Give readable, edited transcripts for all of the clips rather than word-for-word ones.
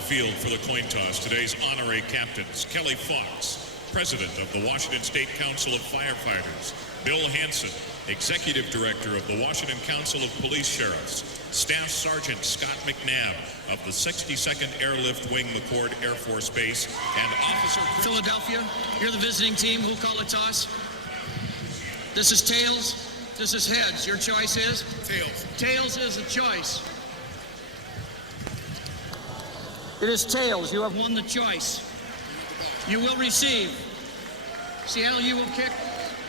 the field for the coin toss. Today's honorary captains: Kelly Fox, President of the Washington State Council of Firefighters; Bill Hansen, Executive Director of the Washington Council of Police Sheriffs; Staff Sergeant Scott McNabb of the 62nd Airlift Wing, McCord Air Force Base; and Officer Philadelphia, you're the visiting team. Who'll call a toss? This is tails. This is heads. Your choice is? Tails. Tails is the choice. It is tails. You have won the choice. You will receive. Seattle, you will kick.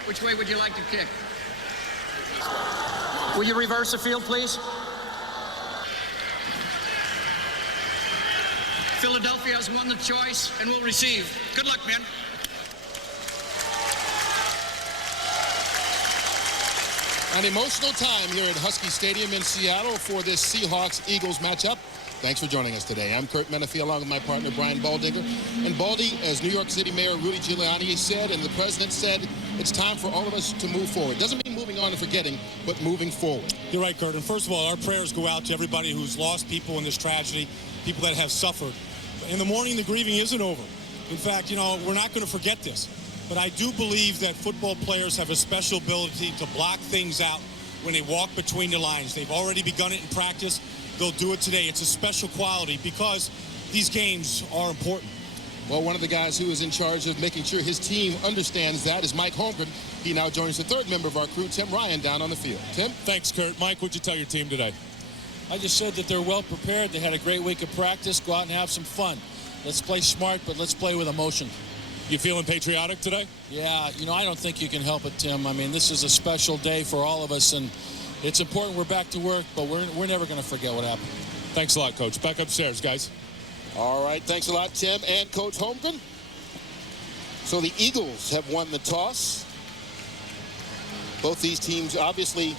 Which way would you like to kick? Will you reverse the field, please? Philadelphia has won the choice and will receive. Good luck, men. An emotional time here at Husky Stadium in Seattle for this Seahawks-Eagles matchup. Thanks for joining us today. I'm Kurt Menefee along with my partner Brian Baldinger. And Baldy, as New York City Mayor Rudy Giuliani said and the President said, it's time for all of us to move forward. Doesn't mean moving on and forgetting, but moving forward. You're right, Kurt. And first of all, our prayers go out to everybody who's lost people in this tragedy, people that have suffered. In the morning, the grieving isn't over. In fact, you know, we're not going to forget this. But I do believe that football players have a special ability to block things out when they walk between the lines. They've already begun it in practice. They'll do it today. It's a special quality because these games are important. Well, one of the guys who is in charge of making sure his team understands that is Mike Holmgren. He now joins the third member of our crew, Tim Ryan, down on the field. Tim? Thanks, Kurt. Mike, what'd you tell your team today? I just said that they're well prepared. They had a great week of practice. Go out and have some fun. Let's play smart, but let's play with emotion. You feeling patriotic today? Yeah, you know, I don't think you can help it, Tim. I mean, this is a special day for all of us, and it's important we're back to work, but we're never going to forget what happened. Thanks a lot, Coach. Back upstairs, guys. All right, thanks a lot, Tim and Coach Holmgren. So the Eagles have won the toss. Both these teams obviously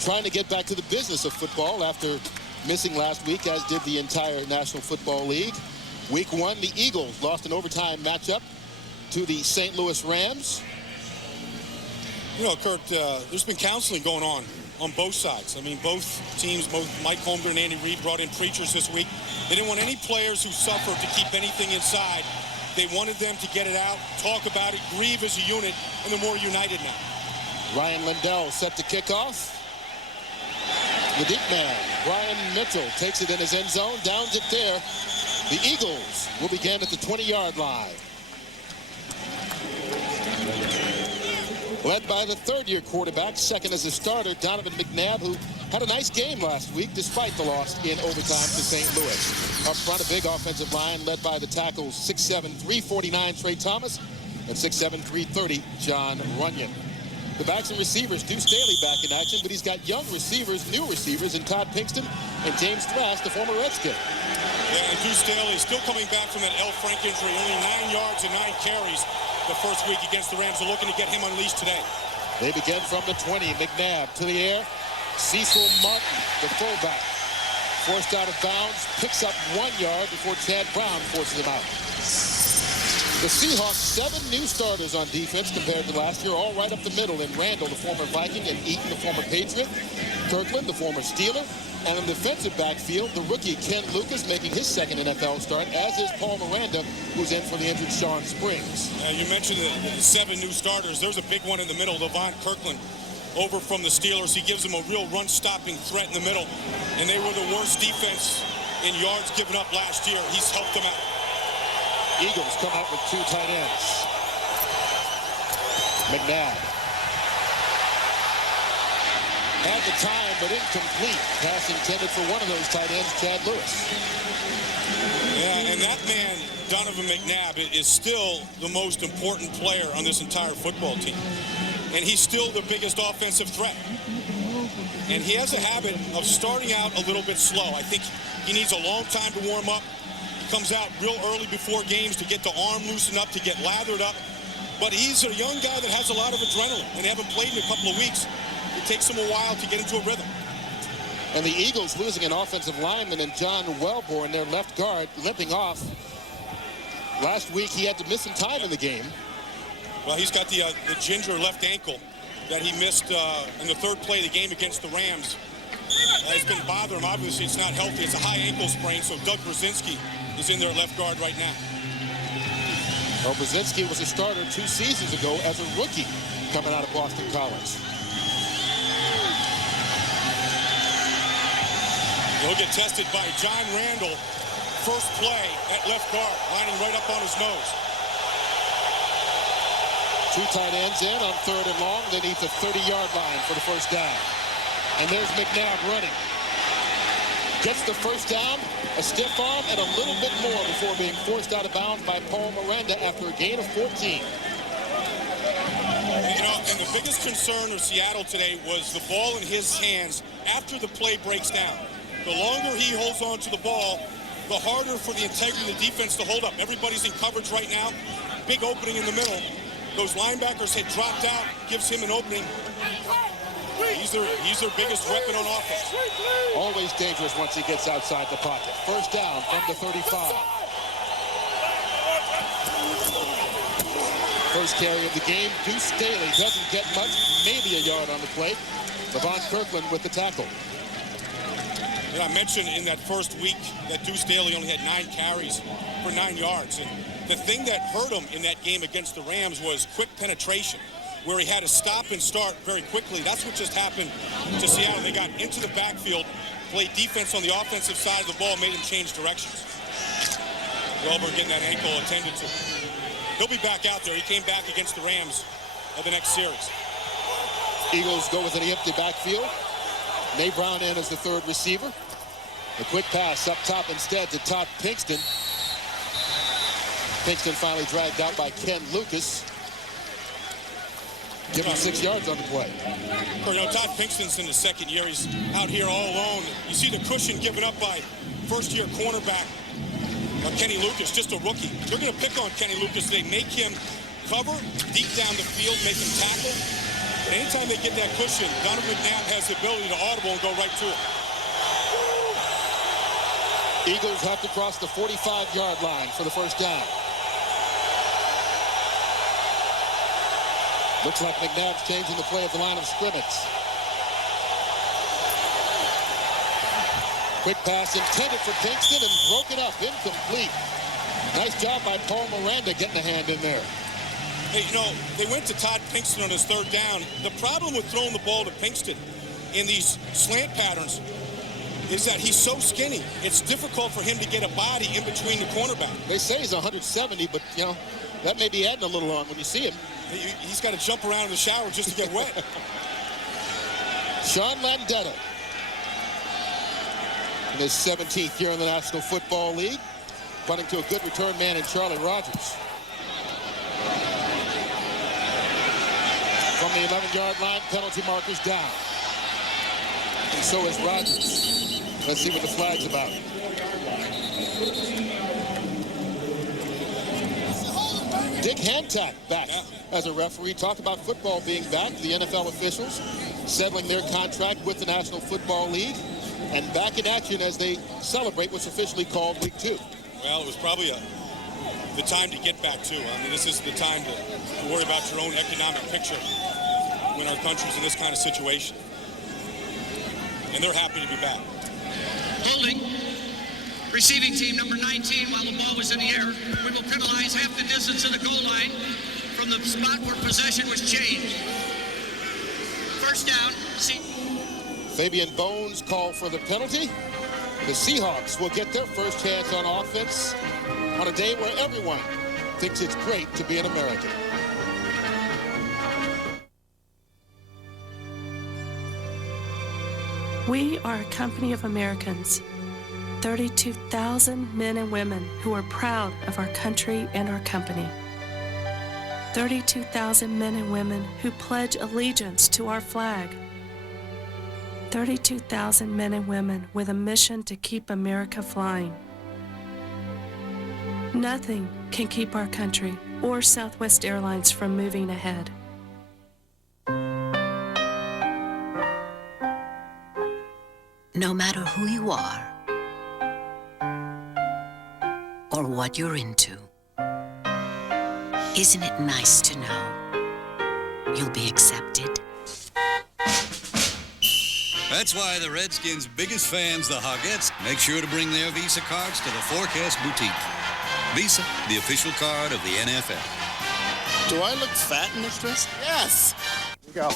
trying to get back to the business of football after missing last week, as did the entire National Football League. Week 1, the Eagles lost an overtime matchup to the St. Louis Rams. You know, Kurt, there's been counseling going on both sides. I mean, both teams, both Mike Holmgren and Andy Reid brought in preachers this week. They didn't want any players who suffered to keep anything inside. They wanted them to get it out, talk about it, grieve as a unit, and they're more united now. Ryan Lindell set to kick off. The deep man, Brian Mitchell, takes it in his end zone, downs it there. The Eagles will begin at the 20-yard line. Led by the third-year quarterback, second as a starter, Donovan McNabb, who had a nice game last week despite the loss in overtime to St. Louis. Up front, a big offensive line led by the tackles 6'7", 349 Trey Thomas and 6'7", 330 John Runyon. The backs and receivers, Deuce Staley back in action, but he's got young receivers, new receivers, in Todd Pinkston and James Thrash, the former Redskin. Yeah, and Deuce Staley is still coming back from that L. Frank injury, only 9 yards and 9 carries the first week against the Rams. They're looking to get him unleashed today. They begin from the 20. McNabb to the air. Cecil Martin, the fullback, forced out of bounds, picks up 1 yard before Chad Brown forces him out. The Seahawks, 7 new starters on defense compared to last year, all right up the middle in Randall, the former Viking, and Eaton, the former Patriot, Kirkland, the former Steeler, and in the defensive backfield, the rookie Ken Lucas making his second NFL start, as is Paul Miranda, who's in for the injured Sean Springs. You mentioned the 7 new starters. There's a big one in the middle, Levon Kirkland, over from the Steelers. He gives them a real run-stopping threat in the middle, and they were the worst defense in yards given up last year. He's helped them out. Eagles come out with 2 tight ends. McNabb had the time, but incomplete. Pass intended for one of those tight ends, Chad Lewis. Yeah, and that man, Donovan McNabb, is still the most important player on this entire football team. And he's still the biggest offensive threat. And he has a habit of starting out a little bit slow. I think he needs a long time to warm up. He comes out real early before games to get the arm loosened up, to get lathered up. But he's a young guy that has a lot of adrenaline, and they haven't played in a couple of weeks. It takes him a while to get into a rhythm. And the Eagles losing an offensive lineman in John Welborn, their left guard, limping off. Last week he had to miss some time in the game. Well, he's got the ginger left ankle that he missed in the third play of the game against the Rams. It's been bothering him. Obviously, it's not healthy. It's a high ankle sprain, so Doug Brzezinski is in there at left guard right now. Well, Brzezinski was a starter 2 seasons ago as a rookie coming out of Boston College. He'll get tested by John Randall. First play at left guard, lining right up on his nose. 2 tight ends in on 3rd and long. They need the 30-yard line for the first down. And there's McNabb running. Gets the first down, a stiff arm, and a little bit more before being forced out of bounds by Paul Miranda after a gain of 14. You know, and the biggest concern of Seattle today was the ball in his hands after the play breaks down. The longer he holds on to the ball, the harder for the integrity of the defense to hold up. Everybody's in coverage right now. Big opening in the middle. Those linebackers had dropped out, gives him an opening. He's their biggest weapon on offense. Always dangerous once he gets outside the pocket. First down from the 35. First carry of the game. Deuce Staley doesn't get much, maybe a yard on the play. Levon Kirkland with the tackle. And I mentioned in that first week that Deuce Staley only had 9 carries for 9 yards. And the thing that hurt him in that game against the Rams was quick penetration, where he had to stop and start very quickly. That's what just happened to Seattle. They got into the backfield, played defense on the offensive side of the ball, made him change directions. Welber getting that ankle attended to. He'll be back out there. He came back against the Rams at the next series. Eagles go with an empty backfield. Nate Brown in as the 3rd receiver. A quick pass up top instead to Todd Pinkston. Pinkston finally dragged out by Ken Lucas. Give him 6 yards on the play. You know, Todd Pinkston's in the 2nd year. He's out here all alone. You see the cushion given up by first-year cornerback Kenny Lucas, just a rookie. They're going to pick on Kenny Lucas. They make him cover deep down the field, make him tackle. And anytime they get that cushion, Donovan McNabb has the ability to audible and go right to it. Eagles have to cross the 45-yard line for the first down. Looks like McNabb's changing the play at the line of scrimmage. Quick pass intended for Pinkston and broken up, incomplete. Nice job by Paul Miranda getting a hand in there. Hey, you know, they went to Todd Pinkston on his 3rd down. The problem with throwing the ball to Pinkston in these slant patterns is that he's so skinny. It's difficult for him to get a body in between the cornerback. They say he's 170, but, you know, that may be adding a little on when you see him. He's got to jump around in the shower just to get wet. Sean Landetta, in his 17th year in the National Football League, running to a good return man in Charlie Rogers. From the 11-yard line, penalty markers down. And so is Rogers. Let's see what the flag's about. Dick Hancock back as a referee. Talked about football being back. The NFL officials settling their contract with the National Football League and back in action as they celebrate what's officially called Week 2. Well, it was probably the time to get back to. I mean, this is the time to worry about your own economic picture when our country's in this kind of situation. And they're happy to be back. Holding. Receiving team number 19 while the ball was in the air. We will penalize half the distance to the goal line from the spot where possession was changed. First down. Fabian Bones called for the penalty. The Seahawks will get their first chance on offense on a day where everyone thinks it's great to be an American. We are a company of Americans, 32,000 men and women who are proud of our country and our company. 32,000 men and women who pledge allegiance to our flag. 32,000 men and women with a mission to keep America flying. Nothing can keep our country or Southwest Airlines from moving ahead. No matter who you are or what you're into, isn't it nice to know you'll be accepted? That's why the Redskins' biggest fans, the Hogettes, make sure to bring their Visa cards to the Forecast Boutique. Visa, the official card of the NFL. Do I look fat in this dress? Yes. Here you go.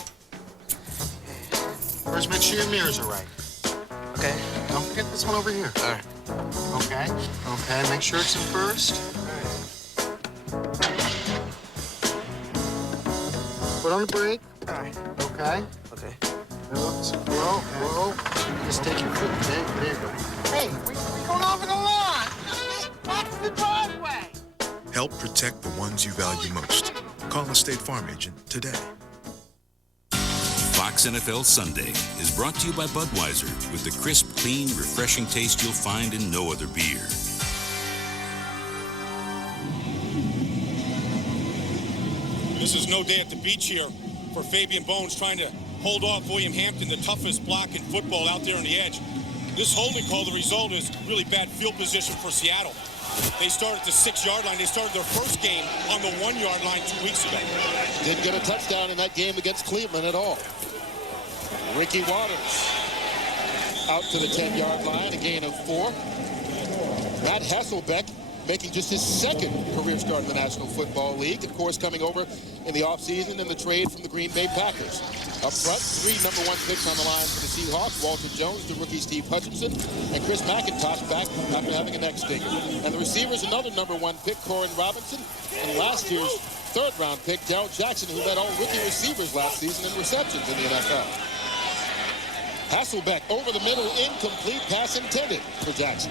First, make sure your mirrors are right. Okay. Don't forget this one over here. All right. Okay. Okay, make sure it's in first. Put on the brake. All right. Okay. Okay. Whoa, whoa. Just take your foot. There you go. Hey, we're going over the lawn. That's the driveway. Help protect the ones you value most. Call a State Farm agent today. Fox NFL Sunday is brought to you by Budweiser with the crisp, clean, refreshing taste you'll find in no other beer. This is no day at the beach here for Fabian Bones trying to hold off William Hampton, the toughest block in football out there on the edge. This holding call, the result is really bad field position for Seattle. They started at the 6-yard line. They started their first game on the 1-yard line 2 weeks ago. Didn't get a touchdown in that game against Cleveland at all. Ricky Waters out to the 10-yard line, a gain of 4. Matt Hasselbeck making just his second career start in the National Football League. Of course, coming over in the offseason in the trade from the Green Bay Packers. Up front, 3 number 1 picks on the line for the Seahawks. Walter Jones, the rookie Steve Hutchinson, and Chris McIntosh back after having a neck stinger. And the receivers, another number 1 pick, Corin Robinson, and last year's 3rd-round pick, Darrell Jackson, who led all rookie receivers last season in receptions in the NFL. Hasselbeck over the middle, incomplete pass intended for Jackson.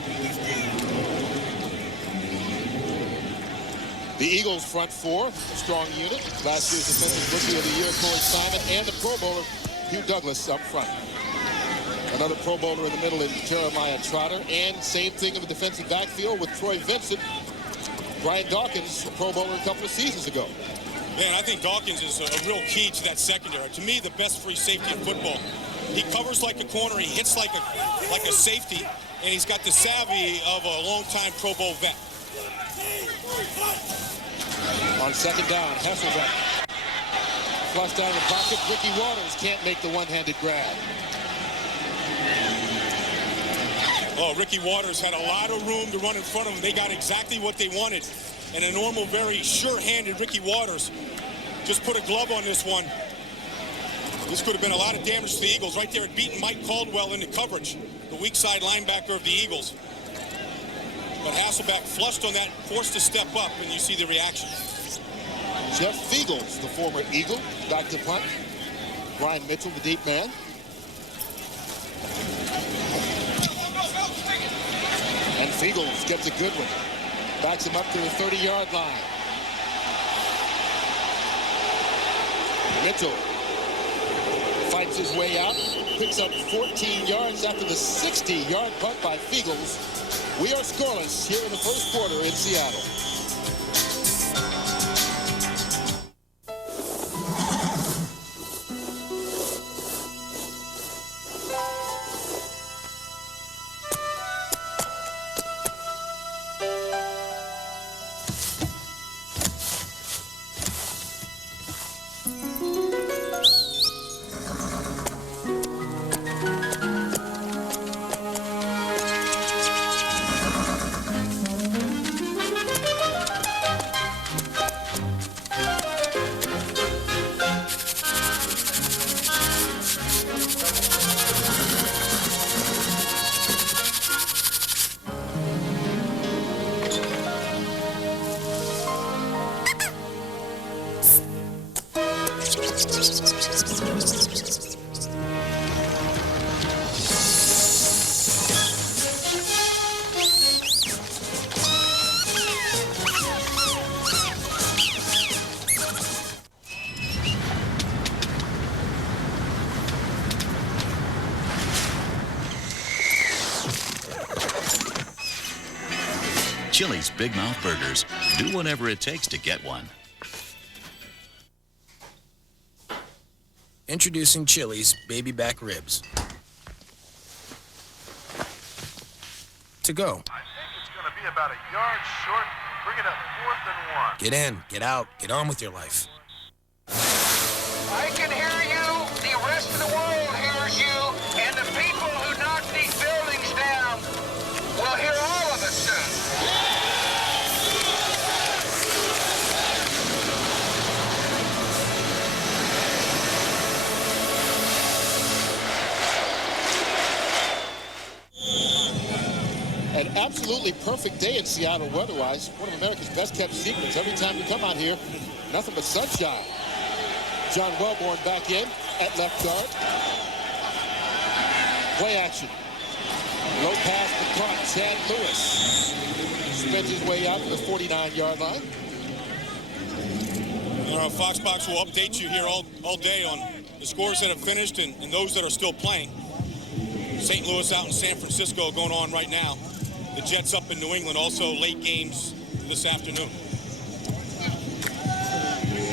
The Eagles' front 4, a strong unit. Last year's Defensive Rookie of the Year, Corey Simon, and the Pro Bowler, Hugh Douglas, up front. Another Pro Bowler in the middle is Jeremiah Trotter, and same thing in the defensive backfield with Troy Vincent. Brian Dawkins, a Pro Bowler a couple of seasons ago. Man, I think Dawkins is a real key to that secondary. To me, the best free safety in football. He covers like a corner, he hits like a safety, and he's got the savvy of a long-time Pro Bowl vet. On 2nd down, Hasselbeck. Flush down the pocket. Ricky Waters can't make the one-handed grab. Oh, Ricky Waters had a lot of room to run in front of him. They got exactly what they wanted. And a normal, very sure-handed Ricky Waters just put a glove on this one. This could have been a lot of damage to the Eagles. Right there, it beaten Mike Caldwell into coverage, the weak side linebacker of the Eagles. But Hasselbeck flushed on that, forced to step up, and you see the reaction. Jeff Fiegels, the former Eagle, back to punt. Brian Mitchell, the deep man. And Fiegels gets a good one. Backs him up to the 30-yard line. Mitchell fights his way out, picks up 14 yards after the 60-yard punt by Fiegels. We are scoreless here in the first quarter in Seattle. Chili's Big Mouth Burgers. Do whatever it takes to get one. Introducing Chili's Baby Back Ribs. To go. I think it's going to be about a yard short. Bring it up 4th and 1. Get in, get out, get on with your life. I can hear you. The rest of the world hears you. And the absolutely perfect day in Seattle weather-wise. One of America's best-kept secrets. Every time you come out here, nothing but sunshine. John Wellborn back in at left guard. Play action. Low pass to caught. Chad Lewis spins his way out to the 49-yard line. Our Fox Box will update you here all day on the scores that have finished and those that are still playing. St. Louis out in San Francisco going on right now. The Jets up in New England, also late games this afternoon.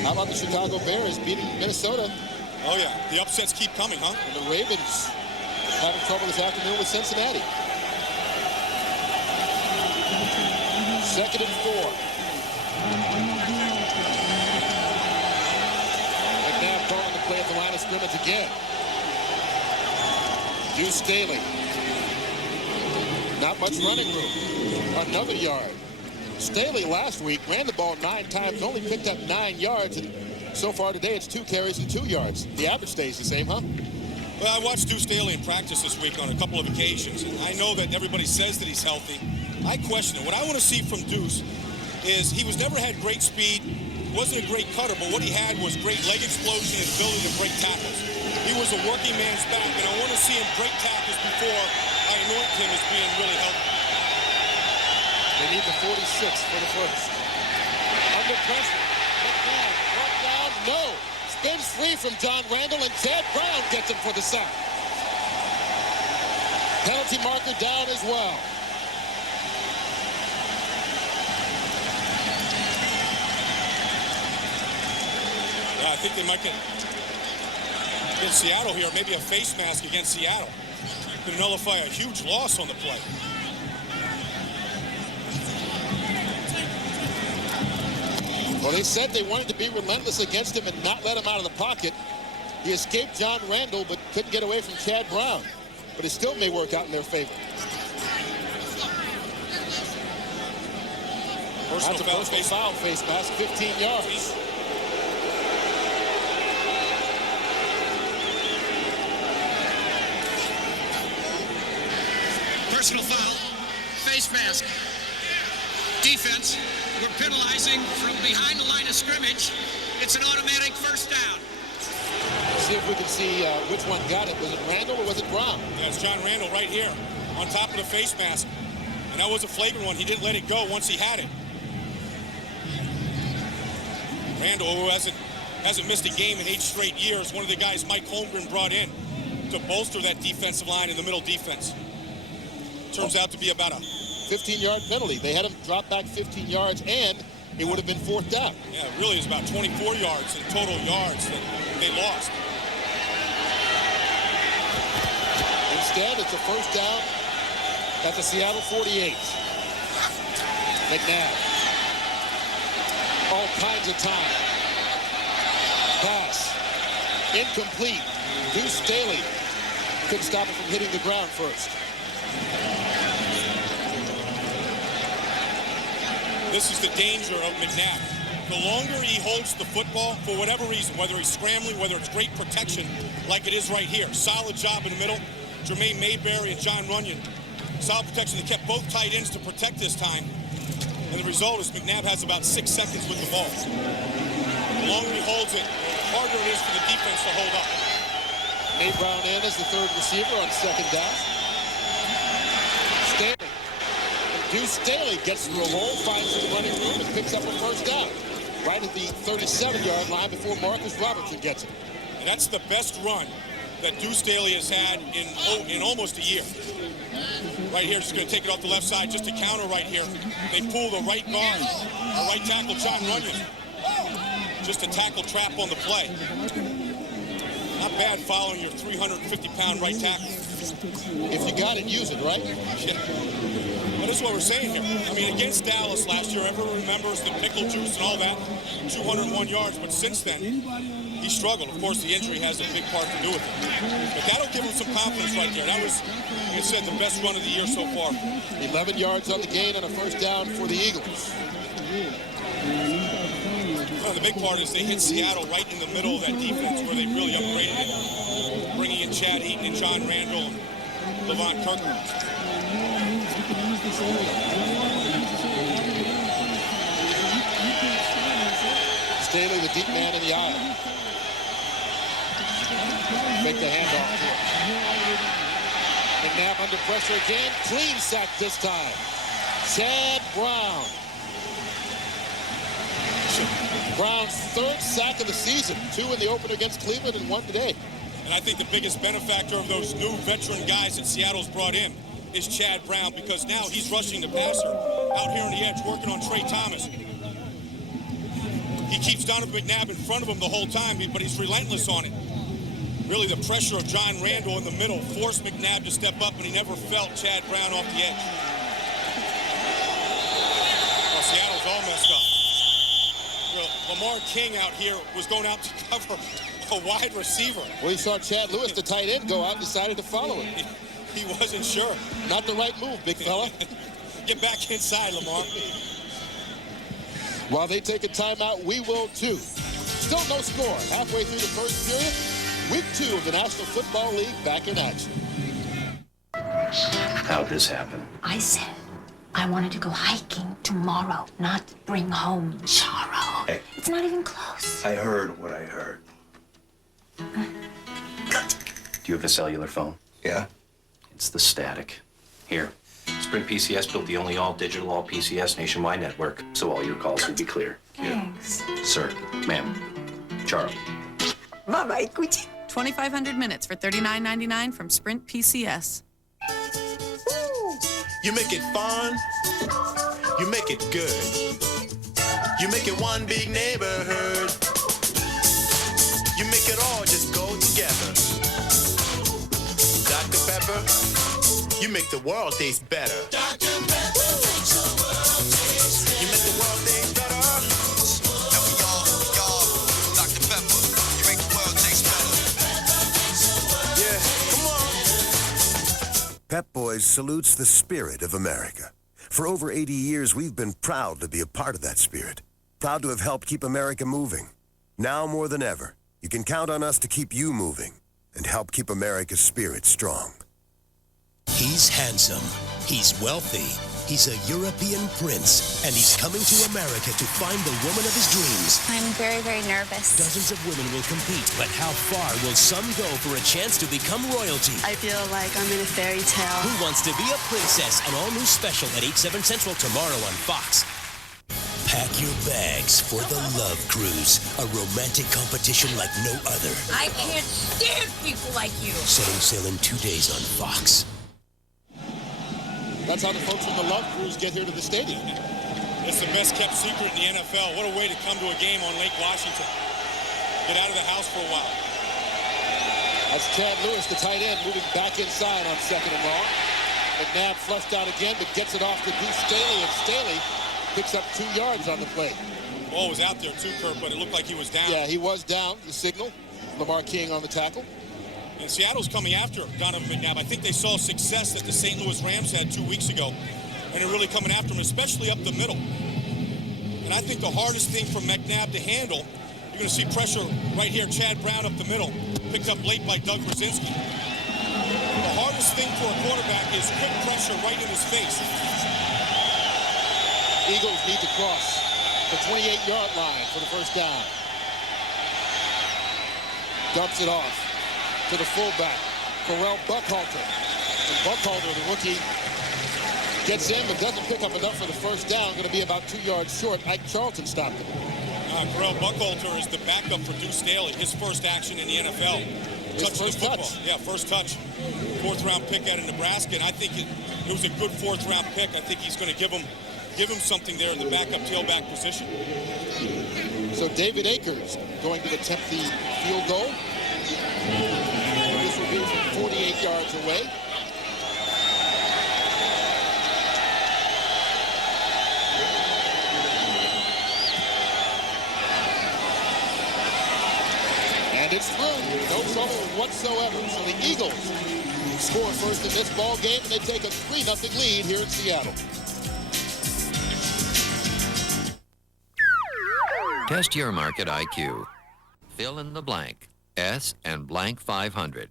How about the Chicago Bears beating Minnesota? Oh, yeah. The upsets keep coming, huh? And the Ravens having trouble this afternoon with Cincinnati. 2nd and 4. McNabb calling the play at the line of scrimmage again. Deuce Staley. Not much running room. Another yard. Staley last week ran the ball 9 times, only picked up 9 yards, and so far today it's 2 carries and 2 yards. The average stays the same, huh? Well, I watched Deuce Staley in practice this week on a couple of occasions, and I know that everybody says that he's healthy. I question it. What I want to see from Deuce is he never had great speed, wasn't a great cutter, but what he had was great leg explosion and ability to break tackles. He was a working man's back, and I want to see him break tackles before I anoint him as being really healthy. They need the 46 for the first. Under pressure. McNabb brought down. No. Spins free from John Randall, and Chad Brown gets him for the sack. Penalty marker down as well. Yeah, I think they might get against Seattle here, maybe a face mask against Seattle. Could nullify a huge loss on the play. Well, they said they wanted to be relentless against him and not let him out of the pocket. He escaped John Randall, but couldn't get away from Chad Brown. But it still may work out in their favor. That's a personal foul face mask, 15 yards. Personal foul, face mask. Defense, we're penalizing from behind the line of scrimmage. It's an automatic first down. Let's see if we can see which one got it. Was it Randall or was it Brown? Yeah, it's John Randall right here on top of the face mask. And that was a flagrant one. He didn't let it go once he had it. Randall, who hasn't missed a game in 8 straight years, one of the guys Mike Holmgren brought in to bolster that defensive line in the middle defense. Turns out to be about a 15-yard penalty. They had him drop back 15 yards, and it would have been 4th down. Yeah, it really is about 24 yards in total yards that they lost. Instead, it's a first down at the Seattle 48. McNabb. All kinds of time. Pass. Incomplete. Deuce Staley couldn't stop it from hitting the ground first. This is the danger of McNabb. The longer he holds the football, for whatever reason, whether he's scrambling, whether it's great protection, like it is right here. Solid job in the middle. Jermaine Mayberry and John Runyon. Solid protection. They kept both tight ends to protect this time. And the result is McNabb has about 6 seconds with the ball. The longer he holds it, the harder it is for the defense to hold up. Nate Brown in as the 3rd receiver on 2nd down. Staley. Deuce Staley gets through a hole, finds his running room, and picks up a first down. Right at the 37-yard line before Marcus Robertson gets it. And that's the best run that Deuce Staley has had in almost a year. Right here, just going to take it off the left side just to counter right here. They pull the right guard, the right tackle, John Runyon. Just a tackle trap on the play. Not bad following your 350-pound right tackle. If you got it, use it, right? Yeah. Well, that's what we're saying here. I mean, against Dallas last year, everyone remembers the pickle juice and all that, 201 yards. But since then, he struggled. Of course, the injury has a big part to do with it. But that'll give him some confidence right there. That was, like I said, the best run of the year so far. 11 yards on the gain and a first down for the Eagles. Well, the big part is they hit Seattle right in the middle of that defense where they really upgraded it, bringing in Chad Eaton and John Randall and Levon Kirkland. Staley, the deep man in the aisle. Make the handoff to him. McNabb under pressure again. Clean sack this time. Chad Brown. Brown's third sack of the season. 2 in the opener against Cleveland and 1 today. And I think the biggest benefactor of those new veteran guys that Seattle's brought in is Chad Brown, because now he's rushing the passer out here on the edge, working on Trey Thomas. He keeps Donovan McNabb in front of him the whole time, but he's relentless on it. Really, the pressure of John Randall in the middle forced McNabb to step up, and he never felt Chad Brown off the edge. Well, Seattle's all messed up. Lamar King out here was going out to cover a wide receiver. Well, he saw Chad Lewis, the tight end, go out and decided to follow him. He wasn't sure. Not the right move, big fella. Get back inside, Lamar. While they take a timeout, we will too. Still no score. Halfway through the first period, week 2 of the National Football League back in action. How'd this happen? I said I wanted to go hiking tomorrow, not bring home sorrow. Hey. It's not even close. I heard what I heard. Do you have a cellular phone? Yeah. It's the static. Here. Sprint PCS built the only all-digital, all-PCS nationwide network, so all your calls will be clear. Thanks. Sir, ma'am, Charlie. Mama, escuche. 2,500 minutes for $39.99 from Sprint PCS. You make it fun. You make it good. You make it one big neighborhood. You make it all just go together. Dr. Pepper, you make the world taste better. Dr. Pepper makes the world taste better. You make the world taste better. Now we y'all, Dr. Pepper, you make the world taste better. Yeah, come on. Pep Boys salutes the spirit of America. For over 80 years, we've been proud to be a part of that spirit. Proud to have helped keep America moving. Now more than ever, you can count on us to keep you moving and help keep America's spirit strong. He's handsome. He's wealthy. He's a European prince. And he's coming to America to find the woman of his dreams. I'm very, very nervous. Dozens of women will compete, but how far will some go for a chance to become royalty? I feel like I'm in a fairy tale. Who Wants to Be a Princess? An all-new special at 8/7 Central tomorrow on Fox. Pack your bags for the Love Cruise, a romantic competition like no other. I can't stand people like you. Setting sail in 2 days on Fox. That's how the folks from the Love Cruise get here to the stadium. It's the best kept secret in the NFL. What a way to come to a game on Lake Washington. Get out of the house for a while. That's Chad Lewis, the tight end, moving back inside on 2nd and long. McNabb flushed out again, but gets it off to Deuce Staley, and Staley picks up 2 yards on the play. Ball was out there too, Kurt, but it looked like he was down. Yeah, he was down, the signal. Lamar King on the tackle. And Seattle's coming after Donovan McNabb. I think they saw success that the St. Louis Rams had 2 weeks ago, and they're really coming after him, especially up the middle. And I think the hardest thing for McNabb to handle, you're going to see pressure right here, Chad Brown up the middle, picked up late by Doug Brzezinski. The hardest thing for a quarterback is quick pressure right in his face. Eagles need to cross the 28-yard line for the first down. Dumps it off to the fullback, Pharrell Buckhalter. And Buckhalter, the rookie, gets in but doesn't pick up enough for the first down. Going to be about 2 yards short. Ike Charlton stopped him. Pharrell Buckhalter is the backup for Deuce Staley, his first action in the NFL. Touch the football. Yeah, first touch. 4th-round pick out of Nebraska, and I think it was a good 4th-round pick. I think he's going to give him something there in the backup tailback position. So David Akers going to attempt the field goal. This will be from 48 yards away. And it's through. No trouble whatsoever. So the Eagles score first in this ball game, and they take a 3-0 lead here in Seattle. Test your market IQ. Fill in the blank. S and blank 500.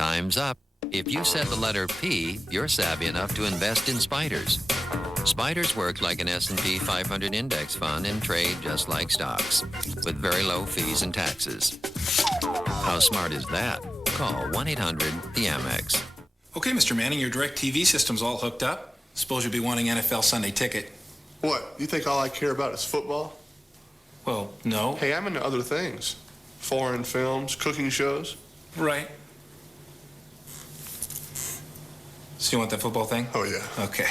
Time's up. If you said the letter P, you're savvy enough to invest in Spiders. Spiders work like an S&P 500 index fund and trade just like stocks, with very low fees and taxes. How smart is that? Call 1-800-THE-AMEX. Okay, Mr. Manning, your DirecTV system's all hooked up. Suppose you'll be wanting NFL Sunday Ticket. What? You think all I care about is football? Well, no. Hey, I'm into other things. Foreign films, cooking shows. Right. So you want that football thing? Oh, yeah. Okay.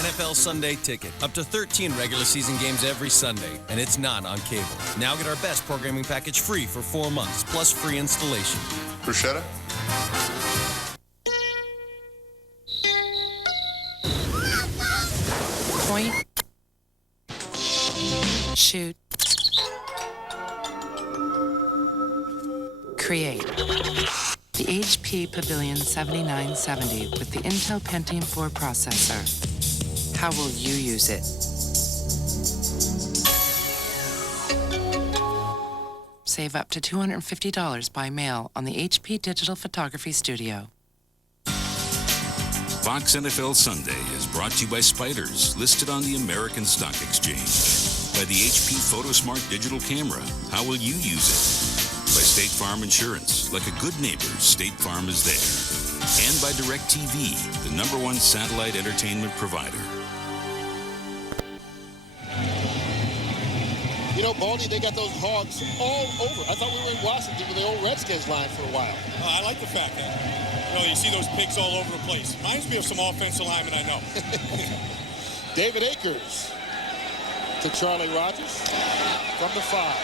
NFL Sunday Ticket. Up to 13 regular season games every Sunday, and it's not on cable. Now get our best programming package free for 4 months, plus free installation. Bruschetta? Point. Shoot. Create. The HP Pavilion 7970 with the Intel Pentium 4 processor. How will you use it? Save up to $250 by mail on the HP Digital Photography Studio. Fox NFL Sunday is brought to you by Spiders, listed on the American Stock Exchange. By the HP PhotoSmart digital camera. How will you use it? By State Farm Insurance. Like a good neighbor, State Farm is there. And by DirecTV, the #1 satellite entertainment provider. You know, Baldy, they got those hogs all over. I thought we were in Washington with the old Redskins line for a while. I like the fact that, you see those pigs all over the place. Reminds me of some offensive linemen I know. David Akers to Charlie Rogers from the 5.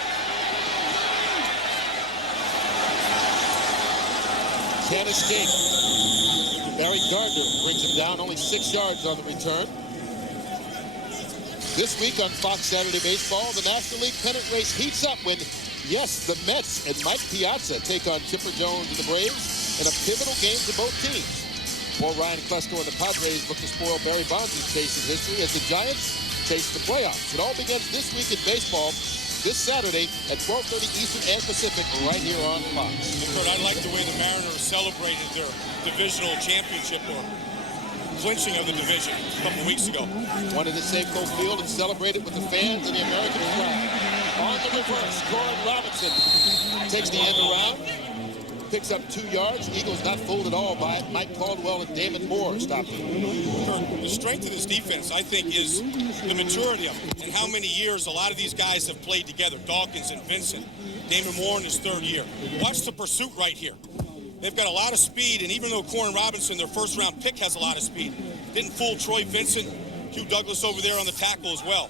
Can't escape. Barry Gardner brings him down, only 6 yards on the return. This week on Fox Saturday Baseball, the National League pennant race heats up when, yes, the Mets and Mike Piazza take on Chipper Jones and the Braves in a pivotal game for both teams. Poor Ryan Klesko and the Padres look to spoil Barry Bonds' chase in history as the Giants chase the playoffs. It all begins this week in baseball, this Saturday at 12:30 Eastern and Pacific, right here on Fox. Kurt, I like the way the Mariners celebrated their divisional championship or clinching of the division a couple weeks ago. Wanted to Safeco Field and celebrate it with the fans and the American flag. On the reverse, Corin Robinson takes the end around, picks up 2 yards. Eagles not fooled at all by it. Mike Caldwell and Damon Moore stopped him. The strength of this defense, I think, is the maturity of it and how many years a lot of these guys have played together. Dawkins and Vincent, Damon Moore in his 3rd year. Watch the pursuit right here. They've got a lot of speed, and even though Corin Robinson, their first-round pick, has a lot of speed, didn't fool Troy Vincent, Hugh Douglas over there on the tackle as well.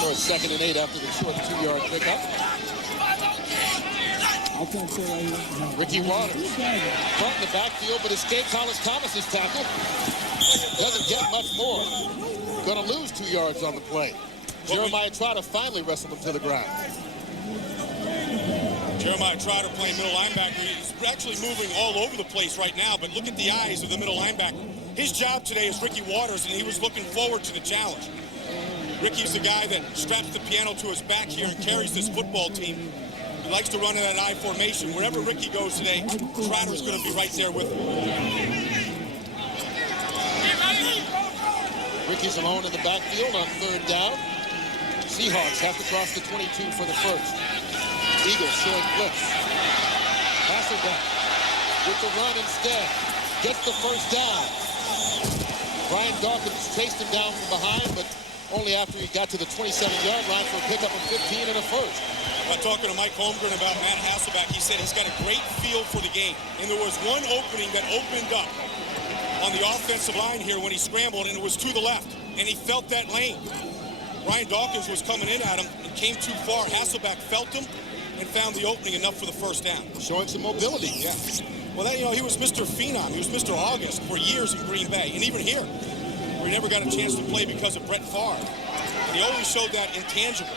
So it's 2nd and 8 after the short 2-yard pickup. Ricky Waters, front in the backfield, but escapes Hollis Thomas's tackle. Doesn't get much more. Going to lose 2 yards on the play. Jeremiah Trotter finally wrestled him to the ground. Jeremiah Trotter playing middle linebacker. He's actually moving all over the place right now, but look at the eyes of the middle linebacker. His job today is Ricky Waters, and he was looking forward to the challenge. Ricky's the guy that straps the piano to his back here and carries this football team. He likes to run in that I formation. Wherever Ricky goes today, Trotter's going to be right there with him. Ricky's alone in the backfield on 3rd down. Seahawks have to cross the 22 for the first. Eagles showing blitz. Hasselbeck with the run instead. Gets the first down. Brian Dawkins chased him down from behind, but only after he got to the 27-yard line for a pickup of 15 and a first. By talking to Mike Holmgren about Matt Hasselbeck, he said he's got a great feel for the game. And there was one opening that opened up on the offensive line here when he scrambled, and it was to the left. And he felt that lane. Brian Dawkins was coming in at him and came too far. Hasselbeck felt him and found the opening enough for the first down. Showing some mobility. Yeah. Well, that, he was Mr. Phenom. He was Mr. August for years in Green Bay. And even here, where he never got a chance to play because of Brett Favre. And he always showed that intangible.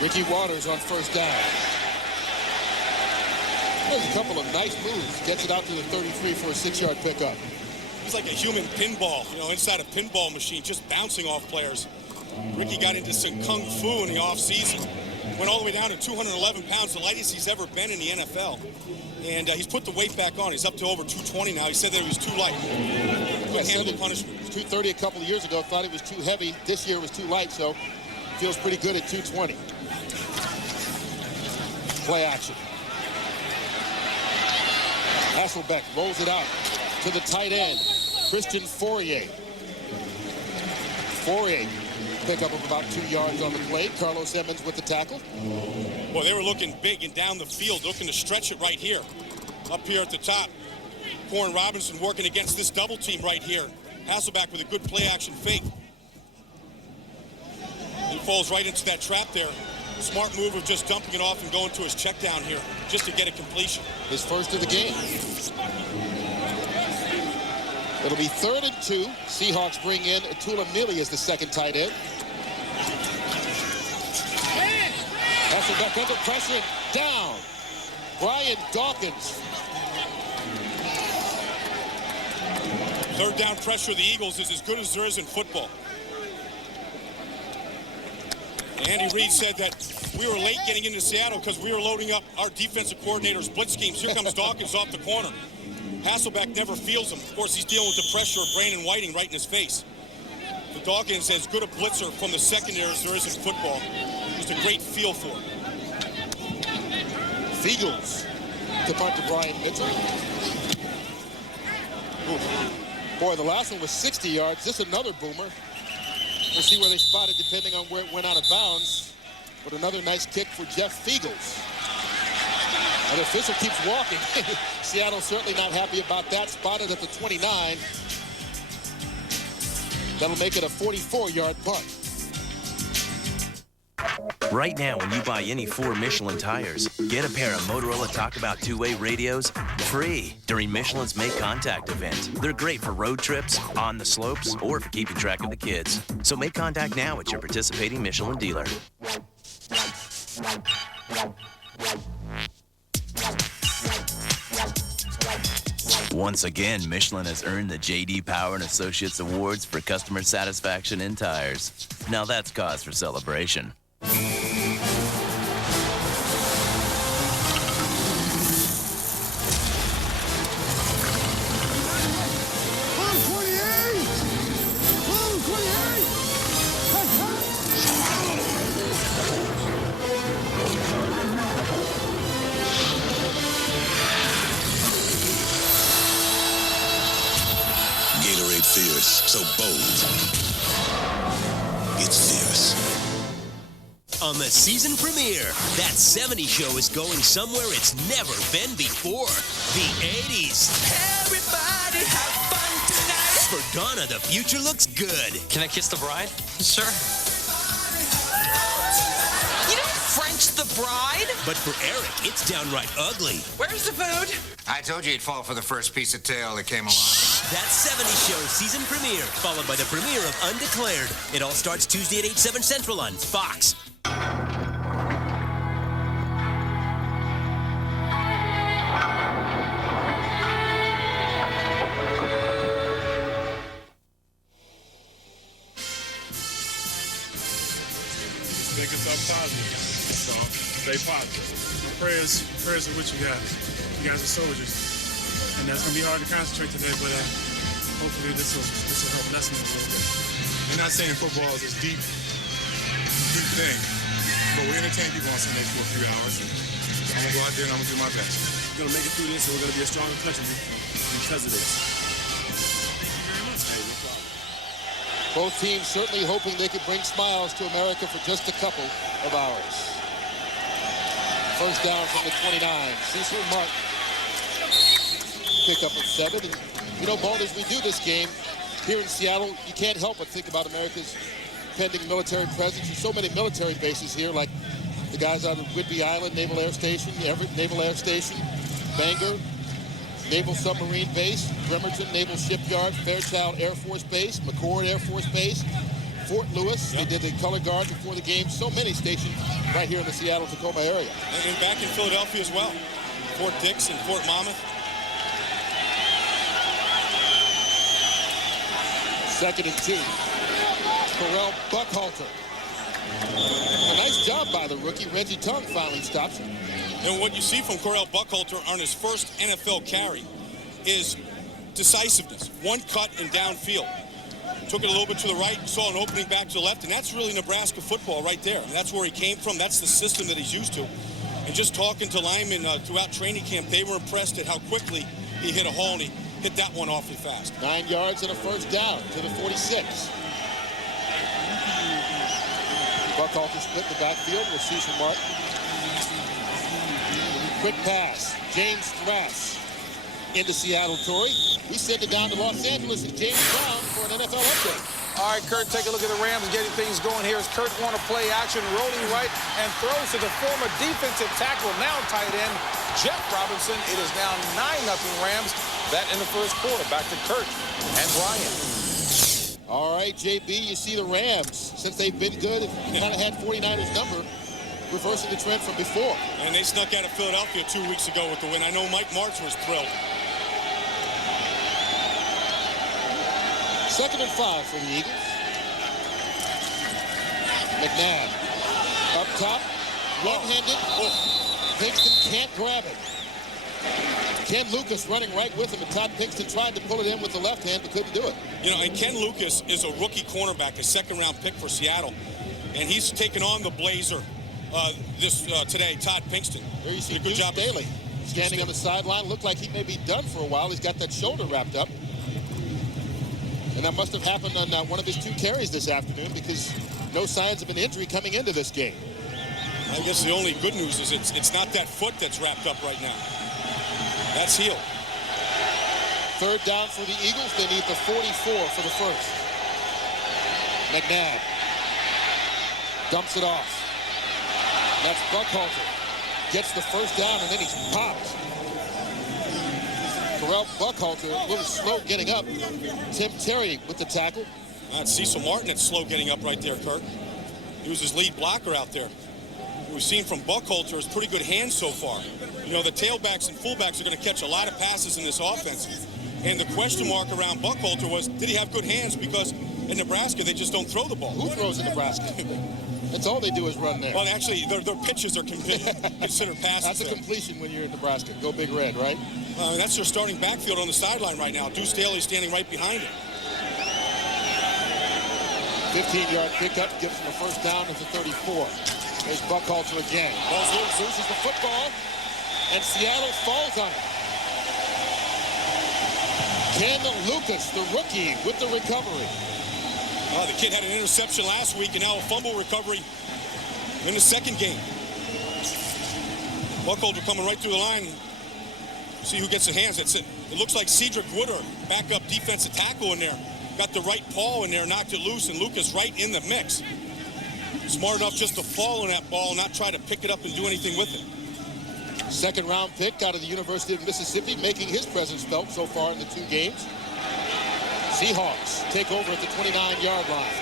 Ricky Waters on first down. There's a couple of nice moves. Gets it out to the 33 for a 6-yard pickup. He's like a human pinball, inside a pinball machine, just bouncing off players. Ricky got into some kung fu in the offseason. Went all the way down to 211 pounds, the lightest he's ever been in the NFL. And he's put the weight back on. He's up to over 220 now. He said that he was too light. Couldn't handle the punishment. He was 230 a couple of years ago. Thought he was too heavy. This year was too light, so feels pretty good at 220. Play action. Hasselbeck rolls it out to the tight end, Christian Fourier. Fourier, pickup of about 2 yards on the play. Carlos Emmons with the tackle. Well, they were looking big and down the field, looking to stretch it right here. Up here at the top, Corn Robinson working against this double team right here. Hasselbeck with a good play action fake. He falls right into that trap there. Smart move of just dumping it off and going to his check down here just to get a completion. His first of the game. It'll be 3rd and 2. Seahawks bring in Tula Millie as the second tight end. Hasselbeck under pressure, down. Brian Dawkins. 3rd down pressure of the Eagles is as good as there is in football. Andy Reid said that we were late getting into Seattle because we were loading up our defensive coordinator's blitz schemes. Here comes Dawkins off the corner. Hasselbeck never feels him. Of course, he's dealing with the pressure of Brandon Whiting right in his face. But Dawkins is as good a blitzer from the secondary as there is in football. Just a great feel for him. Fiegels to punt to Brian Mitchell. Ooh. Boy, the last one was 60 yards. This is another boomer. We'll see where they spot it depending on where it went out of bounds. But another nice kick for Jeff Fiegels. And the official keeps walking. Seattle certainly not happy about that. Spotted at the 29. That'll make it a 44-yard punt. Right now, when you buy any 4 Michelin tires, get a pair of Motorola Talk About two-way radios free during Michelin's Make Contact event. They're great for road trips, on the slopes, or for keeping track of the kids. So make contact now at your participating Michelin dealer. Once again, Michelin has earned the J.D. Power and Associates Awards for customer satisfaction in tires. Now that's cause for celebration. Gatorade Fierce, so bold. It's fierce. On the season premiere, That 70s Show is going somewhere it's never been before. The 80s. Everybody have fun tonight. For Donna, the future looks good. Can I kiss the bride? Sure. You don't French the bride? But for Eric, it's downright ugly. Where's the food? I told you you'd fall for the first piece of tail that came along. That 70s Show season premiere, followed by the premiere of Undeclared. It all starts Tuesday at 8, 7 Central on Fox. Think it's up positive. So stay positive. Prayers are what you guys. You guys are soldiers. And that's gonna be hard to concentrate today, but hopefully this will help lessen it a little bit. We're not saying football is this deep thing, but we entertain people on Sundays for a few hours. And I'm gonna go out there and I'm gonna do my best. We're gonna make it through this, and we're gonna be a stronger country because of this. Both teams certainly hoping they could bring smiles to America for just a couple of hours. First down from the 29. Cecil Martin. Pick up of 7. And, you know, Bald, as we do this game here in Seattle, you can't help but think about America's pending military presence. There's so many military bases here, like the guys out of Whidbey Island Naval Air Station, Everett Naval Air Station, Bangor Naval Submarine Base, Bremerton Naval Shipyard, Fairchild Air Force Base, McChord Air Force Base, Fort Lewis. They did the color guard before the game. So many stationed right here in the Seattle-Tacoma area. And back in Philadelphia as well. Fort Dix and Fort Monmouth. Second and 2. Terrell Buckhalter A nice job by the rookie. Reggie Tongue finally stops him. And what you see from Correll Buckhalter on his first NFL carry is decisiveness. One cut and downfield. Took it a little bit to the right, saw an opening back to the left, and that's really Nebraska football right there. And that's where he came from. That's the system that he's used to. And just talking to linemen throughout training camp, they were impressed at how quickly he hit a hole, and he hit that one awfully fast. 9 yards and a first down to the 46. Buckhalter split the backfield with Cecil Martin. Quick pass. James Thrass into Seattle, Torrey. We send it down to Los Angeles and James Brown for an NFL update. All right, Kurt, take a look at the Rams getting things going here as Kurt Warner play action, rolling right and throws to the former defensive tackle, now tight end, Jeff Robinson. It is now 9-0 Rams. That in the first quarter. Back to Kurt and Brian. All right, JB, you see the Rams, since they've been good and kind of had 49ers number, reversing the trend from before. And they snuck out of Philadelphia 2 weeks ago with the win. I know Mike Martz was thrilled. 2nd and 5 for the Eagles. McNabb up top, one-handed. Pinkston can't grab it. Ken Lucas running right with him, and Todd Pinkston tried to pull it in with the left hand, but couldn't do it. You know, and Ken Lucas is a rookie cornerback, a second-round pick for Seattle, and he's taken on the Blazer today, Todd Pinkston. There you see good job. Daly standing on the sideline. Looked like he may be done for a while. He's got that shoulder wrapped up. And that must have happened on one of his 2 carries this afternoon, because no signs of an injury coming into this game. I guess the only good news is it's not that foot that's wrapped up right now. That's healed. 3rd down for the Eagles. They need the 44 for the first. McNabb dumps it off. That's Buckhalter. Gets the first down, and then he's popped. Correll Buckhalter a little slow getting up. Tim Terry with the tackle. That's Cecil Martin that's slow getting up right there, Kurt. He was his lead blocker out there. What we've seen from Buckhalter is pretty good hands so far. You know, the tailbacks and fullbacks are going to catch a lot of passes in this offense. And the question mark around Buckhalter was, did he have good hands? Because in Nebraska, they just don't throw the ball. Who throws in Nebraska? That's all they do is run there. Well, actually, their pitches are considered passes. That's a completion when you're in Nebraska. Go Big Red, right? That's their starting backfield on the sideline right now. Deuce Staley standing right behind him. 15-yard pickup gives him a first down at the 34. There's Buckhalter again. Ball's loose, loses the football, and Seattle falls on it. Ken Lucas, the rookie, with the recovery. The kid had an interception last week and now a fumble recovery in the second game. Buckhalter coming right through the line. See who gets the hands. It looks like Cedric Woodard, backup defensive tackle in there. Got the right paw in there, knocked it loose, and Lucas right in the mix. Smart enough just to fall on that ball, not try to pick it up and do anything with it. 2nd round pick out of the University of Mississippi, making his presence felt so far in the 2 games. Seahawks take over at the 29-yard line.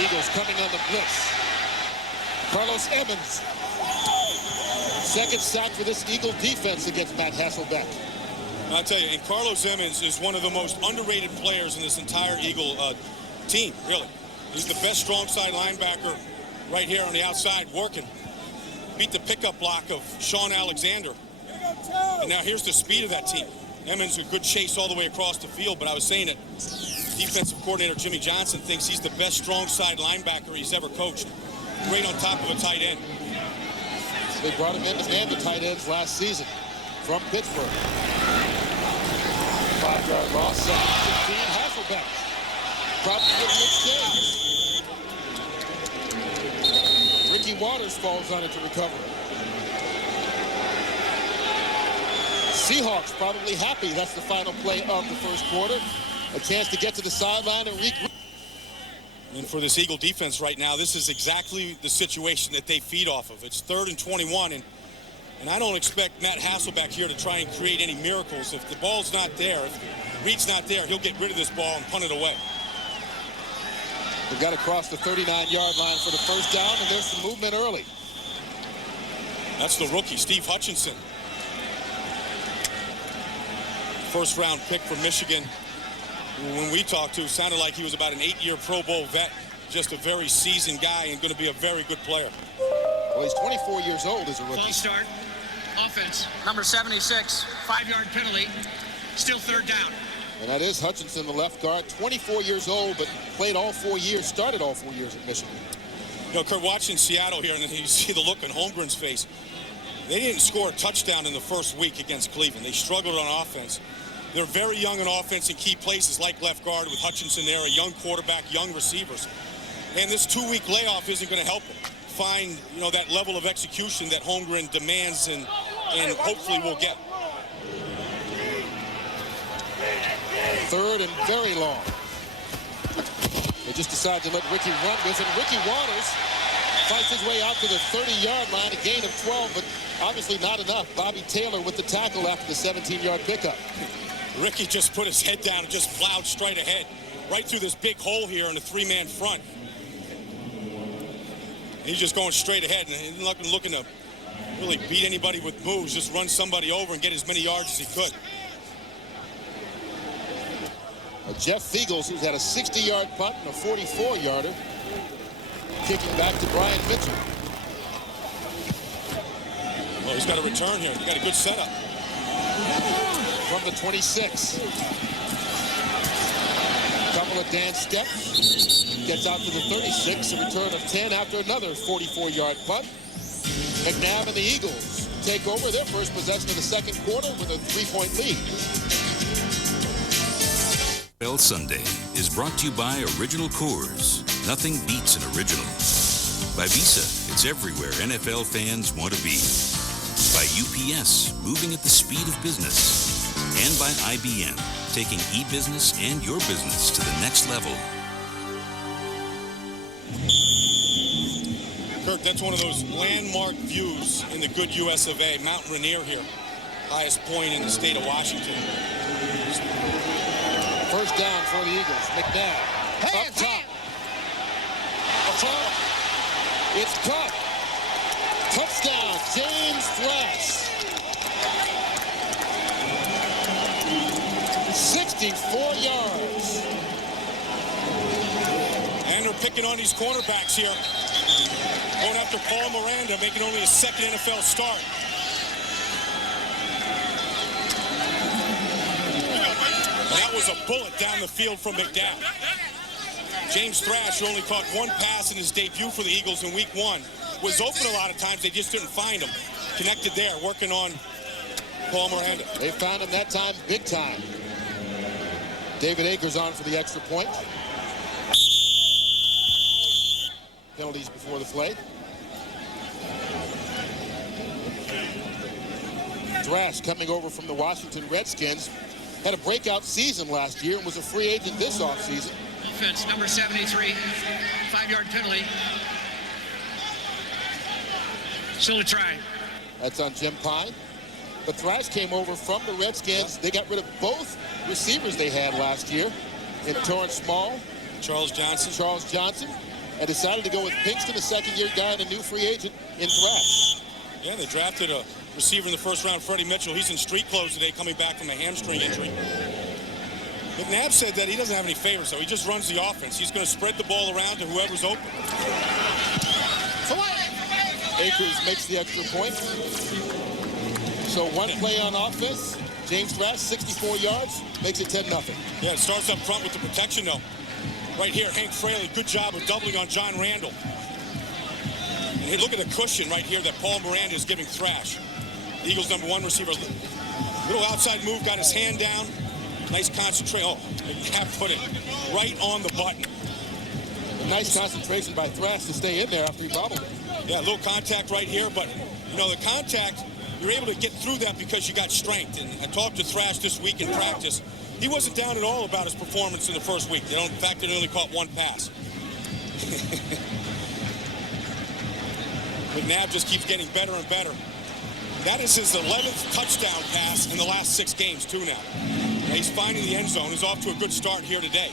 Eagles coming on the blitz. Carlos Evans. 2nd sack for this Eagle defense against Matt Hasselbeck. I'll tell you, and Carlos Evans is one of the most underrated players in this entire Eagle team, really. He's the best strong side linebacker right here on the outside working. Beat the pickup block of Sean Alexander. And now here's the speed of that team. Emmons a good chase all the way across the field, but I was saying that defensive coordinator Jimmy Johnson thinks he's the best strong side linebacker he's ever coached. Great on top of a tight end. They brought him in to man the tight ends last season from Pittsburgh. 5-yard loss, 2nd and 15, Hasselbeck. Problems with the exchange. Ricky Waters falls on it to recover. Seahawks probably happy that's the final play of the first quarter. A chance to get to the sideline and regroup. And for this Eagle defense right now, this is exactly the situation that they feed off of. It's 3rd and 21, and I don't expect Matt Hasselbeck here to try and create any miracles. If the ball's not there, if Reed's not there, he'll get rid of this ball and punt it away. They've got to cross the 39-yard line for the first down, and there's some movement early. That's the rookie, Steve Hutchinson. First-round pick from Michigan. when we talked to, sounded like he was about an 8-year Pro Bowl vet, just a very seasoned guy and going to be a very good player. Well, he's 24 years old as a rookie. False start. Offense. Number 76. 5-yard penalty. Still third down. And that is Hutchinson, the left guard, 24 years old, but played all 4 years, started all 4 years at Michigan. You know, Kurt, watching Seattle here, and then you see the look on Holmgren's face. They didn't score a touchdown in the first week against Cleveland. They struggled on offense. They're very young in offense in key places like left guard with Hutchinson there, a young quarterback, young receivers. And this 2-week layoff isn't going to help them find, you know, that level of execution that Holmgren demands and hopefully will get. Third and very long. They just decide to let Ricky run with it. Ricky Waters fights his way out to the 30-yard line, a gain of 12, but obviously not enough. Bobby Taylor with the tackle after the 17-yard pickup. Ricky just put his head down and just plowed straight ahead, right through this big hole here in the 3-man front. And he's just going straight ahead, and he's not looking to really beat anybody with moves, just run somebody over and get as many yards as he could. Jeff Fiegels, who's had a 60-yard punt and a 44-yarder, kicking back to Brian Mitchell. Well, he's got a return here. He got a good setup. From the 26. Couple of dance steps. Gets out to the 36. A return of 10 after another 44-yard punt. McNabb and the Eagles take over their first possession of the second quarter with a 3-point lead. NFL Sunday is brought to you by Original Coors. Nothing beats an original. By Visa, it's everywhere NFL fans want to be. By UPS, moving at the speed of business. And by IBM, taking e-business and your business to the next level. Kirk, that's one of those landmark views in the good US of A. Mount Rainier here, highest point in the state of Washington. First down for the Eagles. McNabb up top. It's caught. Touchdown, James Thrash. 64 yards. And they're picking on these cornerbacks here. Going after Paul Miranda, making only his second NFL start. And that was a bullet down the field from McNabb. James Thrash, who only caught one pass in his debut for the Eagles in week 1, was open a lot of times. They just didn't find him. Connected there, working on Paul Miranda. They found him that time, big time. David Akers on for the extra point. Penalties before the play. Thrash coming over from the Washington Redskins. Had a breakout season last year and was a free agent this offseason. Offense, number 73. 5-yard penalty. Still a try. That's on Jim Pine. But Thrash came over from the Redskins. They got rid of both receivers they had last year in Torrance Small, Charles Johnson, and decided to go with Pinkston, a second-year guy, and a new free agent in Thrash. Yeah, they drafted a receiver in the first round, Freddie Mitchell. He's in street clothes today, coming back from a hamstring injury. McNabb said that he doesn't have any favorites, so he just runs the offense. He's going to spread the ball around to whoever's open. Akers makes the extra point. So one play on offense. James Thrash, 64 yards, makes it 10-0. Yeah, it starts up front with the protection, though. Right here, Hank Fraley, good job of doubling on John Randall. And hey, look at the cushion right here that Paul Miranda is giving Thrash. The Eagles' #1 receiver. Little outside move, got his hand down. Nice concentration. Oh, McNabb put it right on the button. A nice concentration by Thrash to stay in there after he bobbled it. Yeah, a little contact right here, but, you know, the contact, you're able to get through that because you got strength. And I talked to Thrash this week in practice. He wasn't down at all about his performance in the first week. In fact, he only caught one pass. McNabb just keeps getting better and better. That is his 11th touchdown pass in the last 6 games, too, now. He's finding the end zone. He's off to a good start here today.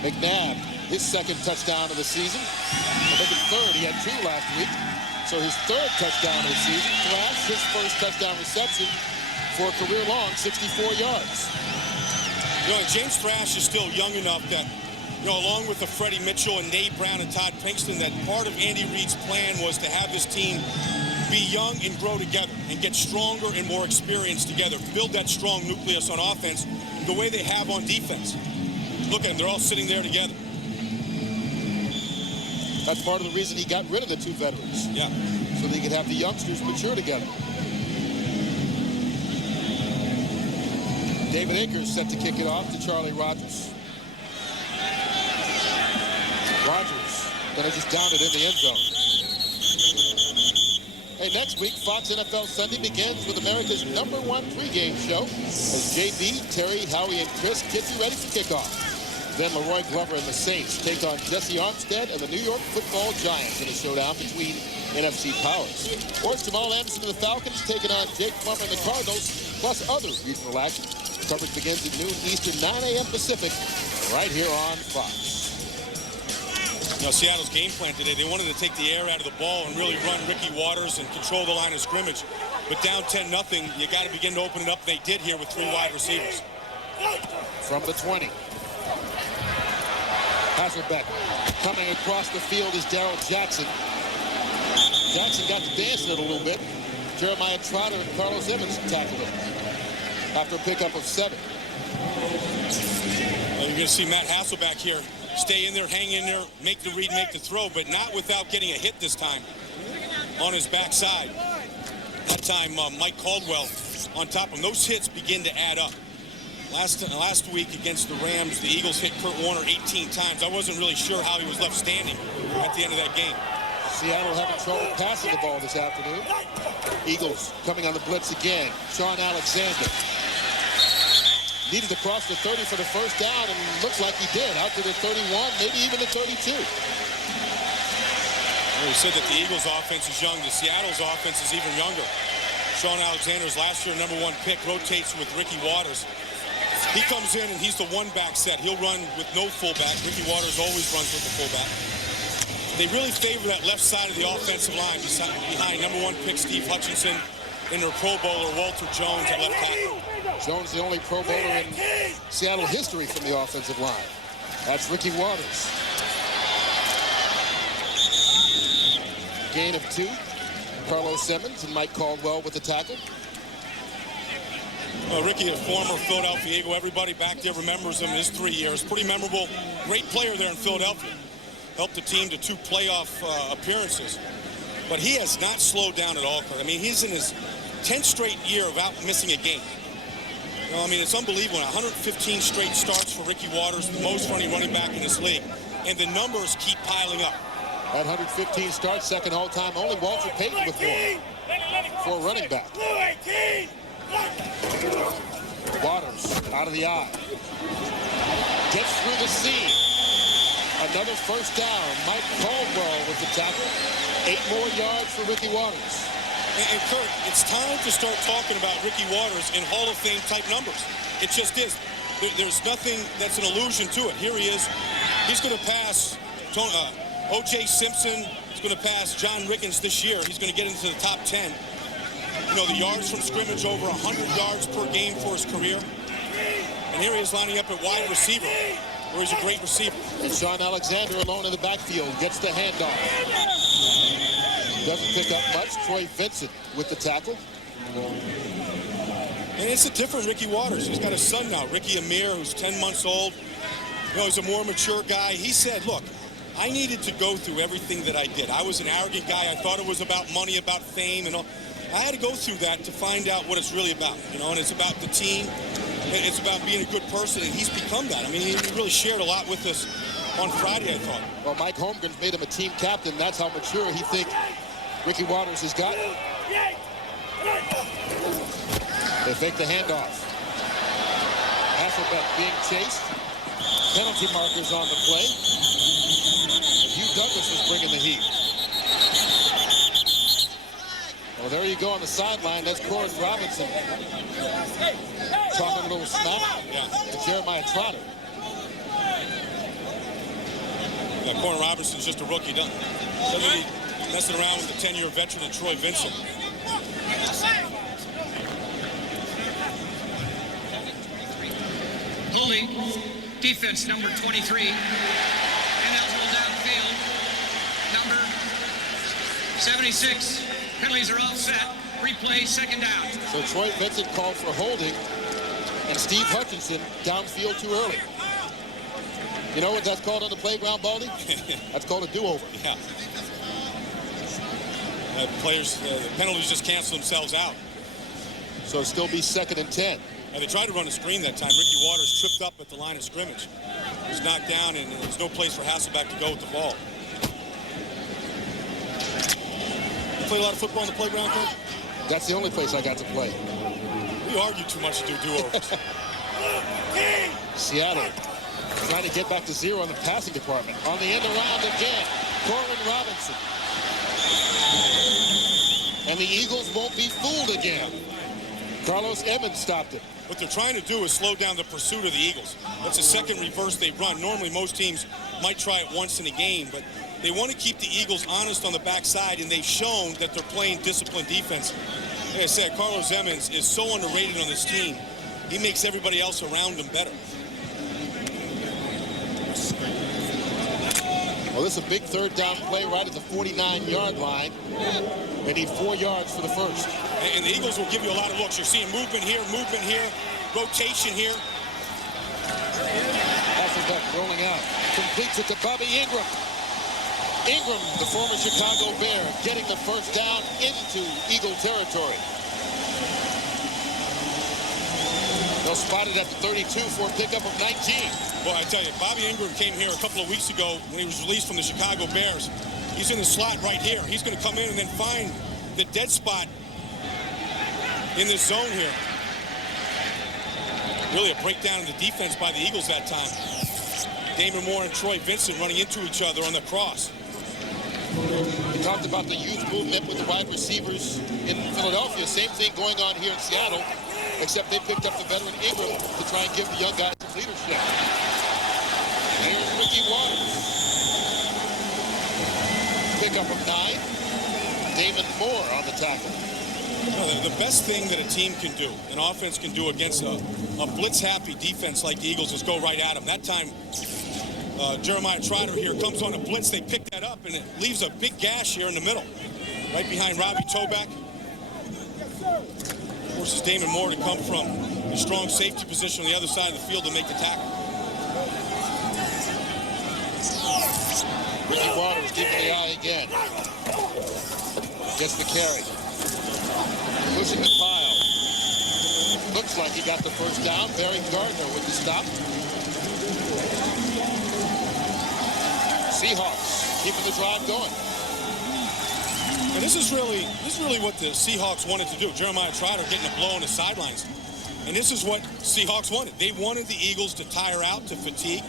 McNabb, his second touchdown of the season. I think it's third. He had 2 last week. So his third touchdown of the season. Thrash, his first touchdown reception for a career-long 64 yards. You know, James Thrash is still young enough that, you know, along with the Freddie Mitchell and Nate Brown and Todd Pinkston, that part of Andy Reid's plan was to have this team be young and grow together and get stronger and more experienced together. Build that strong nucleus on offense the way they have on defense. Look at them, they're all sitting there together. That's part of the reason he got rid of the two veterans. Yeah. So that he could have the youngsters mature together. David Akers set to kick it off to Charlie Rogers. Rogers gonna just down it in the end zone. Hey, next week, Fox NFL Sunday begins with America's #1 pregame show as JB, Terry, Howie, and Chris get you ready for kickoff. Then Leroy Glover and the Saints take on Jesse Armstead and the New York Football Giants in a showdown between NFC powers. Or Jamal Anderson and the Falcons taking on Jake Plummer and the Cardinals, plus other regional action. Coverage begins at noon Eastern, 9 a.m. Pacific, right here on Fox. You know, Seattle's game plan today, they wanted to take the air out of the ball and really run Ricky Waters and control the line of scrimmage. But down 10-0, you got to begin to open it up. They did here with 3 wide receivers. From the 20. Hasselbeck coming across the field is Darrell Jackson. Jackson got to dancing it a little bit. Jeremiah Trotter and Carlos Evans tackled him after a pickup of 7. Well, you're going to see Matt Hasselbeck here. Stay in there, hang in there, make the read, make the throw, but not without getting a hit this time on his backside. That time, Mike Caldwell on top of him. Those hits begin to add up. Last week against the Rams, the Eagles hit Kurt Warner 18 times. I wasn't really sure how he was left standing at the end of that game. Seattle having trouble passing the ball this afternoon. Eagles coming on the blitz again. Sean Alexander. Needed to cross the 30 for the first down, and looks like he did. Out to the 31, maybe even the 32. Well, we said that the Eagles' offense is young. The Seattle's offense is even younger. Sean Alexander's last year #1 pick rotates with Ricky Waters. He comes in, and he's the one-back set. He'll run with no fullback. Ricky Waters always runs with the fullback. They really favor that left side of the offensive line behind #1 pick Steve Hutchinson and their Pro Bowler Walter Jones at left tackle. Jones, the only Pro Bowler in Seattle history from the offensive line. That's Ricky Waters. Gain of 2. Carlos Simmons and Mike Caldwell with the tackle. Well, Ricky, a former Philadelphia Eagle. Everybody back there remembers him in his 3 years. Pretty memorable. Great player there in Philadelphia. Helped the team to 2 playoff appearances. But he has not slowed down at all, Kurt. I mean, he's in his 10th straight year without missing a game. You know, I mean, it's unbelievable. 115 straight starts for Ricky Waters, the most running back in this league. And the numbers keep piling up. At 115 starts, second all-time only. Walter Payton with 4 for a running back. Waters out of the eye. Gets through the seam. Another first down. Mike Caldwell with the tackle. 8 more yards for Ricky Waters. And Kurt, it's time to start talking about Ricky Waters in Hall of Fame type numbers. It just is. There's nothing that's an illusion to it. Here he is. He's going to pass O.J. Simpson. He's going to pass John Riggins this year. He's going to get into the top 10. You know, the yards from scrimmage, over 100 yards per game for his career. And here he is lining up at wide receiver, where he's a great receiver. And Sean Alexander alone in the backfield gets the handoff. Doesn't pick up much. Troy Vincent with the tackle. And it's a different Ricky Waters. He's got a son now, Ricky Amir, who's 10 months old. You know, he's a more mature guy. He said, look, I needed to go through everything that I did. I was an arrogant guy. I thought it was about money, about fame, and all. I had to go through that to find out what it's really about, you know, and it's about the team. It's about being a good person, and he's become that. I mean, he really shared a lot with us on Friday, I thought. Well, Mike Holmgren's made him a team captain. That's how mature he thinks Ricky Waters has gotten. They fake the handoff. Hasselbeck being chased. Penalty markers on the play. And Hugh Douglas was bringing the heat. Well, there you go on the sideline. That's Corey Robinson. Talking a little smack to Jeremiah Trotter. Yeah, Corey Robinson's just a rookie. Doesn't be messing around with the 10-year veteran Troy Vincent. holding defense number 23. Ineligible downfield. Number 76. Penalties are offset. Replay, second down. So Troy Vincent called for holding, and Steve Hutchinson downfield too early. You know what that's called on the playground, Baldy? That's called a do-over. Yeah. The penalties just cancel themselves out. So it'll still be 2nd and 10. And they tried to run a screen that time. Ricky Waters tripped up at the line of scrimmage. He was knocked down, and there's no place for Hasselbeck to go with the ball. You play a lot of football on the playground, Coach? That's the only place I got to play. We argue too much to do do-overs. Seattle trying to get back to 0 in the passing department. On the end around again, Corbin Robinson. And the Eagles won't be fooled again. Carlos Emmons stopped it. What they're trying to do is slow down the pursuit of the Eagles. That's the second reverse they've run. Normally, most teams might try it once in a game, but they want to keep the Eagles honest on the backside, and they've shown that they're playing disciplined defense. Like I said, Carlos Emmons is so underrated on this team. He makes everybody else around him better. Well, this is a big third down play right at the 49-yard line. They need 4 yards for the first. And the Eagles will give you a lot of looks. You're seeing movement here, rotation here. Hasselbeck rolling out. Completes it to Bobby Ingram. Ingram, the former Chicago Bear, getting the first down into Eagle territory. They'll spot it at the 32 for a pickup of 19. Well, I tell you, Bobby Ingram came here a couple of weeks ago when he was released from the Chicago Bears. He's in the slot right here. He's going to come in and then find the dead spot in this zone here. Really a breakdown in the defense by the Eagles that time. Damon Moore and Troy Vincent running into each other on the cross. We talked about the youth movement with the wide receivers in Philadelphia. Same thing going on here in Seattle, except they picked up the veteran Ingram to try and give the young guys some leadership. Here's Ricky Waters. Pickup of 9. Damon Moore on the tackle. Well, the best thing that a team can do, an offense can do against a blitz-happy defense like the Eagles is go right at them. That time, Jeremiah Trotter here comes on a blitz. They pick that up, and it leaves a big gash here in the middle, right behind Robbie Toback. Forces Damon Moore to come from a strong safety position on the other side of the field to make the tackle. Ricky Waters keeping the eye again. Gets the carry. Pushing the pile. Looks like he got the first down. Barry Gardner with the stop. Seahawks keeping the drive going. And this is really what the Seahawks wanted to do. Jeremiah Trotter getting a blow on the sidelines. And this is what Seahawks wanted. They wanted the Eagles to tire out, to fatigue.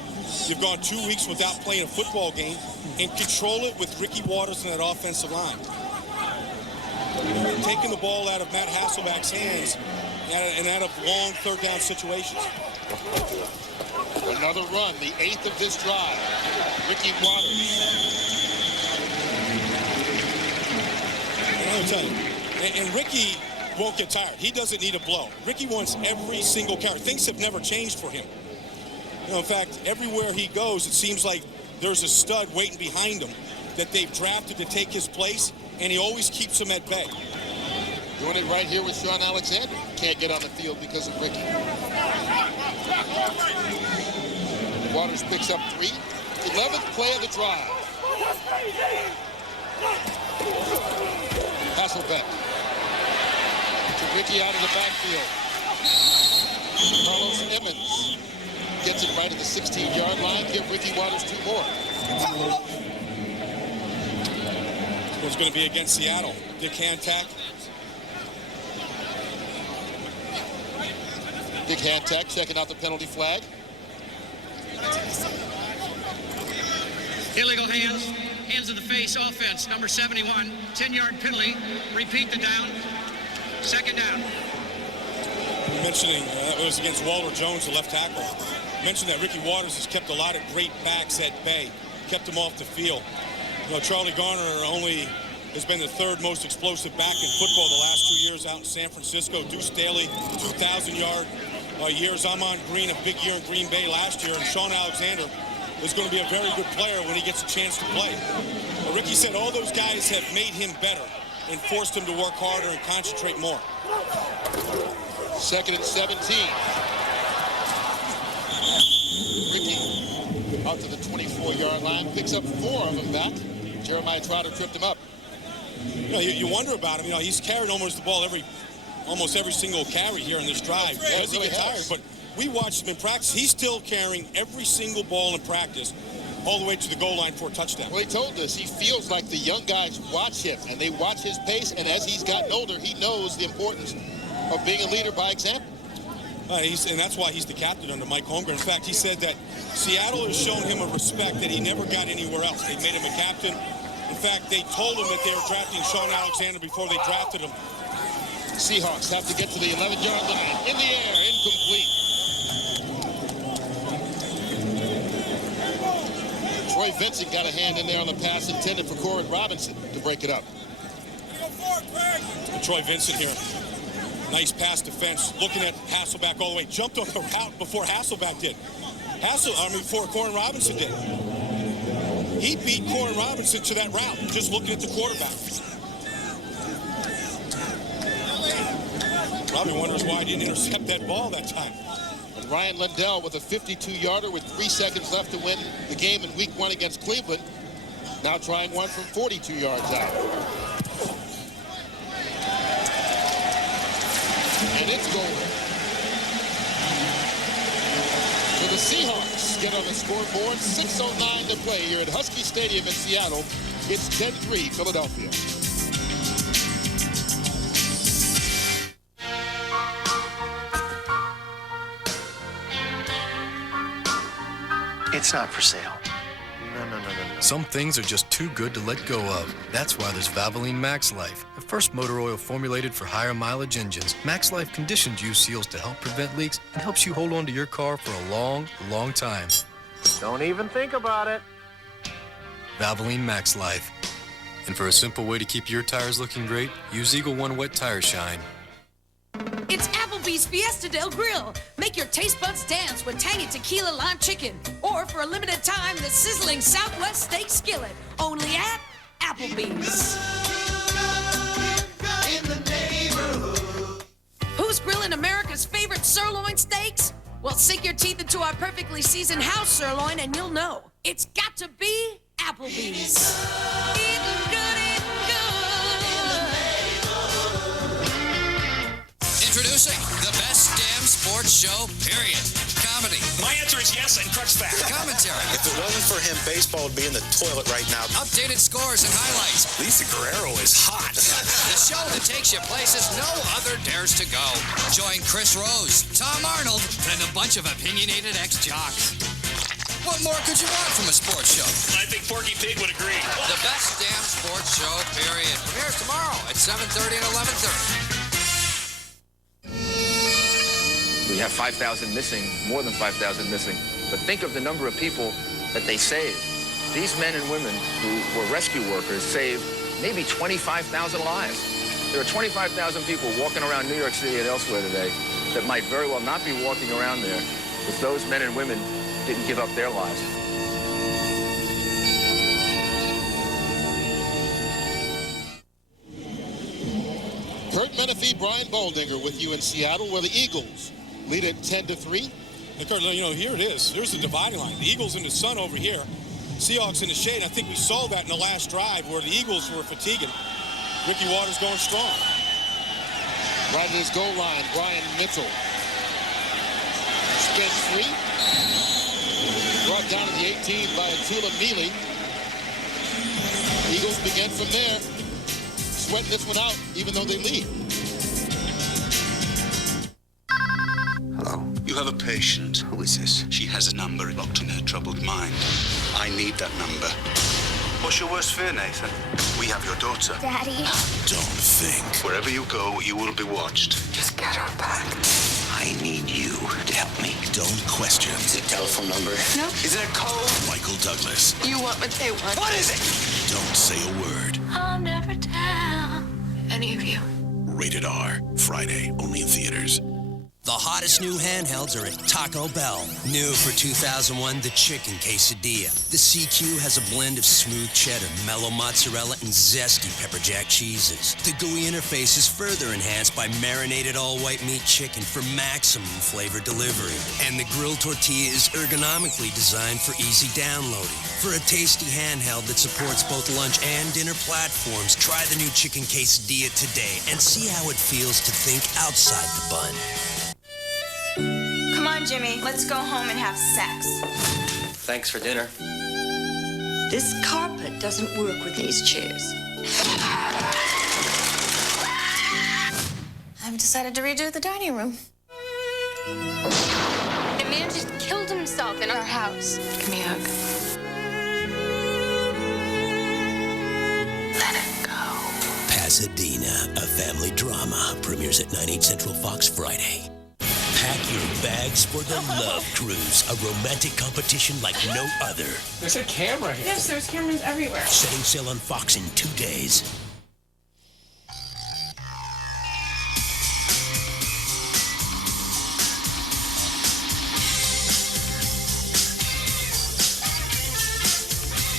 You've gone 2 weeks without playing a football game, and control it with Ricky Waters and that offensive line. Taking the ball out of Matt Hasselbeck's hands and out of long third down situations. Another run, the 8th of this drive. Ricky Waters. I'll tell you, and Ricky won't get tired. He doesn't need a blow. Ricky wants every single carry. Things have never changed for him. You know, in fact, everywhere he goes, it seems like there's a stud waiting behind him that they've drafted to take his place, and he always keeps him at bay. Doing it right here with Sean Alexander. Can't get on the field because of Ricky. Waters picks up 3. 11th play of the drive. Hasselbeck to Ricky out of the backfield. Carlos Emmons gets it right at the 16-yard line. Give Ricky Waters 2 more. It's going to be against Seattle. Dick Hantak. Dick Hantak checking out the penalty flag. Illegal hands to the face offense, number 71, 10-yard penalty. Repeat the down. Second down. Mentioning it was against Walter Jones, the left tackle. Mentioned that Ricky Waters has kept a lot of great backs at bay, kept them off the field. You know, Charlie Garner has been the 3rd most explosive back in football the last 2 years out in San Francisco. Deuce Staley, 2,000-yard years I'm on green, a big year in Green Bay last year, and Sean Alexander is going to be a very good player when he gets a chance to play. But Ricky said all those guys have made him better and forced him to work harder and concentrate more. 2nd and 17. Ricky out to the 24-yard line, picks up 4 of them back. Jeremiah Trotter tripped him up. You know, you wonder about him. You know, he's carried almost the ball almost every single carry here in this drive. Right, Does he get tired? But we watched him in practice. He's still carrying every single ball in practice all the way to the goal line for a touchdown. Well, he told us he feels like the young guys watch him, and they watch his pace, and as he's gotten older, he knows the importance of being a leader by example. And that's why he's the captain under Mike Holmgren. In fact, he said that Seattle has shown him a respect that he never got anywhere else. They made him a captain. In fact, they told him that they were drafting Sean Alexander before they drafted him. Seahawks have to get to the 11-yard line. In the air, incomplete. Troy Vincent got a hand in there on the pass intended for Corwin Robinson to break it up. Troy Vincent here. Nice pass defense. Looking at Hasselbeck all the way. Jumped on the route before Hasselbeck did. Before Corwin Robinson did. He beat Corwin Robinson to that route, just looking at the quarterback. Probably wonders why he didn't intercept that ball that time. And Ryan Lindell with a 52-yarder with 3 seconds left to win the game in Week 1 against Cleveland. Now trying one from 42 yards out. And it's going. So the Seahawks get on the scoreboard. 6:09 to play here at Husky Stadium in Seattle. It's 10-3 Philadelphia. It's not for sale. No. Some things are just too good to let go of. That's why there's Valvoline Max Life, the first motor oil formulated for higher mileage engines. Max Life conditions use seals to help prevent leaks and helps you hold on to your car for a long, long time. Don't even think about it. Valvoline Max Life. And for a simple way to keep your tires looking great, use Eagle One Wet Tire Shine. It's Applebee's Fiesta del Grill. Make your taste buds dance with tangy tequila lime chicken. Or for a limited time, the sizzling Southwest steak skillet. Only at Applebee's. In the neighborhood. Who's grilling America's favorite sirloin steaks? Well, sink your teeth into our perfectly seasoned house sirloin and you'll know. It's got to be Applebee's. Eating good, eating good. Introducing the best damn sports show, period. Comedy. My answer is yes, and Crux fact. Commentary. If it wasn't for him, baseball would be in the toilet right now. Updated scores and highlights. Lisa Guerrero is hot. The show that takes you places no other dares to go. Join Chris Rose, Tom Arnold, and a bunch of opinionated ex-jocks. What more could you want from a sports show? I think Porky Pig would agree. The best damn sports show, period. Premieres tomorrow at 7:30 and 11:30. We have 5,000 missing, more than 5,000 missing. But think of the number of people that they saved. These men and women who were rescue workers saved maybe 25,000 lives. There are 25,000 people walking around New York City and elsewhere today that might very well not be walking around there if those men and women didn't give up their lives. Kurt Menefee, Brian Boldinger with you in Seattle, where the Eagles lead at 10-3. And Kurt, you know, here it is. Here's the dividing line. The Eagles in the sun over here. Seahawks in the shade. I think we saw that in the last drive where the Eagles were fatiguing. Ricky Waters going strong. Right at his goal line, Brian Mitchell. Spin 3. Brought down to the 18 by Atula Mealy. Eagles begin from there. Sweating this one out, even though they lead. Hello? You have a patient. Who is this? She has a number locked in her troubled mind. I need that number. What's your worst fear, Nathan? We have your daughter. Daddy. Don't think. Wherever you go, you will be watched. Just get her back. I need you to help me. Don't question. Is it a telephone number? No. Is it a code? Michael Douglas. You want what they want. What is it? Don't say a word. I'll never tell any of you. Rated R. Friday, only in theaters. The hottest new handhelds are at Taco Bell. New for 2001, the Chicken Quesadilla. The CQ has a blend of smooth cheddar, mellow mozzarella, and zesty pepper jack cheeses. The GUI interface is further enhanced by marinated all-white meat chicken for maximum flavor delivery. And the grilled tortilla is ergonomically designed for easy downloading. For a tasty handheld that supports both lunch and dinner platforms, try the new Chicken Quesadilla today and see how it feels to think outside the bun. Come on, Jimmy. Let's go home and have sex. Thanks for dinner. This carpet doesn't work with these chairs. I've decided to redo the dining room. The man just killed himself in our house. Give me a hug. Let it go. Pasadena, a family drama, premieres at 9/8 Central Fox Friday. Pack your bags for the Love Cruise, a romantic competition like no other. There's a camera here. Yes, there's cameras everywhere. Setting sail on Fox in 2 days.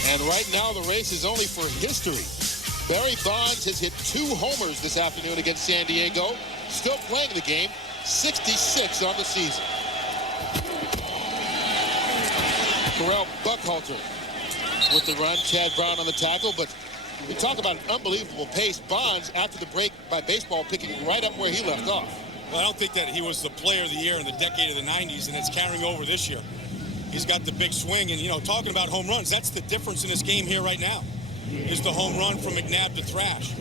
And right now, the race is only for history. Barry Bonds has hit 2 homers this afternoon against San Diego. Still playing the game. 66 on the season. Terrell Buckhalter with the run. Chad Brown on the tackle. But we talk about an unbelievable pace. Bonds, after the break by baseball, picking right up where he left off. Well, I don't think that he was the player of the year in the decade of the 90s, and it's carrying over this year. He's got the big swing, and, you know, talking about home runs, that's the difference in this game here right now, is the home run from McNabb to Thrash.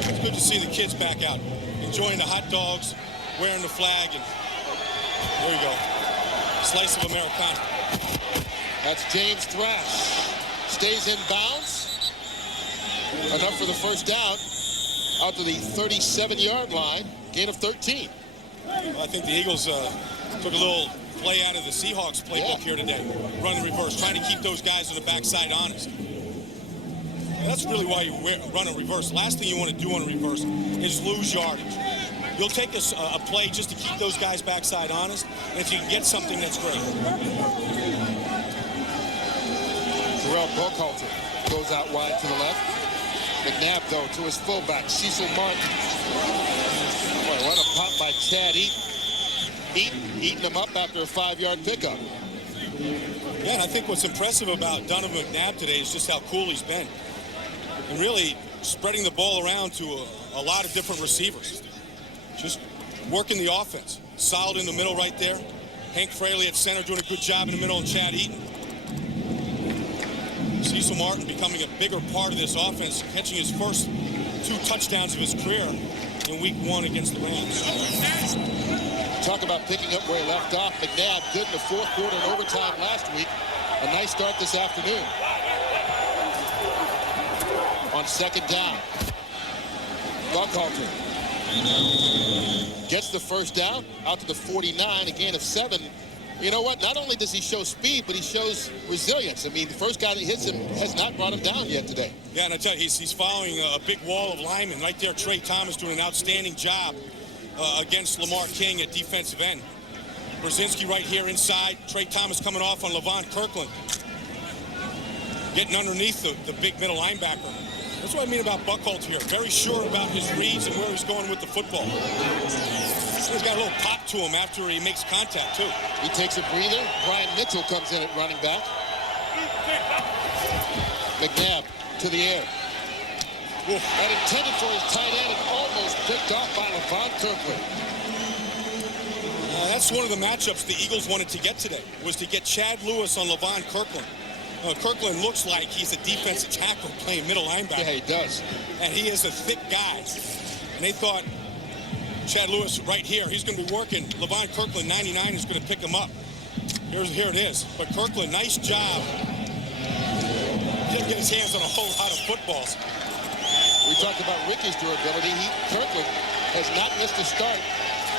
It's good to see the kids back out, enjoying the hot dogs, wearing the flag, and there you go. Slice of Americana. That's James Thrash. Stays in bounds. Enough for the first down. Out to the 37-yard line. Gain of 13. Well, I think the Eagles took a little play out of the Seahawks playbook here today. Run in reverse, trying to keep those guys on the backside honest. And that's really why you run a reverse. Last thing you want to do on a reverse is lose yardage. You'll take a play just to keep those guys backside honest, and if you can get something, that's great. Terrell Buckhalter goes out wide to the left. McNabb, though, to his fullback, Cecil Martin. Boy, what a pop by Chad Eaton. Eating him up after a 5-yard pickup. Yeah, and I think what's impressive about Donovan McNabb today is just how cool he's been. And really spreading the ball around to a lot of different receivers. Just working the offense. Solid in the middle right there. Hank Fraley at center doing a good job in the middle, and Chad Eaton. Cecil Martin becoming a bigger part of this offense, catching his first 2 touchdowns of his career in week 1 against the Rams. Talk about picking up where he left off. McNabb good in the 4th quarter and overtime last week. A nice start this afternoon. On 2nd down. Buckhalter gets the first down out to the 49, a gain of 7. You know what? Not only does he show speed, but he shows resilience. I mean, the first guy that hits him has not brought him down yet today. Yeah, and I tell you, he's following a big wall of linemen. Right there, Trey Thomas doing an outstanding job against Lamar King at defensive end. Brzezinski right here inside. Trey Thomas coming off on Levon Kirkland. Getting underneath the big middle linebacker. That's what I mean about Buckhalter here. Very sure about his reads and where he's going with the football. He's got a little pop to him after he makes contact, too. He takes a breather. Brian Mitchell comes in at running back. McNabb to the air. And intended for his tight end and almost picked off by Levon Kirkland. That's one of the matchups the Eagles wanted to get today, was to get Chad Lewis on Levon Kirkland. Kirkland looks like he's a defensive tackle playing middle linebacker. Yeah, he does. And he is a thick guy. And they thought Chad Lewis right here, he's going to be working. Levon Kirkland, 99, is going to pick him up. Here it is. But Kirkland, nice job. He didn't get his hands on a whole lot of footballs. We talked about Ricky's durability. Kirkland has not missed a start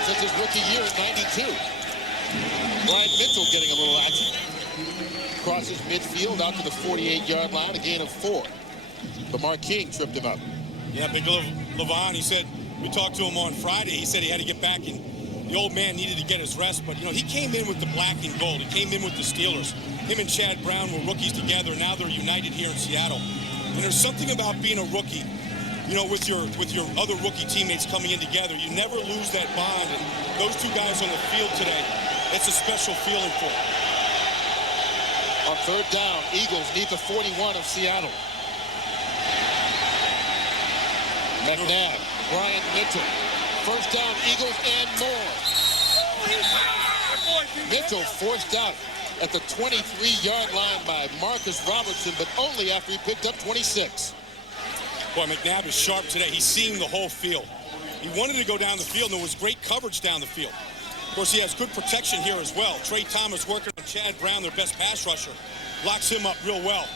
since his rookie year in 92. Brian Mitchell getting a little action. Crosses midfield out to the 48-yard line, a gain of 4. Lamar King tripped him up. Yeah, big Levon, he said, we talked to him on Friday. He said he had to get back and the old man needed to get his rest, but, you know, he came in with the black and gold. He came in with the Steelers. Him and Chad Brown were rookies together. Now they're united here in Seattle. And there's something about being a rookie, you know, with your other rookie teammates coming in together. You never lose that bond. And those two guys on the field today, it's a special feeling for them. On third down, Eagles need the 41 of Seattle. McNabb, Brian Mitchell. First down, Eagles and more. Mitchell forced out at the 23-yard line by Marcus Robertson, but only after he picked up 26. Boy, McNabb is sharp today. He's seeing the whole field. He wanted to go down the field, and there was great coverage down the field. Of course, he has good protection here as well. Trey Thomas working on Chad Brown, their best pass rusher. Locks him up real well.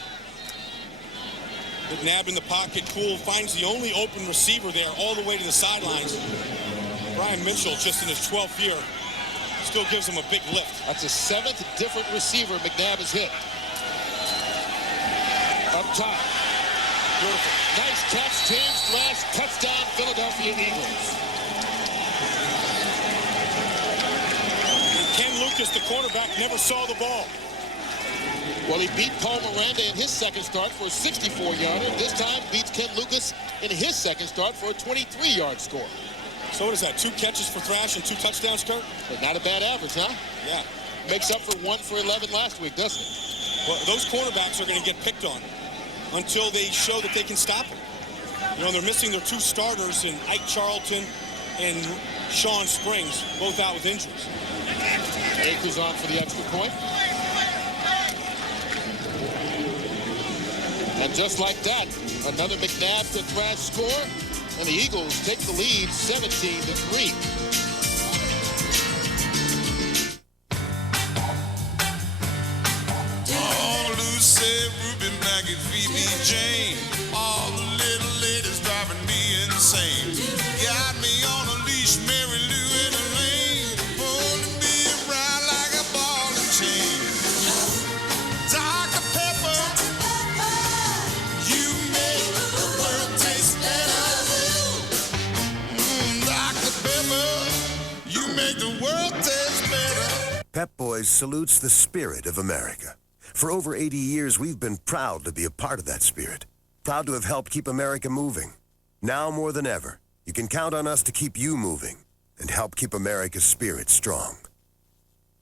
McNabb in the pocket, cool, finds the only open receiver there all the way to the sidelines. Brian Mitchell, just in his 12th year, still gives him a big lift. That's the 7th different receiver McNabb has hit. Up top. Beautiful. Nice catch, James Thrash, touchdown, Philadelphia Eagles. Ken Lucas, the cornerback, never saw the ball. Well, he beat Paul Miranda in his second start for a 64-yarder. This time beats Ken Lucas in his second start for a 23-yard score. So what is that, 2 catches for Thrash and 2 touchdowns, Kurt? But not a bad average, huh? Yeah. Makes up for 1 for 11 last week, doesn't it? Well, those cornerbacks are going to get picked on until they show that they can stop them. You know, they're missing their 2 starters in Ike Charlton and Sean Springs, both out with injuries. Akers on for the extra point. And just like that, another McNabb to Thrash score, and the Eagles take the lead 17-3. Oh, Lucy, Ruby, Maggie, Phoebe, Jane, all the little ladies driving me insane. Got me on a leash, Mary Lou and Elaine, pulling me around like a ball and chain. Dr. Pepper, you make the world taste better. Dr. Pepper, you make the world taste better. Pep Boys salutes the spirit of America. For over 80 years, we've been proud to be a part of that spirit. Proud to have helped keep America moving. Now more than ever, you can count on us to keep you moving and help keep America's spirit strong.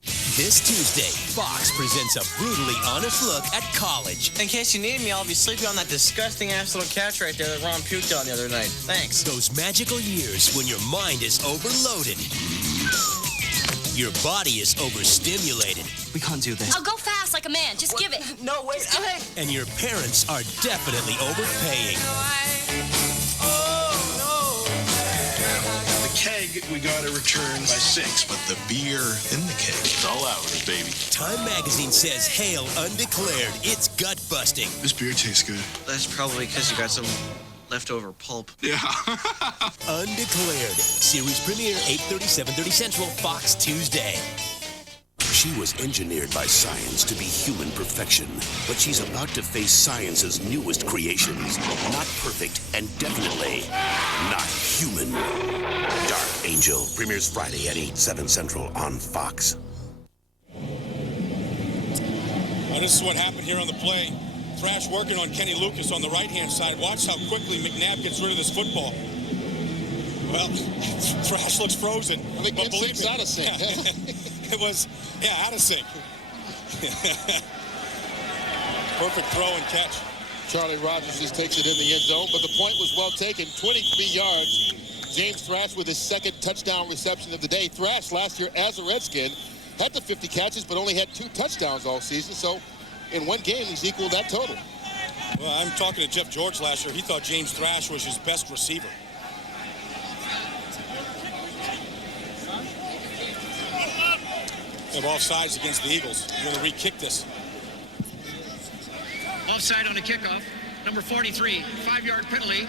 This Tuesday, Fox presents a brutally honest look at college. In case you need me, I'll be sleeping on that disgusting-ass little couch right there that Ron puked on the other night. Thanks. Those magical years when your mind is overloaded. Your body is overstimulated. We can't do this. I'll go fast like a man. Just give it. No, wait. And your parents are definitely overpaying. The keg we got to return by 6, but the beer in the keg is all ours, baby. Time magazine says, hail undeclared. It's gut-busting. This beer tastes good. That's probably because you got some leftover pulp. Yeah. Undeclared. Series premiere, 8:30, 7:30 Central, Fox Tuesday. She was engineered by science to be human perfection, but she's about to face science's newest creations. Not perfect and definitely not human. Dark Angel premieres Friday at 8, 7 Central on Fox. Now, this is what happened here on the play. Thrash working on Kenny Lucas on the right-hand side. Watch how quickly McNabb gets rid of this football. Well, Thrash looks frozen. I think but believe it's out of sync. It was, out of sync. Perfect throw and catch. Charlie Rogers just takes it in the end zone, but the point was well taken, 23 yards. James Thrash with his second touchdown reception of the day. Thrash last year as a Redskin had the 50 catches, but only had 2 touchdowns all season, so in one game, he's equaled that total. Well, I'm talking to Jeff George last year. He thought James Thrash was his best receiver. They have offsides against the Eagles. They're going to re-kick this. Offside on a kickoff. Number 43, 5-yard penalty.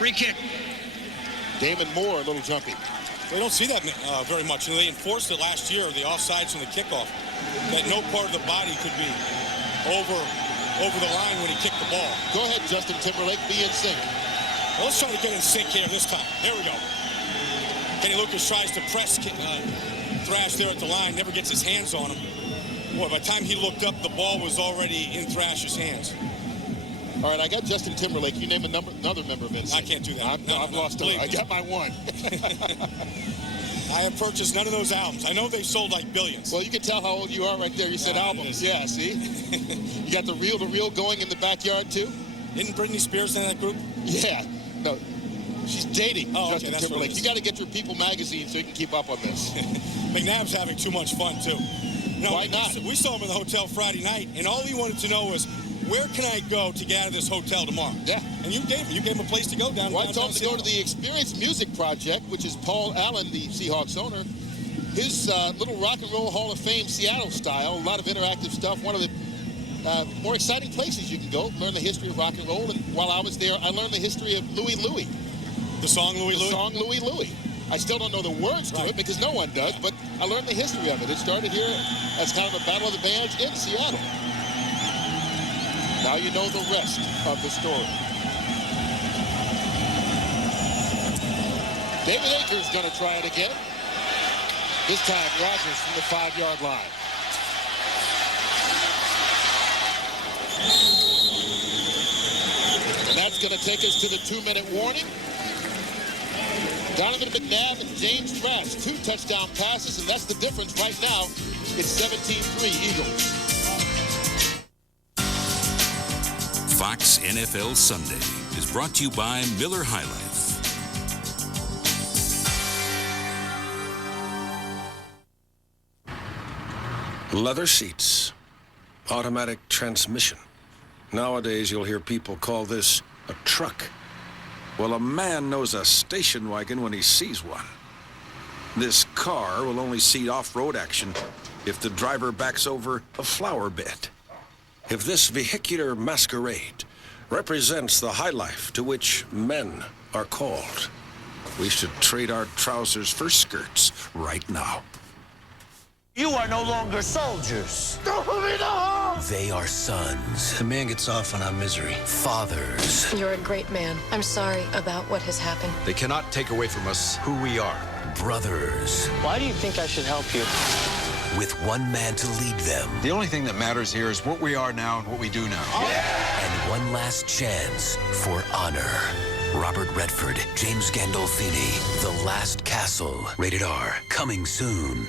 Re-kick. Damon Moore, a little jumpy. They don't see that very much. They enforced it last year, the offsides from the kickoff, that no part of the body could be over the line when he kicked the ball. Go ahead, Justin Timberlake, be in sync. Well, let's try to get in sync here this time. Here we go. Kenny Lucas tries to press Thrash there at the line, never gets his hands on him. Boy, by the time he looked up, the ball was already in Thrash's hands. All right, I got Justin Timberlake. You name another member of NSYNC. I can't do that. I've lost it. I got my one. I have purchased none of those albums. I know they've sold like billions. Well, you can tell how old you are right there. You said albums. Yeah, see? You got the reel-to-reel going in the backyard, too? Isn't Britney Spears in that group? Yeah. No. She's dating Justin that's Timberlake. You got to get your People magazine so you can keep up on this. McNabb's having too much fun, too. No, Why not? We saw him in the hotel Friday night, and all he wanted to know was, where can I go to get out of this hotel tomorrow? Yeah. And you gave him a place to go down. Well, I told him to go to the Experience Music Project, which is Paul Allen, the Seahawks owner. His little rock and roll Hall of Fame Seattle style, a lot of interactive stuff. One of the more exciting places you can go, learn the history of rock and roll. And while I was there, I learned the history of Louie Louie. The song Louie Louie? The song Louie Louie. I still don't know the words to it because no one does, but I learned the history of it. It started here as kind of a battle of the bands in Seattle. Now you know the rest of the story. David Akers going to try it again. This time, Rodgers from the 5-yard line. And that's going to take us to the 2-minute warning. Donovan McNabb and James Thrash, 2 touchdown passes, and that's the difference right now. It's 17-3 Eagles. Fox NFL Sunday is brought to you by Miller High Life. Leather seats, automatic transmission. Nowadays, you'll hear people call this a truck. Well, a man knows a station wagon when he sees one. This car will only see off-road action if the driver backs over a flower bed. If this vehicular masquerade represents the high life to which men are called, we should trade our trousers for skirts right now. You are no longer soldiers. They are sons. The man gets off on our misery. Fathers. You're a great man. I'm sorry about what has happened. They cannot take away from us who we are. Brothers. Why do you think I should help you? With one man to lead them. The only thing that matters here is what we are now and what we do now. And one last chance for honor. Robert Redford, James Gandolfini, The Last Castle. Rated R. Coming soon.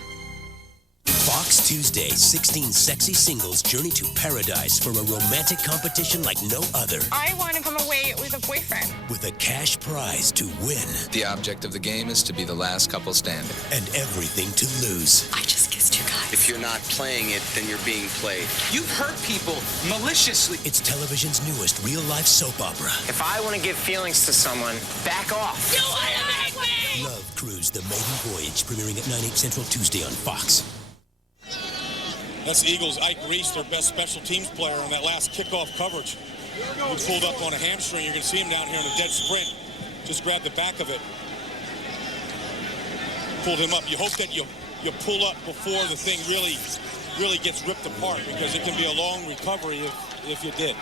Fox Tuesday, 16 sexy singles journey to paradise for a romantic competition like no other. I want to come away with a boyfriend. With a cash prize to win. The object of the game is to be the last couple standing. And everything to lose. I just kissed you guys. If you're not playing it, then you're being played. You've hurt people maliciously. It's television's newest real-life soap opera. If I want to give feelings to someone, back off. You want to make me? Love Cruise, The Maiden Voyage, premiering at 9/8 Central Tuesday on Fox. That's the Eagles' Ike Reese, their best special teams player on that last kickoff coverage. He pulled up on a hamstring. You're going to see him down here in a dead sprint. Just grab the back of it. Pulled him up. You hope that you pull up before the thing really gets ripped apart, because it can be a long recovery if you did.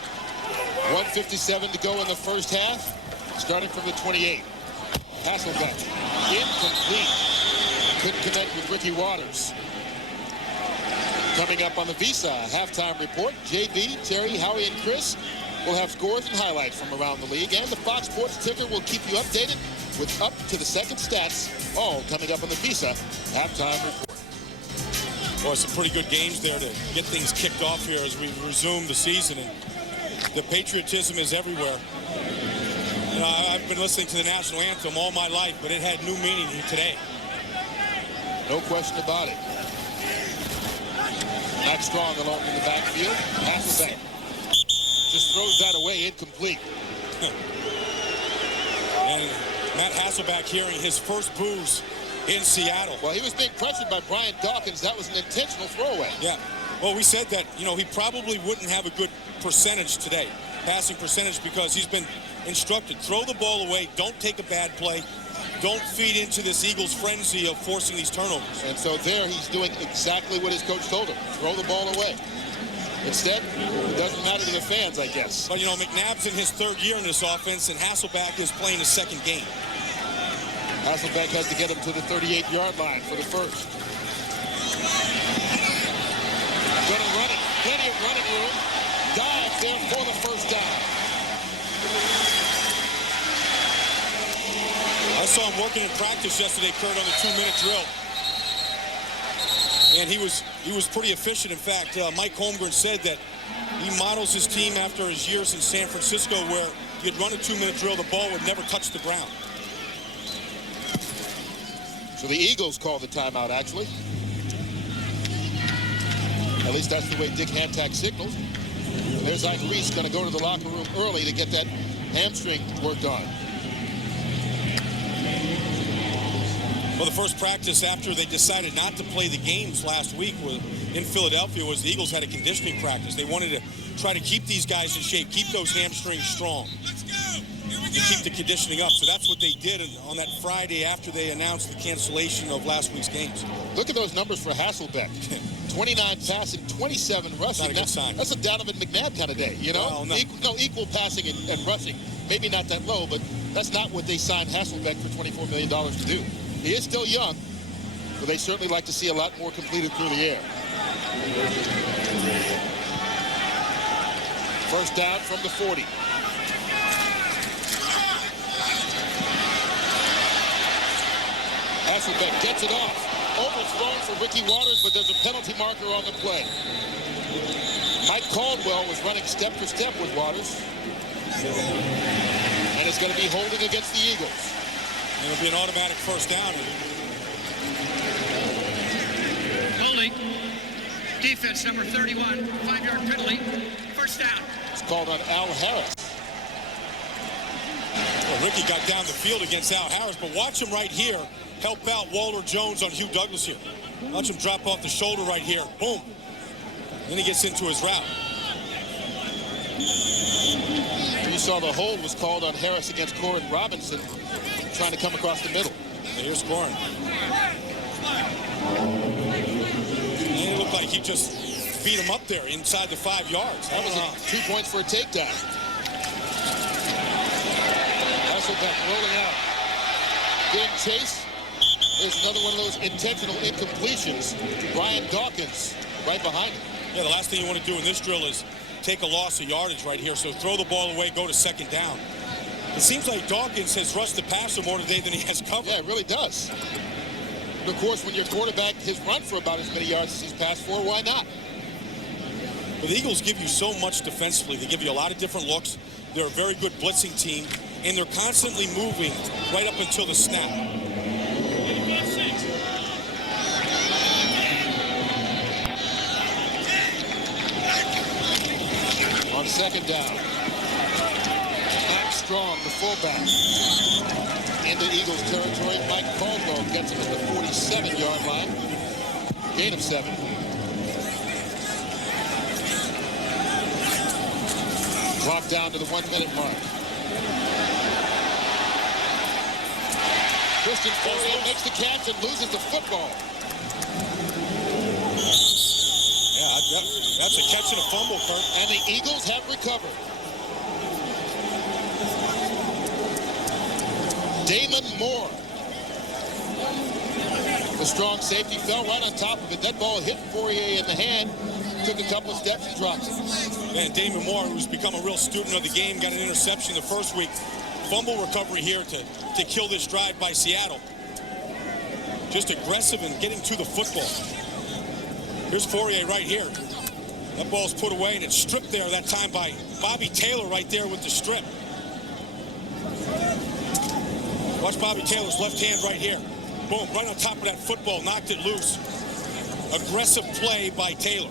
1:57 to go in the first half, starting from the 28. Hasselbeck, incomplete. Couldn't connect with Ricky Waters. Coming up on the Visa halftime report, JB, Terry, Howie, and Chris will have scores and highlights from around the league, and the Fox Sports Ticker will keep you updated with up-to-the-second stats, all coming up on the Visa halftime report. Well, some pretty good games there to get things kicked off here as we resume the season, and the patriotism is everywhere. You know, I've been listening to the national anthem all my life, but it had new meaning today. No question about it. Max Strong alone in the backfield. Hasselbeck just throws that away, incomplete. And Matt Hasselbeck hearing his first boos in Seattle. Well, he was being pressured by Brian Dawkins. That was an intentional throwaway. Yeah. Well, we said that, you know, he probably wouldn't have a good percentage today, passing percentage, because he's been instructed, throw the ball away, don't take a bad play, don't feed into this Eagles frenzy of forcing these turnovers. And so there he's doing exactly what his coach told him, throw the ball away. Instead, it doesn't matter to the fans, I guess. But, you know, McNabb's in his third year in this offense, and Hasselbeck is playing his second game. Hasselbeck has to get him to the 38-yard line for the first. Going to run it. Plenty of running room. Dive there for the first down. I saw him working in practice yesterday, Kurt, on the 2-minute drill. And he was pretty efficient. In fact, Mike Holmgren said that he models his team after his years in San Francisco, where he'd run a 2-minute drill, the ball would never touch the ground. So the Eagles call the timeout, actually. At least that's the way Dick Hantak signals. There's Ike Reese going to go to the locker room early to get that hamstring worked on. Well, the first practice after they decided not to play the games last week in Philadelphia was the Eagles had a conditioning practice. They wanted to try to keep these guys in shape, keep those hamstrings strong, and keep the conditioning up. So that's what they did on that Friday after they announced the cancellation of last week's games. Look at those numbers for Hasselbeck. 29 passing, 27 rushing. Not a good sign. That's a Donovan McNabb kind of day, you know? Well, no. Equal passing and rushing. Maybe not that low, but that's not what they signed Hasselbeck for $24 million to do. He is still young, but they certainly like to see a lot more completed through the air. First down from the 40. Hasselbeck gets it off. Overthrown for Ricky Waters, but there's a penalty marker on the play. Mike Caldwell was running step for step with Waters. And it's going to be holding against the Eagles. It'll be an automatic first down. Holding. Defense number 31. 5-yard penalty. First down. It's called on Al Harris. Well, Ricky got down the field against Al Harris, but watch him right here help out Walter Jones on Hugh Douglas here. Watch him drop off the shoulder right here. Boom. Then he gets into his route. You saw the hold was called on Harris against Corin Robinson, trying to come across the middle. And here's Corin. And it looked like he just beat him up there inside the 5 yards. That was 2 points for a takedown. Hasselbeck rolling out. Getting chase. There's another one of those intentional incompletions to Brian Dawkins right behind him. Yeah, the last thing you want to do in this drill is take a loss of yardage right here. So throw the ball away, go to second down. It seems like Dawkins has rushed the passer more today than he has covered. Yeah, it really does. But of course, when your quarterback has run for about as many yards as he's passed for, why not? But the Eagles give you so much defensively. They give you a lot of different looks. They're a very good blitzing team, and they're constantly moving right up until the snap. On second down, Max Strong, the fullback, into Eagles territory. Mike Caldwell gets him at the 47-yard line. Gain of 7. Clock down to the 1-minute mark. Christian Fourier makes the catch and loses the football. That's a catch and a fumble, Kurt. And the Eagles have recovered. Damon Moore. The strong safety fell right on top of it. That ball hit Fourier in the hand. Took a couple of steps and dropped it. And Damon Moore, who's become a real student of the game, got an interception the first week. Fumble recovery here to kill this drive by Seattle. Just aggressive and getting to the football. Here's Fourier right here. That ball's put away, and it's stripped there that time by Bobby Taylor right there with the strip. Watch Bobby Taylor's left hand right here. Boom, right on top of that football, knocked it loose. Aggressive play by Taylor.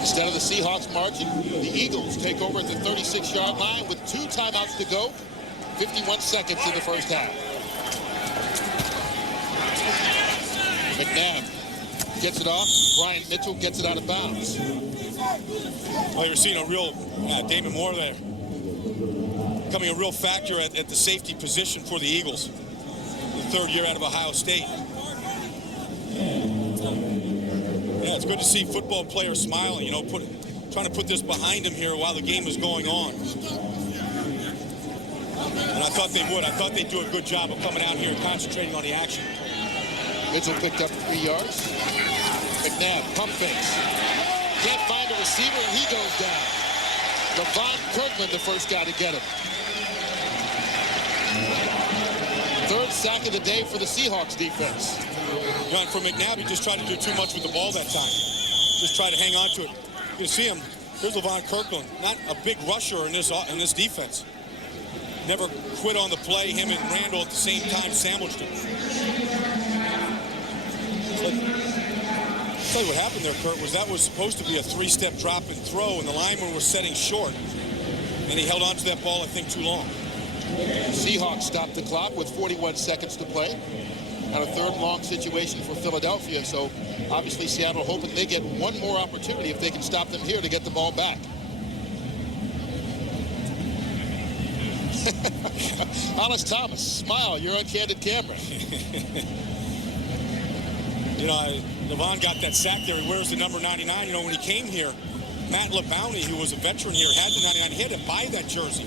Instead of the Seahawks marching, the Eagles take over at the 36-yard line with 2 timeouts to go. 51 seconds in the first half. McNabb gets it off. Brian Mitchell gets it out of bounds. Well, you're seeing a real Damon Moore there. Becoming a real factor at the safety position for the Eagles. The 3rd year out of Ohio State. Yeah, it's good to see football players smiling, you know, trying to put this behind him here while the game is going on. And I thought they would. I thought they'd do a good job of coming out here and concentrating on the action. Mitchell picked up 3 yards. McNabb, pump fakes. Can't find a receiver, and he goes down. Levon Kirkland, the first guy to get him. Third sack of the day for the Seahawks defense. And for McNabb, he just tried to do too much with the ball that time. Just tried to hang on to it. You can see him. Here's Levon Kirkland, not a big rusher in this defense. Never quit on the play. Him and Randall at the same time sandwiched him. But I'll tell you what happened there, Kurt, was that was supposed to be a 3-step drop and throw, and the lineman was setting short. And he held on to that ball, I think, too long. Seahawks stopped the clock with 41 seconds to play. On a third long situation for Philadelphia. So obviously Seattle hoping they get one more opportunity if they can stop them here to get the ball back. Hollis Thomas, smile, you're on candid camera. You know, Levon got that sack there. He wears the number 99. You know, when he came here, Matt LeBounty, who was a veteran here, had the 99. He had to buy that jersey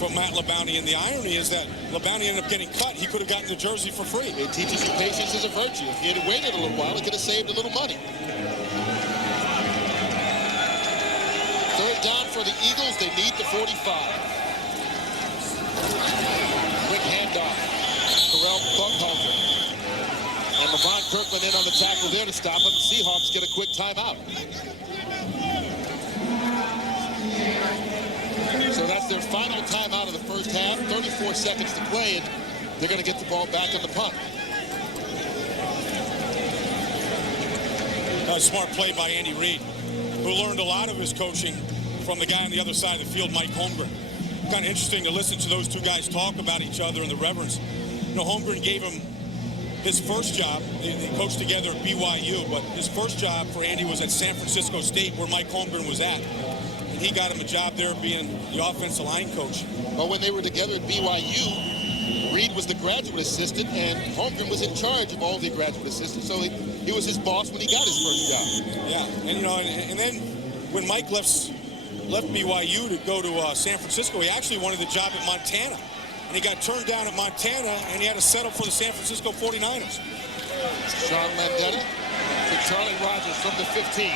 from Matt LeBounty. And the irony is that LeBounty ended up getting cut. He could have gotten the jersey for free. It teaches you patience is a virtue. If he had waited a little while, he could have saved a little money. Third down for the Eagles. They need the 45. Quick handoff. Terrell Buckhalter. And Levon Kirkland in on the tackle there to stop him. Seahawks get a quick timeout. So that's their final timeout of the first half. 34 seconds to play, and they're going to get the ball back on the punt. A smart play by Andy Reid, who learned a lot of his coaching from the guy on the other side of the field, Mike Holmgren. Kind of interesting to listen to those two guys talk about each other and the reverence. You know, Holmgren gave him his first job. They coached together at BYU, but his first job for Andy was at San Francisco State, where Mike Holmgren was at. And he got him a job there being the offensive line coach. Well, when they were together at BYU, Reid was the graduate assistant, and Holmgren was in charge of all the graduate assistants. So he was his boss when he got his first job. Yeah, and you know, and then when Mike left BYU to go to San Francisco, he actually wanted the job at Montana. And he got turned down at Montana, and he had to settle for the San Francisco 49ers. Sean Landetta to Charlie Rogers from the 15.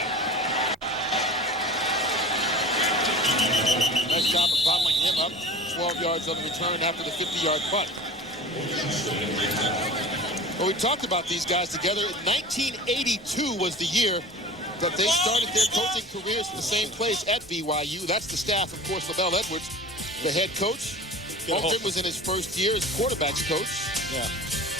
Nice job of bottling him up. 12 yards on the return after the 50-yard punt. Well, we talked about these guys together. 1982 was the year that they started their coaching careers in the same place at BYU. That's the staff, of course. LaBelle Edwards, the head coach. Holmgren was in his first year as quarterback's coach. Yeah.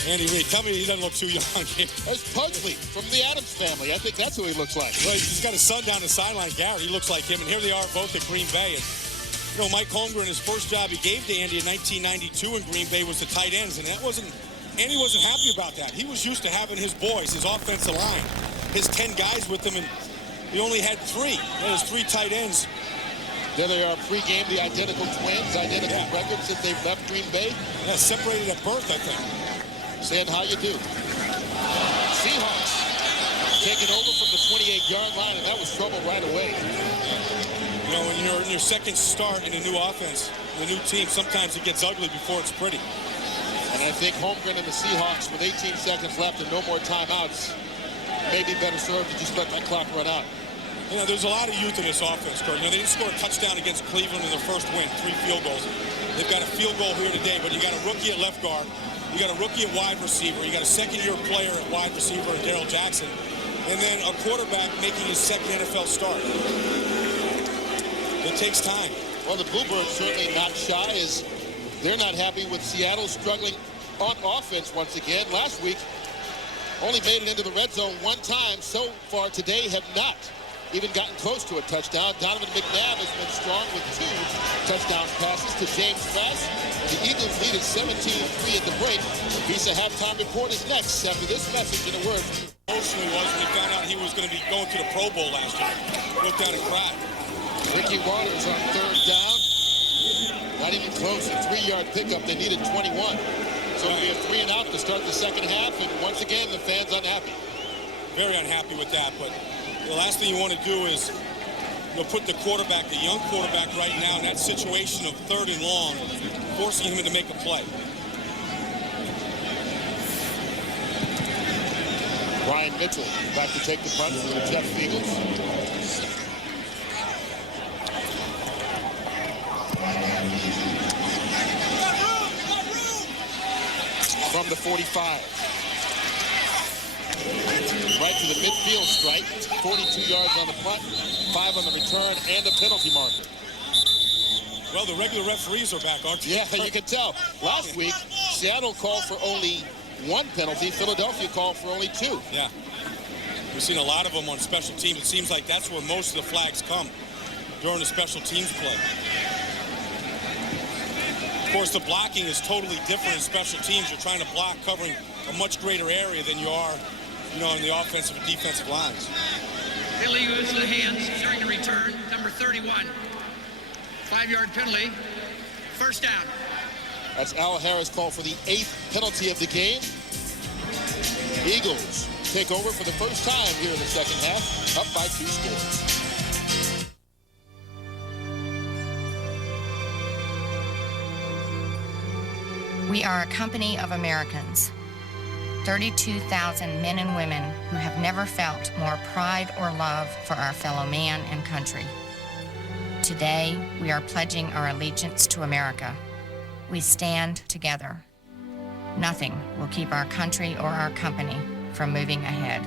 Andy Reid, tell me he doesn't look too young. That's Pugsley from the Adams family. I think that's who he looks like. Well, he's got his son down the sideline, Garrett. He looks like him. And here they are both at Green Bay. And, you know, Mike Holmgren, his first job he gave to Andy in 1992 in Green Bay was the tight ends. And Andy wasn't happy about that. He was used to having his boys, his offensive line, his 10 guys with him. And he only had 3. He had his 3 tight ends. There they are pre-game, the identical twins, identical records that they've left Green Bay. Yeah, separated at birth, I think. Saying how you do. Seahawks taking over from the 28-yard line, and that was trouble right away. You know, when you're in your second start in a new offense, in a new team, sometimes it gets ugly before it's pretty. And I think Holmgren and the Seahawks, with 18 seconds left and no more timeouts, may be better served to just let that clock run out. You know, there's a lot of youth in this offense, Kurt. You know, they didn't score a touchdown against Cleveland in their first win, 3 field goals. They've got a field goal here today, but you got a rookie at left guard. You got a rookie at wide receiver. You got a second-year player at wide receiver, Darrell Jackson. And then a quarterback making his second NFL start. It takes time. Well, the Bluebirds certainly not shy, as they're not happy with Seattle struggling on offense once again. Last week, only made it into the red zone 1 time. So far today, have not even gotten close to a touchdown. Donovan McNabb has been strong with 2 touchdown passes to James Fass. The Eagles lead at 17-3 at the break. Visa halftime report is next after this message in a word. Emotionally was when he found out he was going to be going to the Pro Bowl last year. Looked down and cried. Ricky Waters on 3rd down. Not even close. A 3-yard pickup. They needed 21. So it'll be a 3 and out to start the second half. And once again, the fans unhappy. Very unhappy with that, but the last thing you want to do is put the quarterback, the young quarterback right now in that situation of 3rd and long, forcing him to make a play. Ryan Mitchell back to take the punt for the Jeff Eagles. From the 45. Right to the midfield strike. 42 yards on the punt, 5 on the return, and a penalty marker. Well, the regular referees are back, aren't you? Yeah, you can tell. Last week, Seattle called for only 1 penalty. Philadelphia called for only 2. Yeah. We've seen a lot of them on special teams. It seems like that's where most of the flags come, during the special teams play. Of course, the blocking is totally different in special teams. You're trying to block covering a much greater area than you are, in the offensive and defensive lines. Illegal use of the hands during the return, number 31. 5-yard penalty, first down. That's Al Harris called for the 8th penalty of the game. Eagles take over for the first time here in the second half, up by 2 scores. We are a company of Americans, 32,000 men and women who have never felt more pride or love for our fellow man and country. Today, we are pledging our allegiance to America. We stand together. Nothing will keep our country or our company from moving ahead.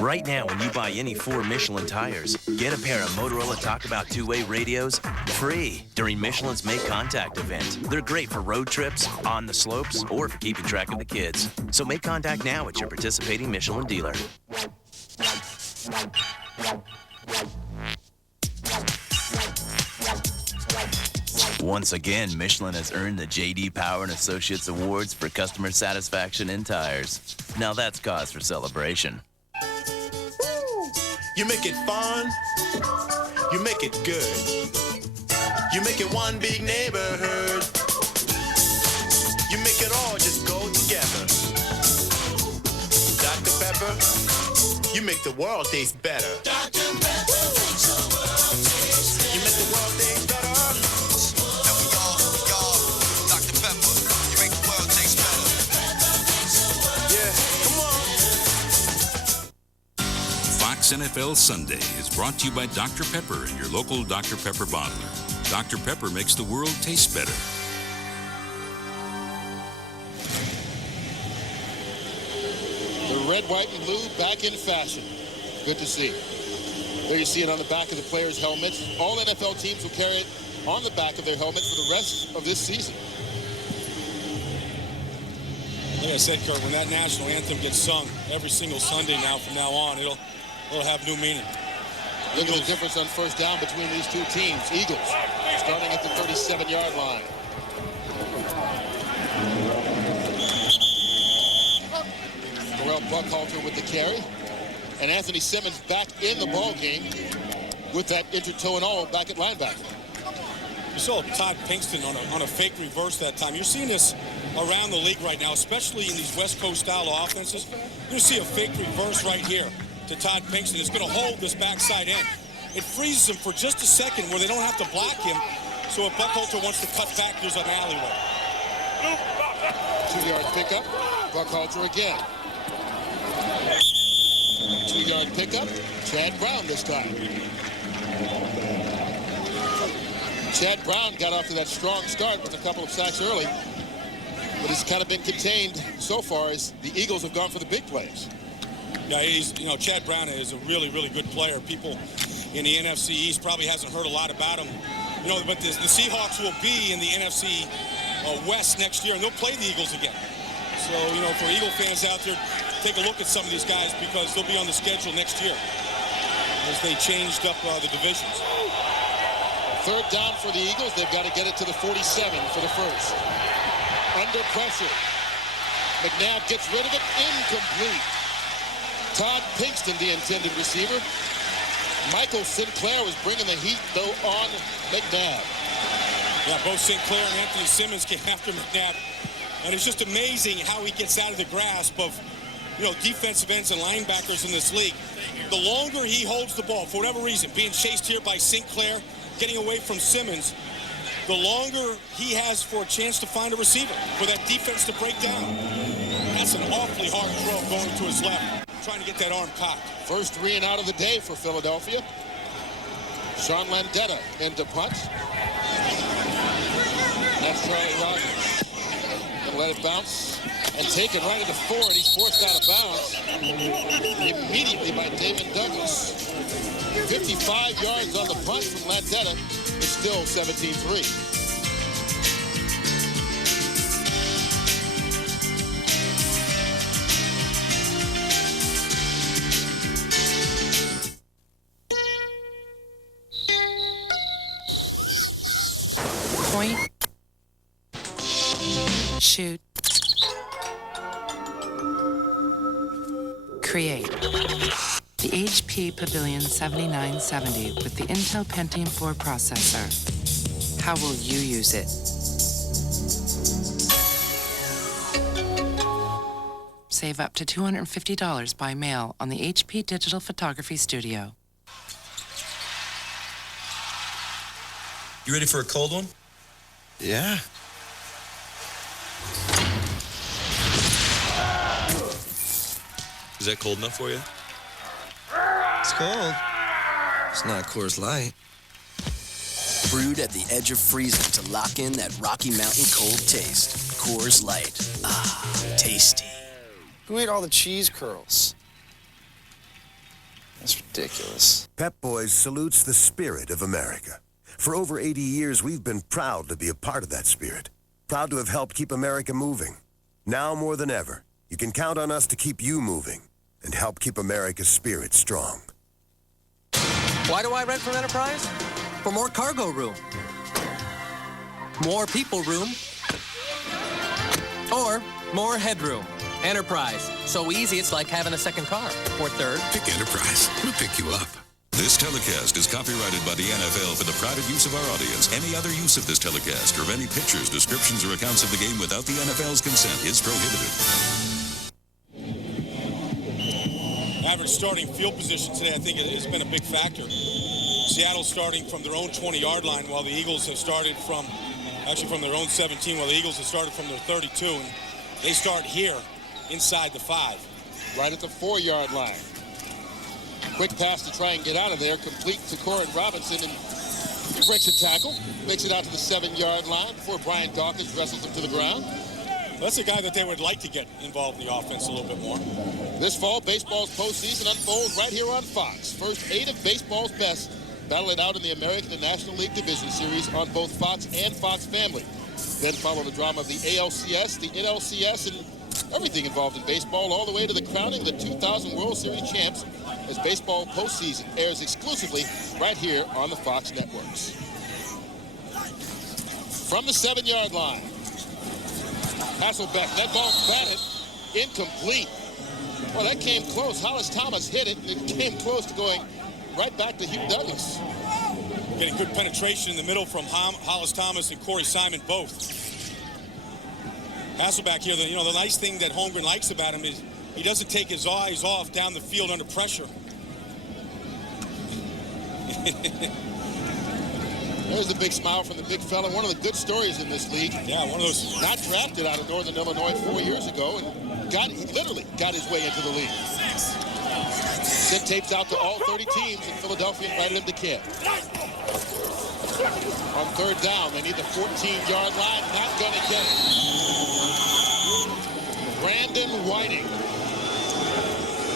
Right now, when you buy any 4 Michelin tires, get a pair of Motorola Talk About two-way radios free during Michelin's Make Contact event. They're great for road trips, on the slopes, or for keeping track of the kids. So make contact now at your participating Michelin dealer. Once again, Michelin has earned the J.D. Power and Associates Awards for customer satisfaction in tires. Now that's cause for celebration. You make it fun, you make it good, you make it one big neighborhood, you make it all just go together. Dr. Pepper, you make the world taste better. Dr. Pepper makes the world taste better. You make the world taste better. And we all, Dr. Pepper, you make the world taste better. Yeah, come on. Fox NFL Sunday is brought to you by Dr. Pepper and your local Dr. Pepper bottler. Dr. Pepper makes the world taste better. The red, white, and blue back in fashion. Good to see. There you see it on the back of the players' helmets. All NFL teams will carry it on the back of their helmets for the rest of this season. Like I said, Kurt, when that national anthem gets sung every single Sunday now from now on, it'll have new meaning. Look at the difference on first down between these two teams. Eagles starting at the 37-yard line. Terrell Buckhalter with the carry. And Anthony Simmons back in the ball game with that inter-toe and all back at linebacker. You saw Todd Pinkston on a fake reverse that time. You're seeing this around the league right now, especially in these West Coast style offenses. You're going to see a fake reverse right here to Todd Pinkston. It's going to hold this backside end. It freezes him for just a second where they don't have to block him. So if Buckhalter wants to cut back, there's an alleyway. 2-yard pickup. Buckhalter again. 2-yard pickup. Chad Brown this time. Chad Brown got off to that strong start with a couple of sacks early, but he's kind of been contained so far as the Eagles have gone for the big plays. Yeah, Chad Brown is a really, really good player. People in the NFC East probably hasn't heard a lot about him. But the Seahawks will be in the NFC West next year, and they'll play the Eagles again. So, for Eagle fans out there, take a look at some of these guys because they'll be on the schedule next year as they changed up the divisions. Third down for the Eagles. They've got to get it to the 47 for the first. Under pressure. McNabb gets rid of it. Incomplete. Todd Pinkston, the intended receiver. Michael Sinclair was bringing the heat, though, on McNabb. Yeah, both Sinclair and Anthony Simmons came after McNabb. And it's just amazing how he gets out of the grasp of defensive ends and linebackers in this league, the longer he holds the ball, for whatever reason, being chased here by Sinclair, getting away from Simmons, the longer he has for a chance to find a receiver, for that defense to break down. That's an awfully hard throw going to his left, trying to get that arm cocked. First 3 and out of the day for Philadelphia. Sean Landetta into punt. That's Charlie Rogers. Gonna let it bounce and take it right into 4, and he's forced out of bounds immediately by David Douglas. 55 yards on the punt from Landetta. It's still 17-3. Point, shoot, create. The HP Pavilion 7970 with the Intel Pentium 4 processor. How will you use it? Save up to $250 by mail on the HP Digital Photography Studio. You ready for a cold one? Yeah. Is that cold enough for you? It's cold. It's not Coors Light. Brewed at the edge of freezing to lock in that Rocky Mountain cold taste. Coors Light. Ah, tasty. Who ate all the cheese curls? That's ridiculous. Pep Boys salutes the spirit of America. For over 80 years, we've been proud to be a part of that spirit. Proud to have helped keep America moving. Now more than ever, you can count on us to keep you moving and help keep America's spirit strong. Why do I rent from Enterprise? For more cargo room. More people room. Or more headroom. Enterprise. So easy it's like having a second car. Or third. Pick Enterprise. We'll pick you up. This telecast is copyrighted by the NFL for the private use of our audience. Any other use of this telecast or of any pictures, descriptions, or accounts of the game without the NFL's consent is prohibited. Average starting field position today, I think, has been a big factor. Seattle starting from their own 20-yard line, while the Eagles have started from their own 17, while the Eagles have started from their 32. And they start here inside the 5. Right at the 4-yard line. Quick pass to try and get out of there, complete to Corin Robinson, and he breaks a tackle, makes it out to the 7-yard line before Brian Dawkins wrestles him to the ground. That's a guy that they would like to get involved in the offense a little bit more. This fall, baseball's postseason unfolds right here on Fox. First 8 of baseball's best battle it out in the American and National League Division Series on both Fox and Fox Family. Then follow the drama of the ALCS, the NLCS, and everything involved in baseball, all the way to the crowning of the 2000 World Series champs, as baseball postseason airs exclusively right here on the Fox networks. From the 7-yard line, Hasselbeck, that ball's batted, incomplete. Well, that came close. Hollis Thomas hit it, and it came close to going right back to Hugh Douglas. Getting good penetration in the middle from Hollis Thomas and Corey Simon both. Hasselbeck here, the nice thing that Holmgren likes about him is he doesn't take his eyes off down the field under pressure. There's the big smile from the big fella. One of the good stories in this league. Yeah, one of those. Not drafted out of Northern Illinois 4 years ago, and literally got his way into the league. Sent tapes out to all 30 teams, and Philadelphia invited him to camp. On 3rd down, they need the 14-yard line. Not going to get it. Brandon Whiting.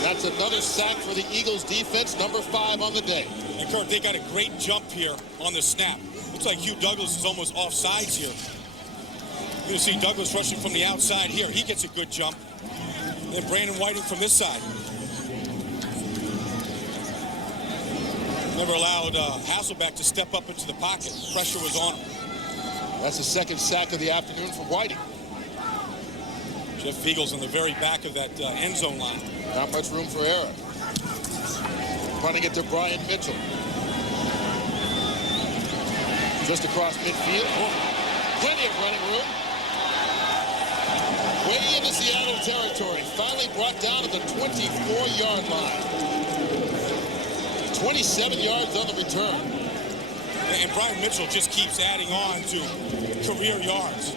That's another sack for the Eagles defense, number 5 on the day. And Kurt, they got a great jump here on the snap. Looks like Hugh Douglas is almost off sides here. You're going to see Douglas rushing from the outside here. He gets a good jump. And then Brandon Whiting from this side. Never allowed Hasselbeck to step up into the pocket. Pressure was on him. That's the second sack of the afternoon for Whiting. Jeff Eagles in the very back of that end zone line. Not much room for error. Running it to Brian Mitchell. Just across midfield. Plenty of running room. Way into Seattle territory. Finally brought down at the 24-yard line. 27 yards on the return. And Brian Mitchell just keeps adding on to career yards.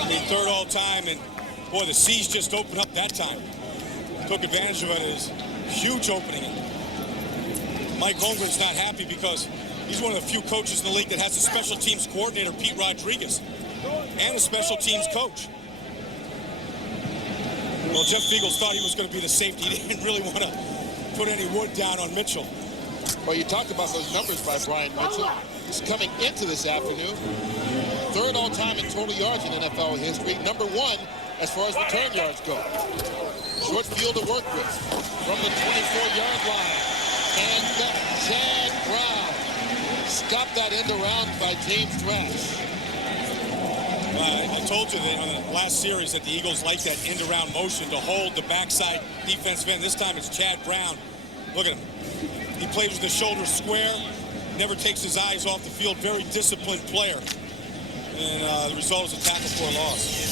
I mean, third all time, and boy, the Seas just opened up that time. Took advantage of it as huge opening. Mike Holmgren's not happy because he's one of the few coaches in the league that has a special teams coordinator, Pete Rodriguez, and a special teams coach. Well, Jeff Fiegels thought he was going to be the safety. He didn't really want to put any wood down on Mitchell. Well, you talked about those numbers by Brian Mitchell. He's coming into this afternoon. Third all-time in total yards in NFL history. Number 1 as far as return yards go. Short field to work with from the 24-yard line. And back, Chad Brown. Stopped that end around by James Thrash. I told you that on the last series that the Eagles like that end-around motion to hold the backside defensive end. This time it's Chad Brown. Look at him. He plays with the shoulders square, never takes his eyes off the field. Very disciplined player. And the result is a tackle for a loss.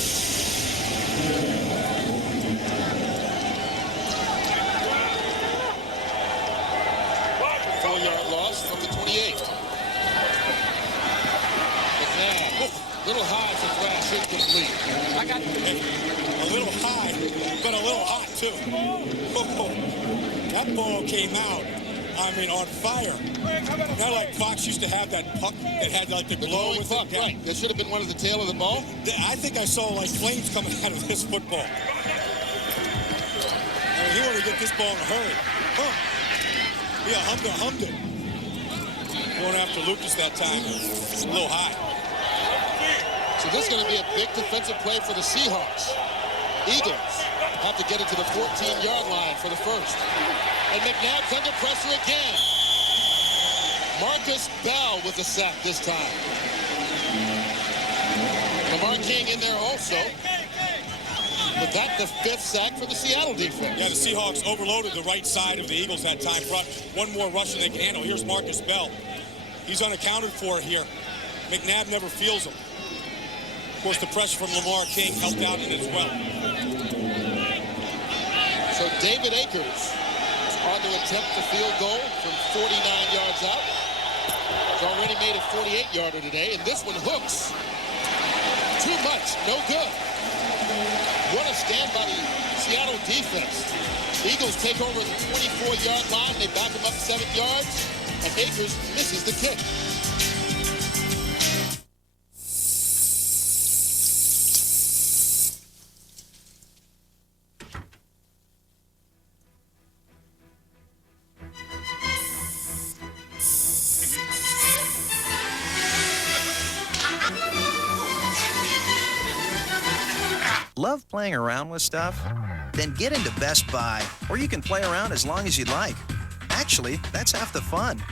4-yard loss from the 28. McNabb, little high for Thrash, incomplete. I got a little high, but a little hot too. That ball came out, I mean, on fire. Not like Fox used to have that puck that had like the glow with puck, right. That should have been one of the tail of the ball. I think I saw like flames coming out of this football. I mean, he wanted to get this ball in a hurry. Yeah, hummed it. Going after Lucas that time. It's a little high. So this is going to be a big defensive play for the Seahawks. Eagles have to get it to the 14-yard line for the first. And McNabb's under pressure again. Marcus Bell with the sack this time. Lamar King in there also. But that's the 5th sack for the Seattle defense. Yeah, the Seahawks overloaded the right side of the Eagles that time. Brought one more rush than they can handle. Here's Marcus Bell. He's unaccounted for here. McNabb never feels him. Of course, the pressure from Lamar King helped out in it as well. So David Akers on to attempt the field goal from 49 yards out. He's already made a 48-yarder today, and this one hooks. Too much, no good. What a stand by the Seattle defense. The Eagles take over the 24-yard line. They back them up 7 yards, and Akers misses the kick. Love playing around with stuff? Then get into Best Buy, where you can play around as long as you'd like. Actually, that's half the fun.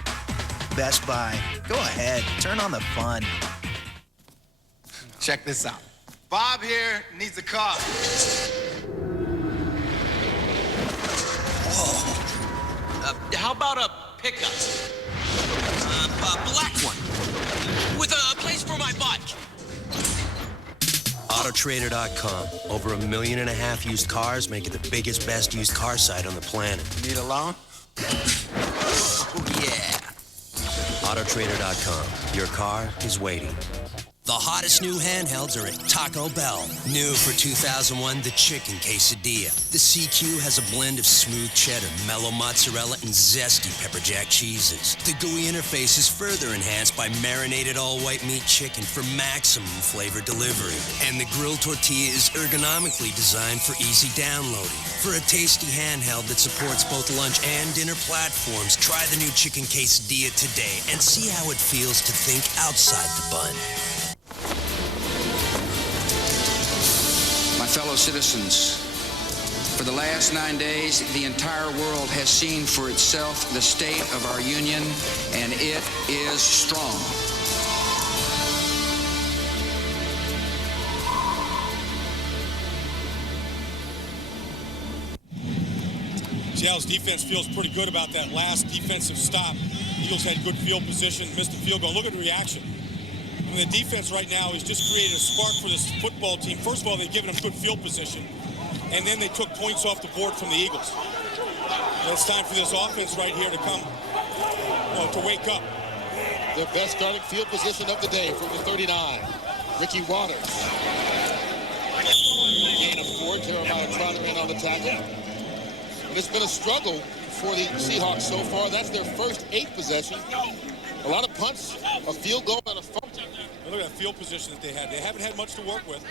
Best Buy. Go ahead, turn on the fun. Check this out. Bob here needs a car. Whoa. How about a pickup? A black one. With a place for my bike. Autotrader.com. Over 1.5 million used cars make it the biggest, best used car site on the planet. Need a loan? Oh, yeah. Autotrader.com. Your car is waiting. The hottest new handhelds are at Taco Bell. New for 2001, the Chicken Quesadilla. The CQ has a blend of smooth cheddar, mellow mozzarella, and zesty pepper jack cheeses. The GUI interface is further enhanced by marinated all-white meat chicken for maximum flavor delivery. And the grilled tortilla is ergonomically designed for easy downloading. For a tasty handheld that supports both lunch and dinner platforms, try the new Chicken Quesadilla today and see how it feels to think outside the bun. My fellow citizens, for the last 9 days, the entire world has seen for itself the state of our union, and it is strong. Seattle's defense feels pretty good about that last defensive stop. Eagles had good field position, missed the field goal. Look at the reaction. And the defense right now has just created a spark for this football team. First of all, they've given them good field position, and then they took points off the board from the Eagles. And it's time for this offense right here to come, to wake up. The best starting field position of the day from the 39. Ricky Waters. Gain of 4, Jeremiah Trotter in on the tackle. And it's been a struggle for the Seahawks so far. That's their first 8 possessions. A lot of punts, a field goal, and a fumble. Look at that field position that they had. They haven't had much to work with.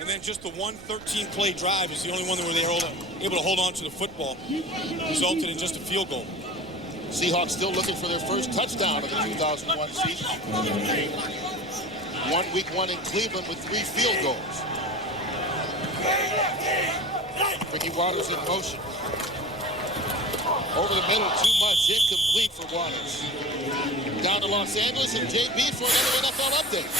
And then just the one 13-play drive is the only one where they were able to hold on to the football. Resulted in just a field goal. Seahawks still looking for their first touchdown of the 2001 season. Week 1 in Cleveland with 3 field goals. Ricky Waters in motion. Over the middle, too much. Incomplete for Waters. Down to Los Angeles and JB for another NFL update.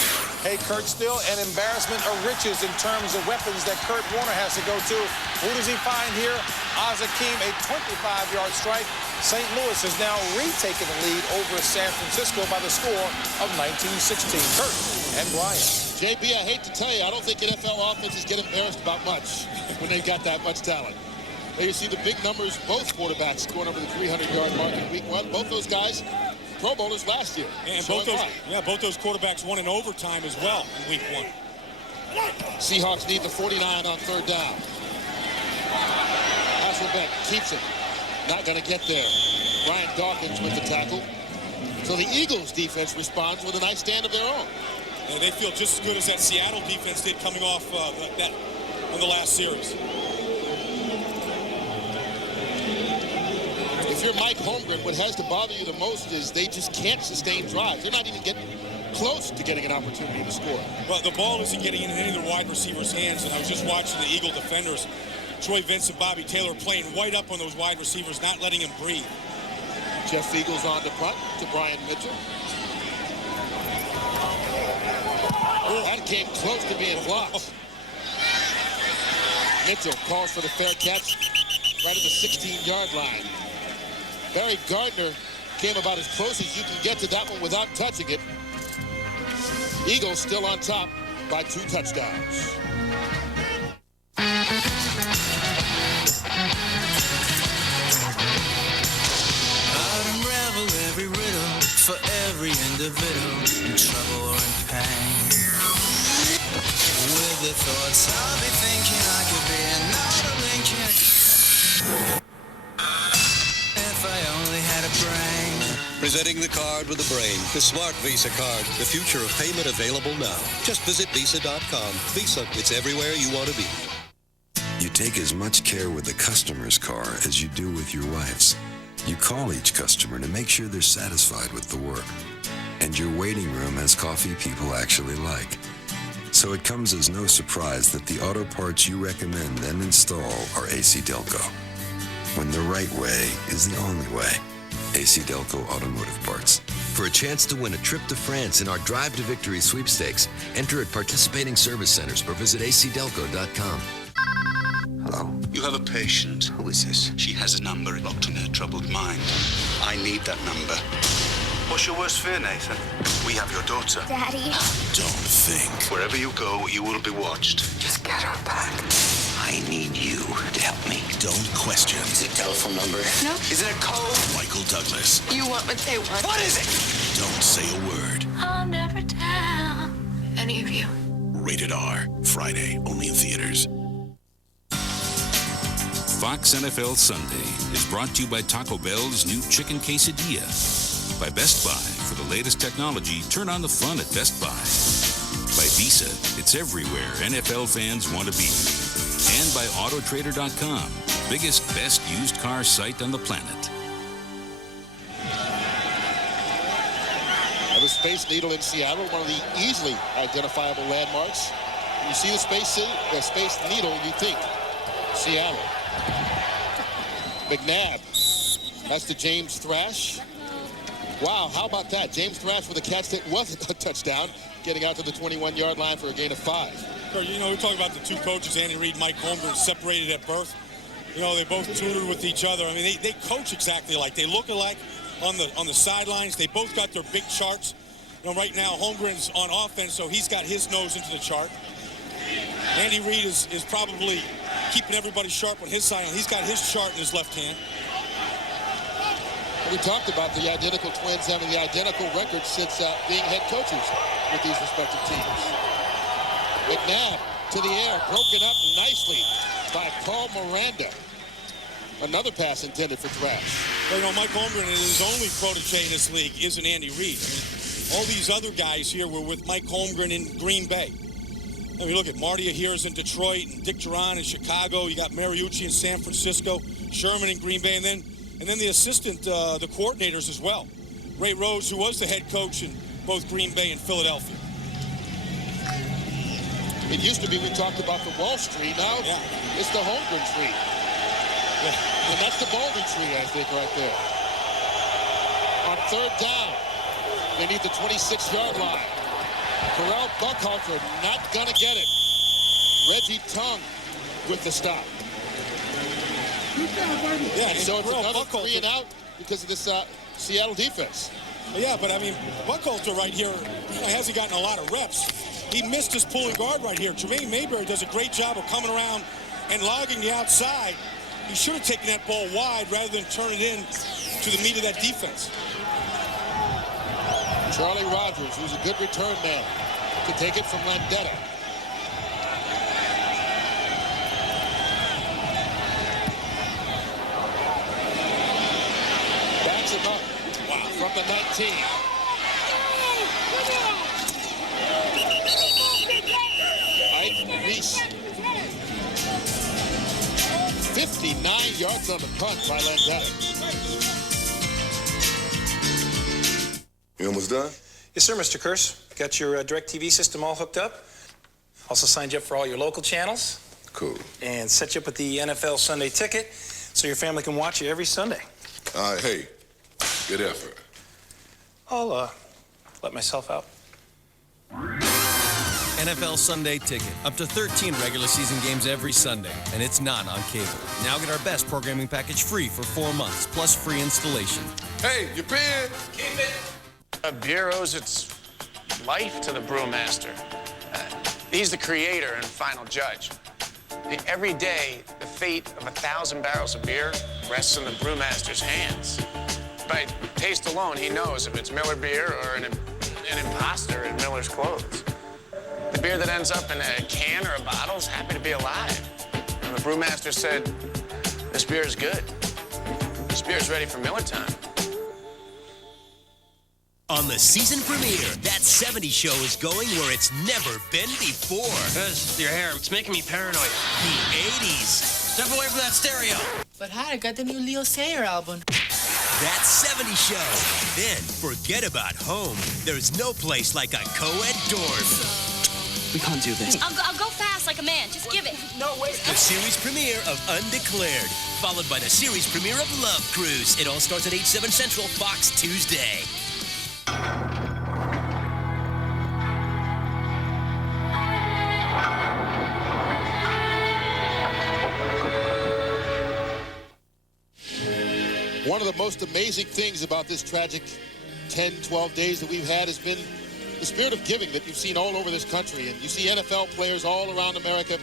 Hey, Kurt, still an embarrassment of riches in terms of weapons that Kurt Warner has to go to. Who does he find here? Azakim, a 25-yard strike. St. Louis has now retaken the lead over San Francisco by the score of 19-16. Kurt and Brian. JB, I hate to tell you, I don't think NFL offenses get embarrassed about much when they've got that much talent. There you see the big numbers, both quarterbacks scoring over the 300-yard mark in week 1. Both those guys, Pro Bowlers last year. And both those quarterbacks won in overtime as well in week 1. Seahawks need the 49 on 3rd down. Hasselbeck keeps it. Not going to get there. Brian Dawkins with the tackle. So the Eagles defense responds with a nice stand of their own. And they feel just as good as that Seattle defense did coming off that in the last series. If you're Mike Holmgren, what has to bother you the most is they just can't sustain drives. They're not even getting close to getting an opportunity to score. Well, the ball isn't getting in any of the wide receivers' hands, and I was just watching the Eagle defenders, Troy Vincent, Bobby Taylor, playing right up on those wide receivers, not letting them breathe. Jeff Eagles on the punt to Brian Mitchell. Oh, that came close to being blocked. Mitchell calls for the fair catch right at the 16-yard line. Barry Gardner came about as close as you can get to that one without touching it. Eagles still on top by 2 touchdowns. Unravel every riddle for every individual in trouble or in pain. With the thoughts I'll be thinking I could be another Lincoln. If I only had a brain. Presenting the card with a brain, the Smart Visa card. The future of payment available now. Just visit Visa.com. Visa, it's everywhere you want to be. You take as much care with the customer's car as you do with your wife's. You call each customer to make sure they're satisfied with the work. And your waiting room has coffee people actually like. So it comes as no surprise that the auto parts you recommend and install are AC Delco. When the right way is the only way. AC Delco Automotive Parts. For a chance to win a trip to France in our Drive to Victory sweepstakes, enter at participating service centers or visit acdelco.com. Hello? You have a patient. Who is this? She has a number locked in her troubled mind. I need that number. What's your worst fear, Nathan? We have your daughter. Daddy. Don't think. Wherever you go, you will be watched. Just get her back. I need you to help me. Don't question. Is it a telephone number? No. Is it a code? Michael Douglas. You want what they want. What is it? Don't say a word. I'll never tell any of you. Rated R. Friday, only in theaters. Fox NFL Sunday is brought to you by Taco Bell's new chicken quesadilla. By Best Buy, for the latest technology, turn on the fun at Best Buy. By Visa, it's everywhere NFL fans want to be. And by Autotrader.com, biggest, best used car site on the planet. Now the Space Needle in Seattle, one of the easily identifiable landmarks. When you see the Space Needle, you think Seattle. McNabb. That's to James Thrash. Wow, how about that? James Thrash with a catch that wasn't a touchdown, getting out to the 21-yard line for a gain of 5. You know, we're talking about the two coaches, Andy Reid, Mike Holmgren, separated at birth. You know, they both tutored with each other. I mean, they coach exactly alike. They look alike on the sidelines. They both got their big charts. You know, right now, Holmgren's on offense, so he's got his nose into the chart. Andy Reid is probably keeping everybody sharp on his side, and he's got his chart in his left hand. We talked about the identical twins having the identical record since being head coaches with these respective teams. McNabb to the air, broken up nicely by Paul Miranda. Another pass intended for Thrash. Well, you know, Mike Holmgren, his only protege in this league isn't Andy Reid. I mean, all these other guys here were with Mike Holmgren in Green Bay. I mean, look at Marty Ahire's in Detroit, and Dick Duran in Chicago. You got Mariucci in San Francisco, Sherman in Green Bay, and then the assistant, the coordinators as well. Ray Rhodes, who was the head coach in both Green Bay and Philadelphia. It used to be we talked about the Wall Street. Now it's the Holmgren tree. Yeah. And that's the Baldwin tree, I think, right there. On third down, they need the 26-yard line. Corral Buckhalter not going to get it. Reggie Tongue with the stop. Yeah, and so it's another 3 and out because of this Seattle defense. Yeah, but I mean, Buckhalter right here hasn't gotten a lot of reps. He missed his pulling guard right here. Jermaine Mayberry does a great job of coming around and logging the outside. He should have taken that ball wide rather than turn it in to the meat of that defense. Charlie Rogers, who's a good return man, to take it from Landetta. Backs him up. Wow. From the 19. Ike Reese. 59 yards on the punt by Landetta. You almost done? Yes, sir, Mr. Curse. Got your DirecTV system all hooked up. Also signed you up for all your local channels. Cool. And set you up with the NFL Sunday Ticket so your family can watch you every Sunday. Hey, good effort. I'll let myself out. NFL Sunday Ticket. Up to 13 regular season games every Sunday, and it's not on cable. Now get our best programming package free for 4 months, plus free installation. Hey, your pen! Keep it. A beer owes its life to the brewmaster. He's the creator and final judge. Every day, the fate of 1,000 barrels of beer rests in the brewmaster's hands. By taste alone, he knows if it's Miller beer or an imposter in Miller's clothes. The beer that ends up in a can or a bottle is happy to be alive. And the brewmaster said, this beer is good. This beer is ready for Miller time. On the season premiere, That 70s Show is going where it's never been before. Your hair, it's making me paranoid. The 80s. Step away from that stereo. But hi, I got the new Leo Sayer album. That 70s Show. Then, forget about home. There's no place like a co-ed dorm. We can't do this. I'll go fast like a man. Just give it. No, wait. The series premiere of Undeclared, followed by the series premiere of Love Cruise. It all starts at 8/7 Central, Fox Tuesday. One of the most amazing things about this tragic 10, 12 days that we've had has been the spirit of giving that you've seen all over this country. And you see NFL players all around America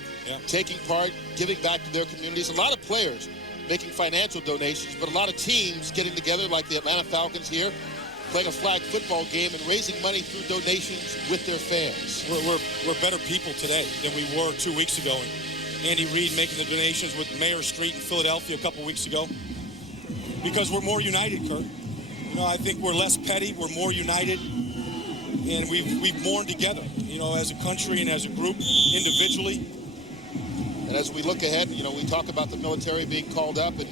taking part, giving back to their communities. A lot of players making financial donations, but a lot of teams getting together like the Atlanta Falcons here, playing a flag football game and raising money through donations with their fans. We're better people today than we were 2 weeks ago. And Andy Reid making the donations with Mayor Street in Philadelphia a couple weeks ago. Because we're more united, Kurt. You know, I think we're less petty, we're more united, and we've mourned together, you know, as a country and as a group, individually. And as we look ahead, you know, we talk about the military being called up and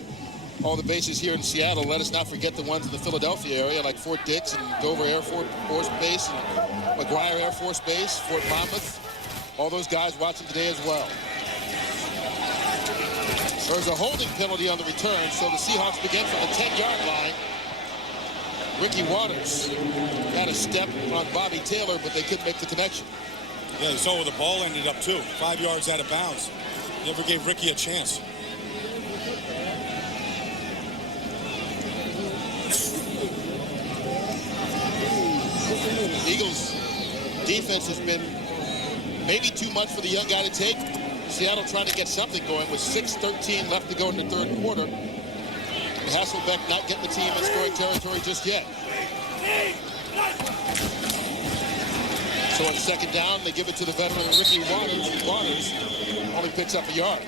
all the bases here in Seattle. Let us not forget the ones in the Philadelphia area, like Fort Dix and Dover Air Force Base and McGuire Air Force Base, Fort Monmouth. All those guys watching today as well. There's a holding penalty on the return, so the Seahawks begin from the 10-yard line. Ricky Waters had a step on Bobby Taylor, but they couldn't make the connection. Yeah, you saw where the ball ended up, too. 5 yards out of bounds. Never gave Ricky a chance. Eagles defense has been maybe too much for the young guy to take. Seattle trying to get something going with 6:13 left to go in the third quarter. Hasselbeck not getting the team in scoring territory just yet. So on second down, they give it to the veteran Ricky Waters. Waters only picks up a yard.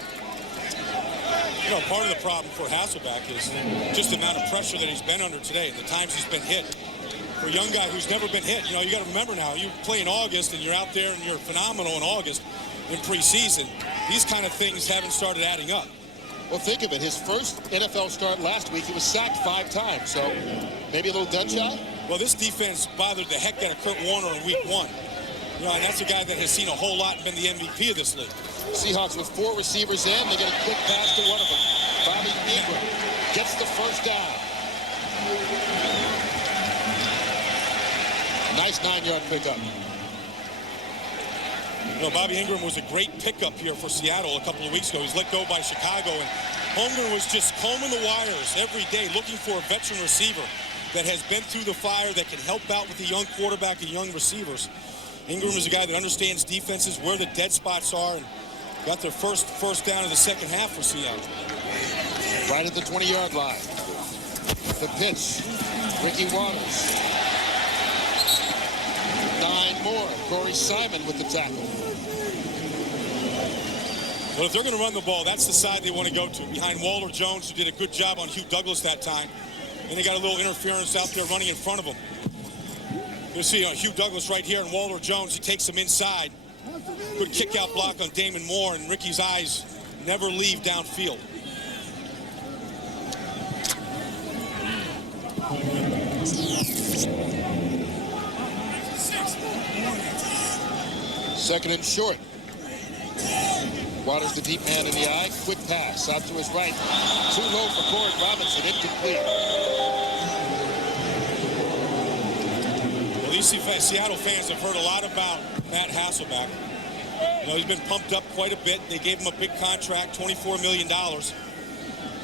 You know, part of the problem for Hasselbeck is just the amount of pressure that he's been under today and the times he's been hit. For a young guy who's never been hit, you know, you got to remember now, you play in August and you're out there and you're phenomenal in August in preseason. These kind of things haven't started adding up. Well, think of it. His first NFL start last week, he was sacked 5 times. So maybe a little gun shy? Well, this defense bothered the heck out of Kurt Warner in week 1. You know, and that's a guy that has seen a whole lot and been the MVP of this league. Seahawks with 4 receivers in. They get a quick pass to one of them. Bobby Ingram gets the first down. Nice 9-yard pickup. You know, Bobby Ingram was a great pickup here for Seattle a couple of weeks ago. He's let go by Chicago, and Holmgren was just combing the wires every day looking for a veteran receiver that has been through the fire, that can help out with the young quarterback and young receivers. Ingram is a guy that understands defenses, where the dead spots are, and got their first down in the second half for Seattle. Right at the 20-yard line. The pitch, Ricky Waters. 9 more. Corey Simon with the tackle. Well, if they're going to run the ball, that's the side they want to go to. Behind Waller Jones, who did a good job on Hugh Douglas that time. And they got a little interference out there running in front of him. You'll see Hugh Douglas right here, and Waller Jones, he takes him inside. Good kick-out block on Damon Moore, and Ricky's eyes never leave downfield. Second and short. Waters the deep man in the eye. Quick pass out to his right. Too low for Corey Robinson. Incomplete. Well, these Seattle fans have heard a lot about Matt Hasselbeck. You know, he's been pumped up quite a bit. They gave him a big contract, $24 million,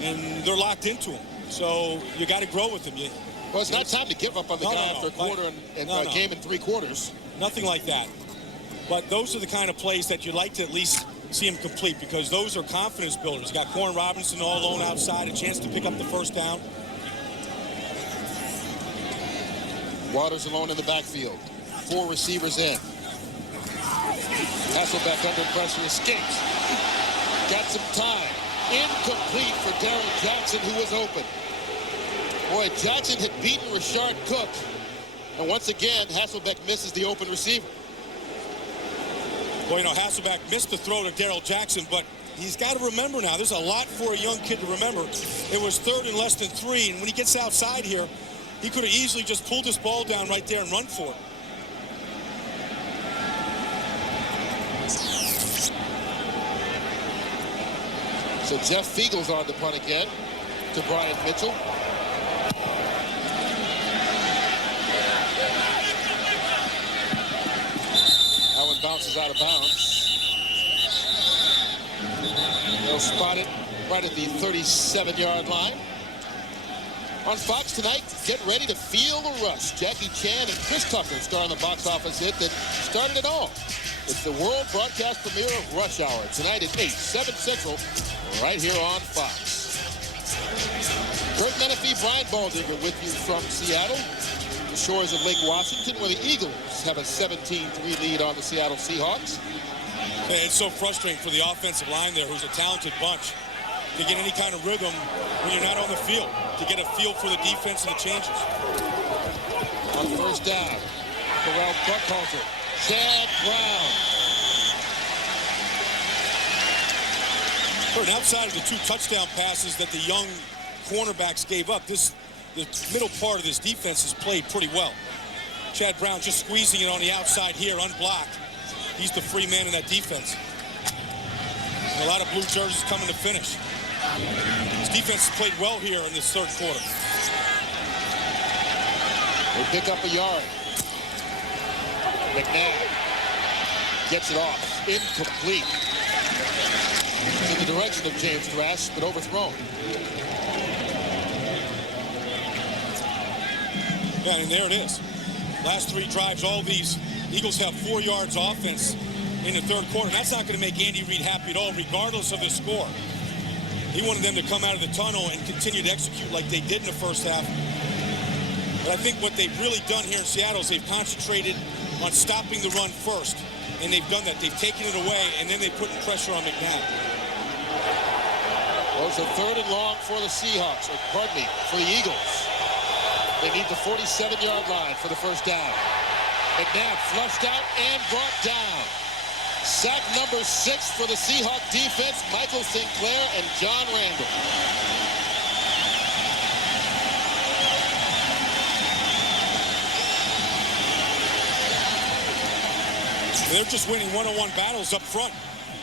and they're locked into him. So you got to grow with him. Well, it's not time to give up on the guy after a quarter and a game in 3 quarters. Nothing like that. But those are the kind of plays that you'd like to at least see him complete, because those are confidence builders. You got Corn Robinson all alone outside, a chance to pick up the first down. Waters alone in the backfield. 4 receivers in. Hasselbeck under pressure, escapes. Got some time. Incomplete for Darryl Jackson, who was open. Boy, Jackson had beaten Rashard Cook. And once again, Hasselbeck misses the open receiver. Well, you know, Hasselbeck missed the throw to Darryl Jackson, but he's got to remember now, there's a lot for a young kid to remember. It was 3rd and less than 3, and when he gets outside here, he could have easily just pulled this ball down right there and run for it. So Jeff Fiegel's on the punt again to Brian Mitchell. That one bounces out of bounds. They'll spot it right at the 37-yard line. On Fox tonight, get ready to feel the rush. Jackie Chan and Chris Tucker star in the box office hit that started it all. It's the world broadcast premiere of Rush Hour tonight at 8, 7 Central, right here on Fox. Kurt Menefee, Brian Baldinger with you from Seattle, the shores of Lake Washington, where the Eagles have a 17-3 lead on the Seattle Seahawks. It's so frustrating for the offensive line there, who's a talented bunch, to get any kind of rhythm when you're not on the field, to get a feel for the defense and the changes. On first down, Terrell Buckhalter, Chad Brown. And outside of the 2 touchdown passes that the young cornerbacks gave up, the middle part of this defense has played pretty well. Chad Brown just squeezing it on the outside here, unblocked. He's the free man in that defense. And a lot of blue jerseys coming to finish. This defense has played well here in this 3rd quarter. They pick up a yard. McNabb gets it off. Incomplete. In the direction of James Thrash, but overthrown. Yeah, and there it is. Last 3 drives, all these Eagles have 4 yards offense in the third quarter. That's not going to make Andy Reid happy at all, regardless of the score. He wanted them to come out of the tunnel and continue to execute like they did in the first half. But I think what they've really done here in Seattle is they've concentrated on stopping the run first. And they've done that. They've taken it away, and then they put pressure on McNabb. Well, it's a 3rd and long for the Seahawks, or pardon me, for the Eagles. They need the 47-yard line for the first down. McNabb flushed out and brought down. Sack number 6 for the Seahawk defense, Michael Sinclair and John Randall. They're just winning one-on-one battles up front.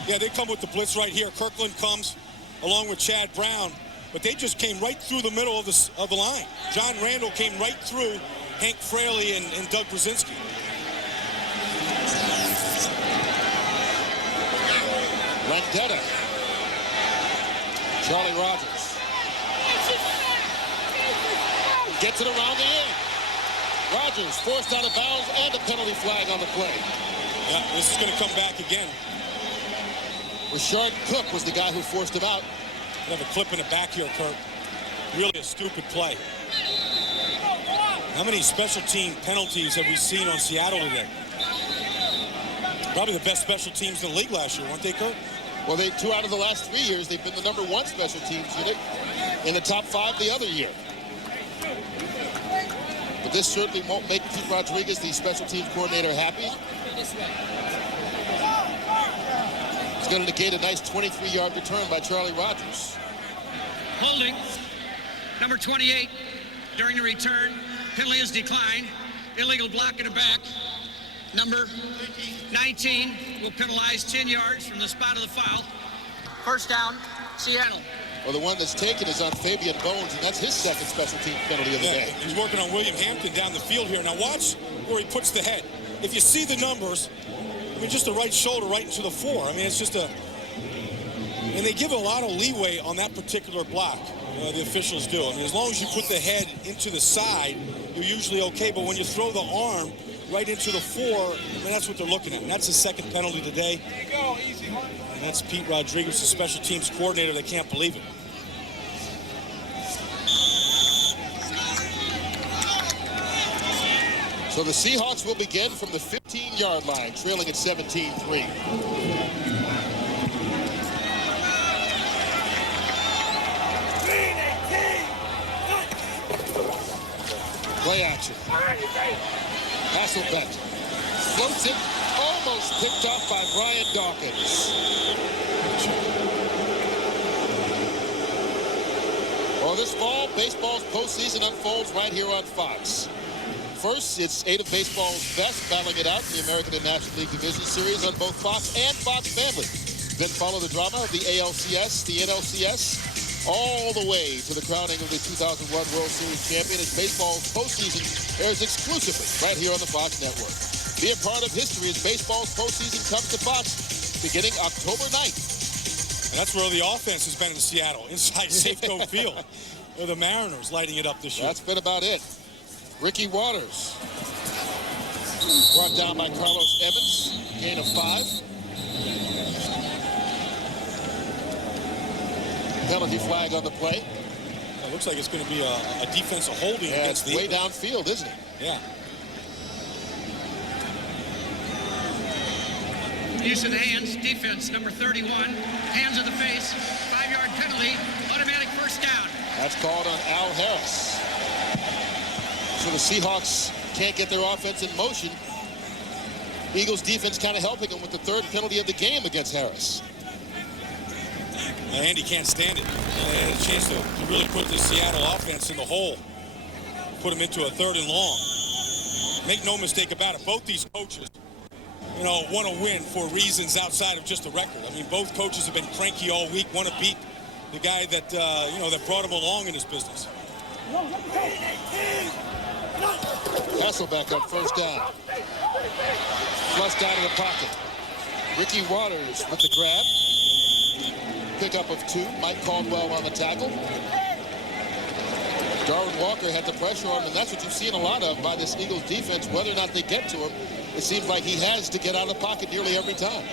Yeah, they come with the blitz right here. Kirkland comes along with Chad Brown, but they just came right through the middle of the line. John Randall came right through Hank Fraley and Doug Brzezinski. Rendetta. Charlie Rogers. Gets it around the end. Rogers forced out of bounds and a penalty flag on the play. Yeah, this is going to come back again. Rashard Cook was the guy who forced him out. Have a clip in the back here, Kurt. Really a stupid play. How many special team penalties have we seen on Seattle today? Probably the best special teams in the league last year, weren't they, Kurt? Well, 2 out of the last 3 years, they've been the #1 special teams unit. In the top 5 the other year. But this certainly won't make Pete Rodriguez, the special teams coordinator, happy. It's going to negate a nice 23-yard return by Charlie Rogers. Holding, number 28, during the return. Penalty is declined. Illegal block in the back. Number 19 will penalize 10 yards from the spot of the foul. First down, Seattle. Well, the one that's taken is on Fabian Bones, and that's his second special team penalty of the day. He's working on William Hampton down the field here. Now watch where he puts the head. If you see the numbers, I mean, just the right shoulder right into the 4. I mean, it's just a... And they give a lot of leeway on that particular block, the officials do. I mean, as long as you put the head into the side, you're usually okay. But when you throw the arm right into the 4, I mean, that's what they're looking at. And that's his second penalty today. There you go, easy. And that's Pete Rodriguez, the special teams coordinator. They can't believe it. So the Seahawks will begin from the 15-yard line, trailing at 17-3. Play action. Hasselbeck floats it, almost picked off by Brian Dawkins. Well, this fall, baseball's postseason unfolds right here on Fox. First, it's 8 of baseball's best battling it out in the American and National League Division Series on both Fox and Fox Family. Then follow the drama of the ALCS, the NLCS, all the way to the crowning of the 2001 World Series champion as baseball's postseason airs exclusively right here on the Fox Network. Be a part of history as baseball's postseason comes to Fox beginning October 9th. And that's where the offense has been in Seattle, inside Safeco Field. The Mariners lighting it up this year. That's been about it. Ricky Waters brought down by Carlos Evans, gain of 5. Penalty flag on the play. It looks like it's going to be a defensive holding against the way downfield, isn't it? Yeah. Use of the hands, defense, number 31. Hands in the face, 5-yard penalty, automatic first down. That's called on Al Harris. So the Seahawks can't get their offense in motion. Eagles defense kind of helping them with the 3rd penalty of the game against Harris. Andy can't stand it. They had a chance to really put the Seattle offense in the hole. Put them into a 3rd and long. Make no mistake about it. Both these coaches, want to win for reasons outside of just a record. I mean, both coaches have been cranky all week, want to beat the guy that, that brought them along in this business. Hasselbeck on first down. Flushed out of the pocket. Ricky Waters with the grab. Pickup of 2. Mike Caldwell on the tackle. Darwin Walker had the pressure on him, and that's what you've seen a lot of by this Eagles defense. Whether or not they get to him, it seems like he has to get out of the pocket nearly every time.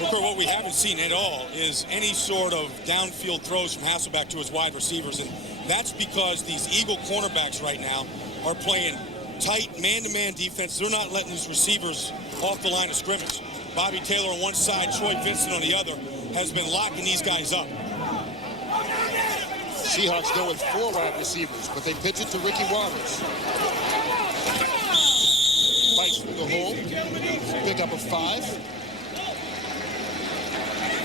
Well, Kurt, what we haven't seen at all is any sort of downfield throws from Hasselbeck to his wide receivers, and that's because these Eagle cornerbacks right now are playing tight man-to-man defense. They're not letting these receivers off the line of scrimmage. Bobby Taylor on one side, Troy Vincent on the other, has been locking these guys up. Seahawks go with 4 wide receivers, but they pitch it to Ricky Wallace. Fights through the hole. Pick up a 5.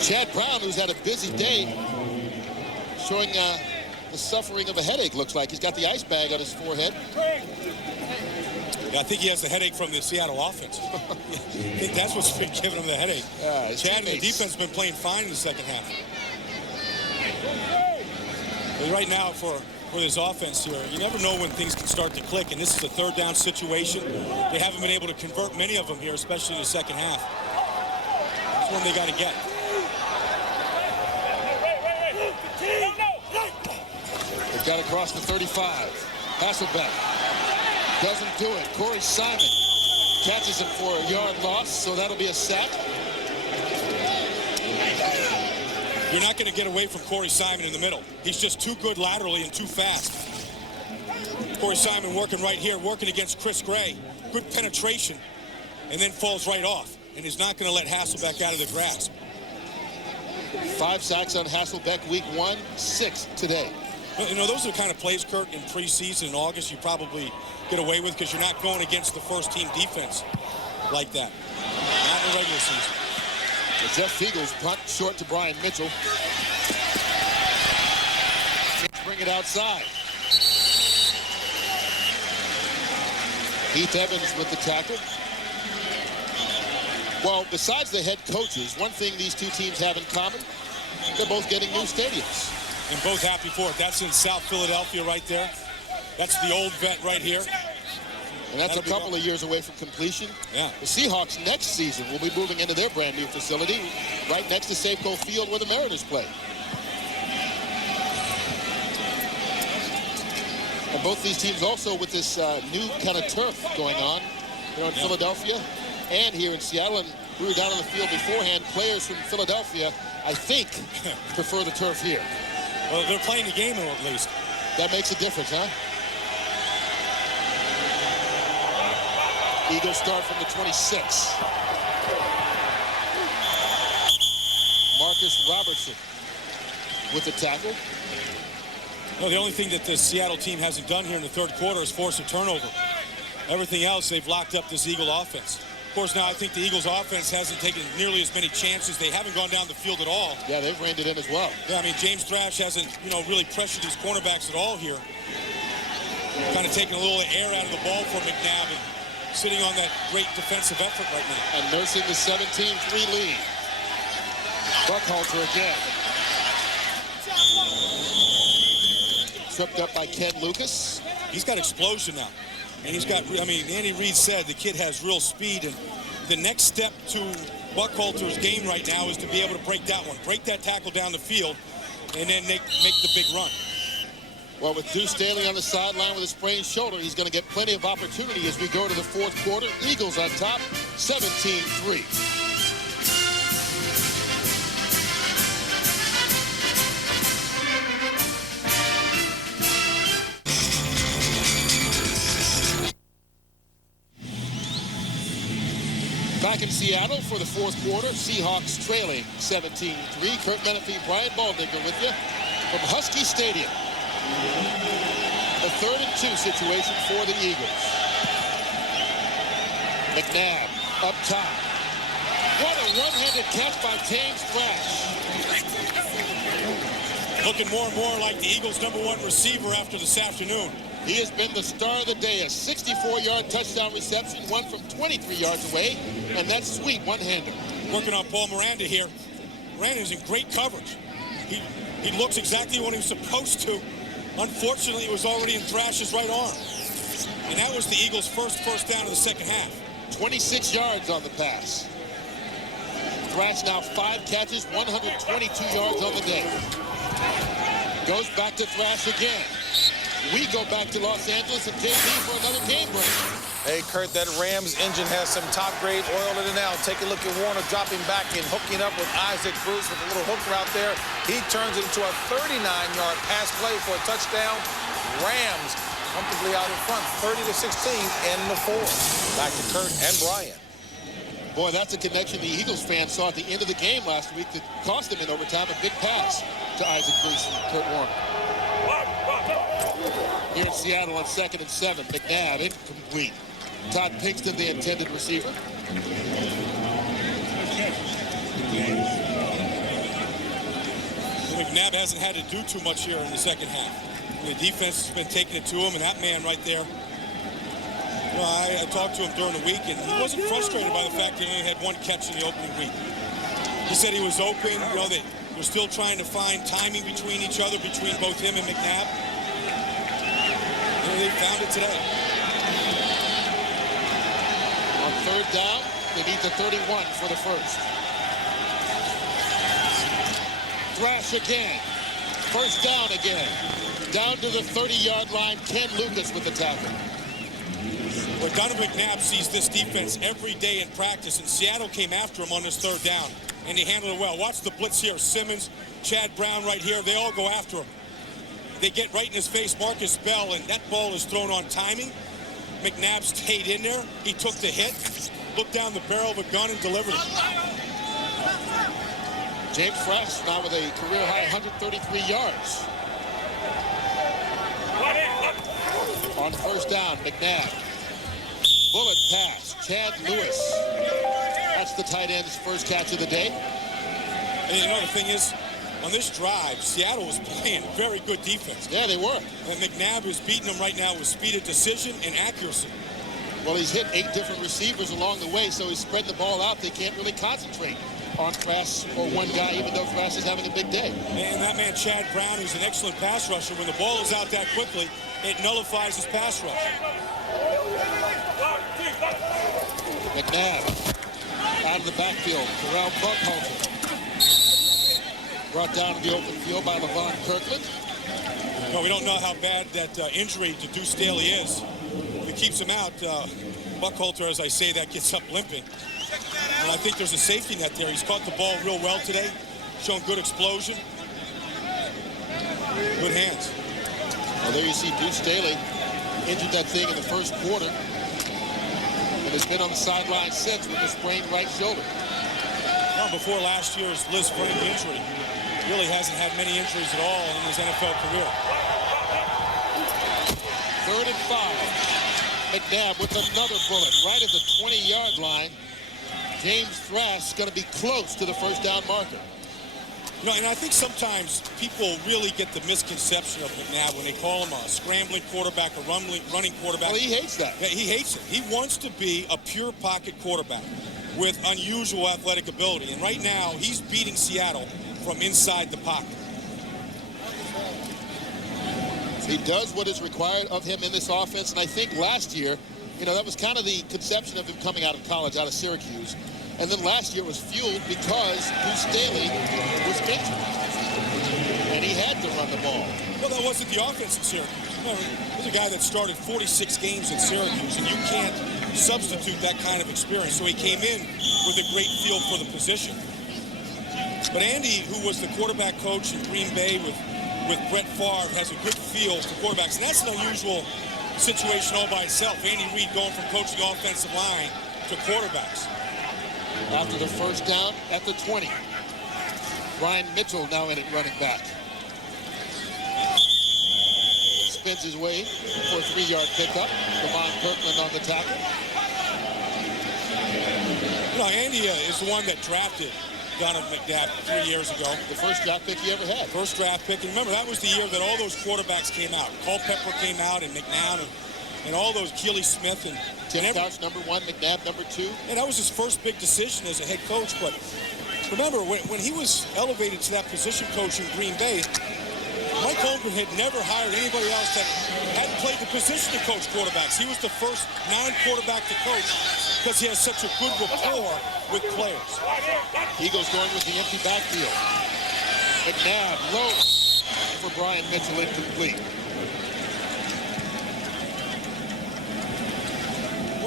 Chad Brown, who's had a busy day, showing the suffering of a headache, looks like. He's got the ice bag on his forehead. Yeah, I think he has the headache from the Seattle offense. I think that's what's been giving him the headache. Chad and the defense have been playing fine in the second half. But right now, for this offense here, you never know when things can start to click, and this is a third down situation. They haven't been able to convert many of them here, especially in the second half. That's one they got to get. They've got across the 35. Hasselbeck doesn't do it. Corey Simon catches him for a yard loss, so that'll be a sack. You're not going to get away from Corey Simon in the middle. He's just too good laterally and too fast. Corey Simon working right here, working against Chris Gray. Good penetration, and then falls right off, and is not going to let Hasselbeck out of the grasp. 5 sacks on Hasselbeck week 1, 6 today. You know, those are the kind of plays, Kurt, in preseason in August you probably get away with because you're not going against the first-team defense like that. Not in the regular season. Jeff Fiegel's punt short to Brian Mitchell. Bring it outside. Heath Evans with the tackle. Well, besides the head coaches, one thing these two teams have in common, they're both getting new stadiums. And both happy for it. That's in South Philadelphia right there. That's the old vet right here. And that's a couple of years away from completion. Yeah. The Seahawks next season will be moving into their brand new facility right next to Safeco Field where the Mariners play. And both these teams also with this new kind of turf going on in Philadelphia and here in Seattle. And we were down on the field beforehand. Players from Philadelphia, I think, prefer the turf here. Well, they're playing the game at least. That makes a difference, huh? Eagles start from the 26. Marcus Robertson with the tackle. No, the only thing that the Seattle team hasn't done here in the third quarter is force a turnover. Everything else, they've locked up this Eagle offense. Of course, now I think the Eagles offense hasn't taken nearly as many chances. They haven't gone down the field at all. Yeah, they've reined it in as well. Yeah, I mean, James Thrash hasn't, really pressured these cornerbacks at all here. Kind of taking a little air out of the ball for McNabb and sitting on that great defensive effort right now. And nursing the 17-3 lead. Buckhalter again. Tripped up by Ken Lucas. He's got explosion now. And he's got, Andy Reid said the kid has real speed. And the next step to Buckhalter's game right now is to be able to break that one. Break that tackle down the field and then make the big run. Well, with Deuce Staley on the sideline with a sprained shoulder, he's going to get plenty of opportunity as we go to the fourth quarter. Eagles on top, 17-3. Back in Seattle for the fourth quarter, Seahawks trailing 17-3. Kurt Menefee, Brian Baldinger with you from Husky Stadium. A 3rd and 2 situation for the Eagles. McNabb up top. What a one-handed catch by James Thrash. Looking more and more like the Eagles' #1 receiver after this afternoon. He has been the star of the day. A 64-yard touchdown reception, one from 23 yards away, and that's sweet one-hander. Working on Paul Miranda here. Miranda's in great coverage. He looks exactly what he was supposed to. Unfortunately, it was already in Thrash's right arm. And that was the Eagles' first down of the second half. 26 yards on the pass. Thrash now 5 catches, 122 yards on the day. Goes back to Thrash again. We go back to Los Angeles and JP for another game break. Hey, Kurt, that Rams engine has some top-grade oil in it now. Take a look at Warner dropping back and hooking up with Isaac Bruce with a little hook route there. He turns it into a 39-yard pass play for a touchdown. Rams comfortably out in front, 30-16 in the fourth. Back to Kurt and Brian. Boy, that's a connection the Eagles fans saw at the end of the game last week that cost them in overtime. A big pass to Isaac Bruce and Kurt Warner. Here in Seattle on 2nd and 7. McNabb incomplete. Todd Pinkston, the intended receiver. McNabb hasn't had to do too much here in the second half. The defense has been taking it to him, and that man right there. You know, I talked to him during the week, and he wasn't frustrated by the fact that he only had one catch in the opening week. He said he was open. You know, they were still trying to find timing between each other, between both him and McNabb. And they found it today. On 3rd down, they need the 31 for the first. Thrash again. 1st down again. Down to the 30-yard line. Ken Lucas with the tackle. Well, Donovan McNabb sees this defense every day in practice, and Seattle came after him on this 3rd down, and he handled it well. Watch the blitz here. Simmons, Chad Brown right here. They all go after him. They get right in his face, Marcus Bell, and that ball is thrown on timing. McNabb stayed in there. He took the hit, looked down the barrel of a gun, and delivered it. James Thrash now with a career-high 133 yards. On 1st down, McNabb. Bullet pass, Chad Lewis. That's the tight end's first catch of the day. And you know, the thing is, on this drive, Seattle was playing very good defense. Yeah, they were. And McNabb is beating them right now with speed of decision and accuracy. Well, he's hit 8 different receivers along the way, so he's spread the ball out. They can't really concentrate on Thrash or one guy, even though Thrash is having a big day. And that man, Chad Brown, who's an excellent pass rusher, when the ball is out that quickly, it nullifies his pass rush. McNabb out of the backfield. Corral Buckhalter. Brought down to the open field by Levon Kirkland. No, we don't know how bad that injury to Deuce Staley is. If it keeps him out, Buckhalter, as I say, that gets up limping. And I think there's a safety net there. He's caught the ball real well today, shown good explosion. Good hands. Well, there you see Deuce Staley injured that thing in the first quarter. And has been on the sideline since with a sprained right shoulder. Well, before last year's Liz Frank injury, really hasn't had many injuries at all in his NFL career. 3rd and 5. McNabb with another bullet right at the 20-yard line. James Thrash going to be close to the 1st down marker. You know, and I think sometimes people really get the misconception of McNabb when they call him a scrambling quarterback, a running quarterback. Well, he hates that. Yeah, he hates it. He wants to be a pure pocket quarterback with unusual athletic ability. And right now, he's beating Seattle from inside the pocket. He does what is required of him in this offense. And I think last year, you know, that was kind of the conception of him coming out of college, out of Syracuse. And then last year was fueled because Deuce Staley was injured. And he had to run the ball. Well, that wasn't the offense at Syracuse. Remember, there's a guy that started 46 games at Syracuse, and you can't substitute that kind of experience. So he came in with a great feel for the position. But Andy, who was the quarterback coach in Green Bay with Brett Favre, has a good feel for quarterbacks. And that's an unusual situation all by itself. Andy Reid going from coaching offensive line to quarterbacks. After the 1st down at the 20. Brian Mitchell now in it running back. Spins his way for a 3-yard pickup. Levon Kirkland on the tackle. You know, Andy is the one that drafted Donovan McNabb 3 years ago. The first draft pick he ever had. First draft pick. And remember, that was the year that all those quarterbacks came out. Culpepper came out, and McNown, and all those, Keely Smith, and Tim Couch, number 1, McNabb, number 2. And that was his first big decision as a head coach. But remember, when he was elevated to that position coach in Green Bay, Mike Holmgren had never hired anybody else that hadn't played the position to coach quarterbacks. He was the first non-quarterback to coach because he has such a good rapport with players. Eagles going with the empty backfield. McNabb low for Brian Mitchell, incomplete.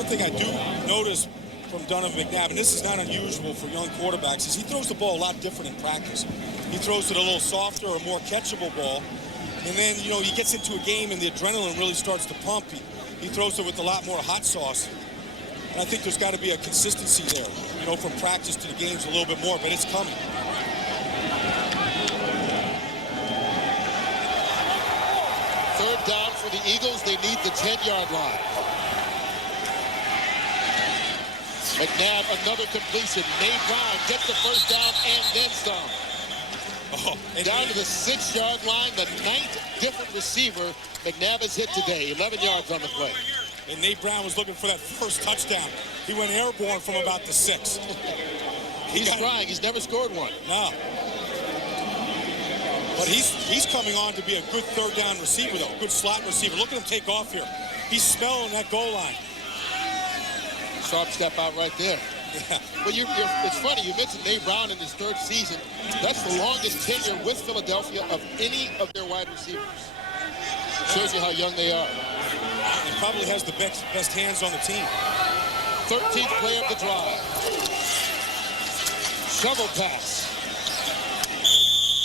One thing I do notice from Donovan McNabb, and this is not unusual for young quarterbacks, is he throws the ball a lot different in practice. He throws it a little softer, a more catchable ball. And then, you know, he gets into a game and the adrenaline really starts to pump. He throws it with a lot more hot sauce. And I think there's got to be a consistency there, you know, from practice to the games a little bit more, but it's coming. Third down for the Eagles. They need the 10-yard line. McNabb, another completion. Nate Brown gets the first down and then some. Oh, and down to the 6-yard line, the 9th different receiver McNabb has hit today. 11 yards on the play. And Nate Brown was looking for that first touchdown. He went airborne from about the 6. He's trying. He's never scored one. No. But he's coming on to be a good third down receiver, though. Good slot receiver. Look at him take off here. He's smelling that goal line. Sharp step out right there. Yeah. Well, it's funny. You mentioned Nate Brown in his 3rd season. That's the longest tenure with Philadelphia of any of their wide receivers. Shows you how young they are. And probably has the best hands on the team. 13th play of the drive. Shovel pass.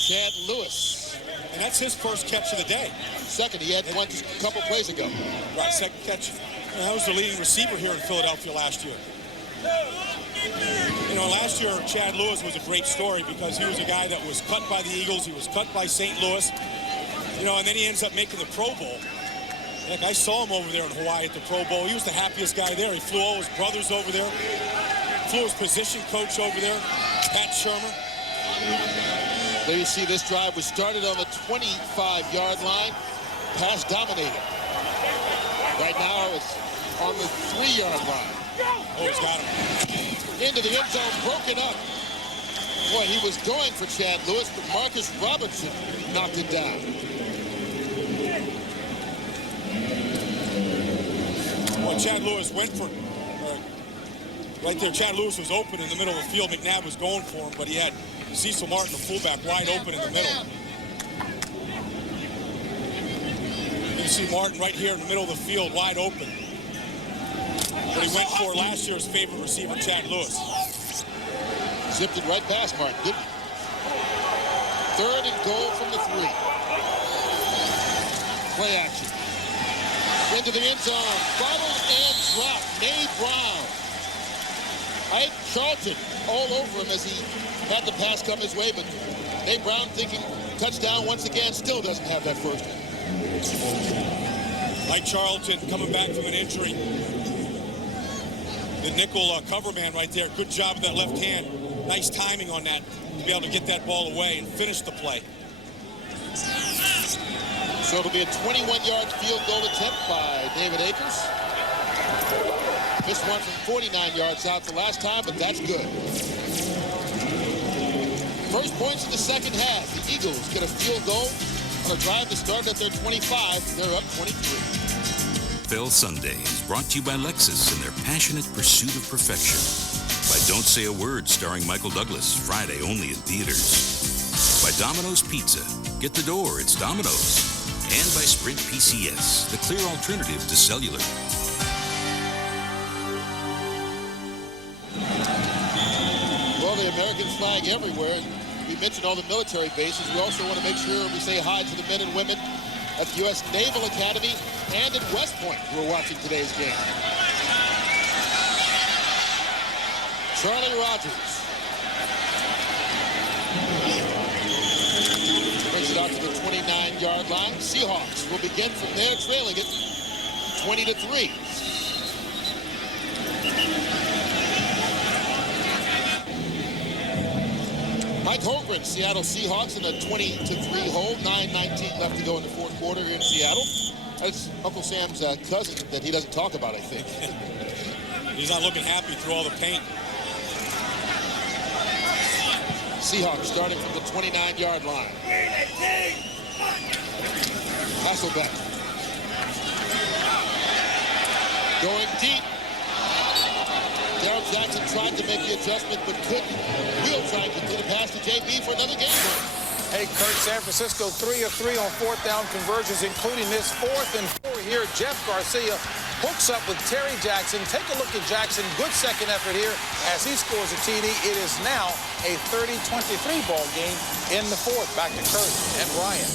Chad Lewis. And that's his first catch of the day. Second, he had one just a couple plays ago. Right, second catch. And that was the leading receiver here in Philadelphia last year. You know, last year, Chad Lewis was a great story because he was a guy that was cut by the Eagles. He was cut by St. Louis. You know, and then he ends up making the Pro Bowl. Heck, I saw him over there in Hawaii at the Pro Bowl. He was the happiest guy there. He flew all his brothers over there. Flew his position coach over there, Pat Shermer. There you see this drive was started on the 25-yard line. Pass dominated. Right now it's on the 3-yard line. Oh, he's got him. Into the end zone, broken up. Boy, he was going for Chad Lewis, but Marcus Robertson knocked it down. Well, Chad Lewis went for right there. Chad Lewis was open in the middle of the field. McNabb was going for him, but he had Cecil Martin, the fullback, wide open in the middle. You see Martin right here in the middle of the field, wide open. What he went for last year's favorite receiver, Chad Lewis. Zipped it right past Martin, didn't he? 3rd and goal from the 3. Play action. Into the end zone. Bottled and dropped. Nate Brown. Ike Charlton all over him as he had the pass come his way, but Nate Brown thinking touchdown once again, still doesn't have that first one. Ike Charlton coming back from an injury. The nickel cover man right there. Good job with that left hand. Nice timing on that to be able to get that ball away and finish the play. So it'll be a 21-yard field goal attempt by David Akers. Missed one from 49 yards out the last time, but that's good. First points in the second half. The Eagles get a field goal on a drive that started at their 25. They're up 23. Phil Sunday is brought to you by Lexus and their passionate pursuit of perfection. By Don't Say a Word, starring Michael Douglas, Friday only in theaters. By Domino's Pizza. Get the door, it's Domino's. And by Sprint PCS, the clear alternative to cellular. Well, the American flag everywhere. We mentioned all the military bases. We also want to make sure we say hi to the men and women at the U.S. Naval Academy and at West Point who are watching today's game. Charlie Rogers brings it out to the 29-yard line. Seahawks will begin from there, trailing it 20-3. Mike Holmgren, Seattle Seahawks in a 20-3 hole. 9:19 left to go in the fourth quarter here in Seattle. That's Uncle Sam's cousin that he doesn't talk about, I think. He's not looking happy through all the paint. Seahawks starting from the 29-yard line. Hasselbeck. Going deep. Darrell Jackson tried to make the adjustment, but couldn't. Will trying to get a pass to JB for another game run. Hey, Kurt, San Francisco 3 of 3 on 4th down conversions, including this 4th and 4 here. Jeff Garcia hooks up with Terry Jackson. Take a look at Jackson. Good second effort here as he scores a TD. It is now a 30-23 ball game in the fourth. Back to Kurt and Brian.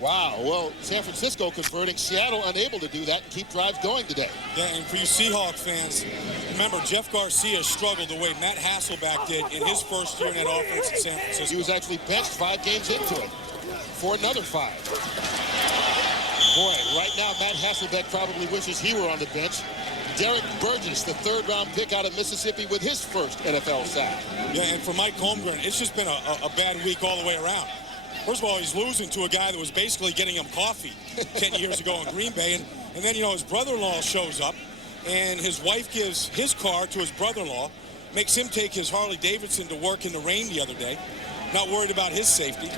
Wow, well, San Francisco converting, Seattle unable to do that and keep drives going today. Yeah, and for you Seahawks fans, remember, Jeff Garcia struggled the way Matt Hasselbeck did in his first year in that offense in San Francisco. He was actually benched 5 games into it for another 5. Boy, right now, Matt Hasselbeck probably wishes he were on the bench. Derek Burgess, the 3rd-round pick out of Mississippi with his first NFL sack. Yeah, and for Mike Holmgren, it's just been a bad week all the way around. First of all, he's losing to a guy that was basically getting him coffee 10 years ago in Green Bay. And then, you know, his brother-in-law shows up, and his wife gives his car to his brother-in-law, makes him take his Harley-Davidson to work in the rain the other day, not worried about his safety.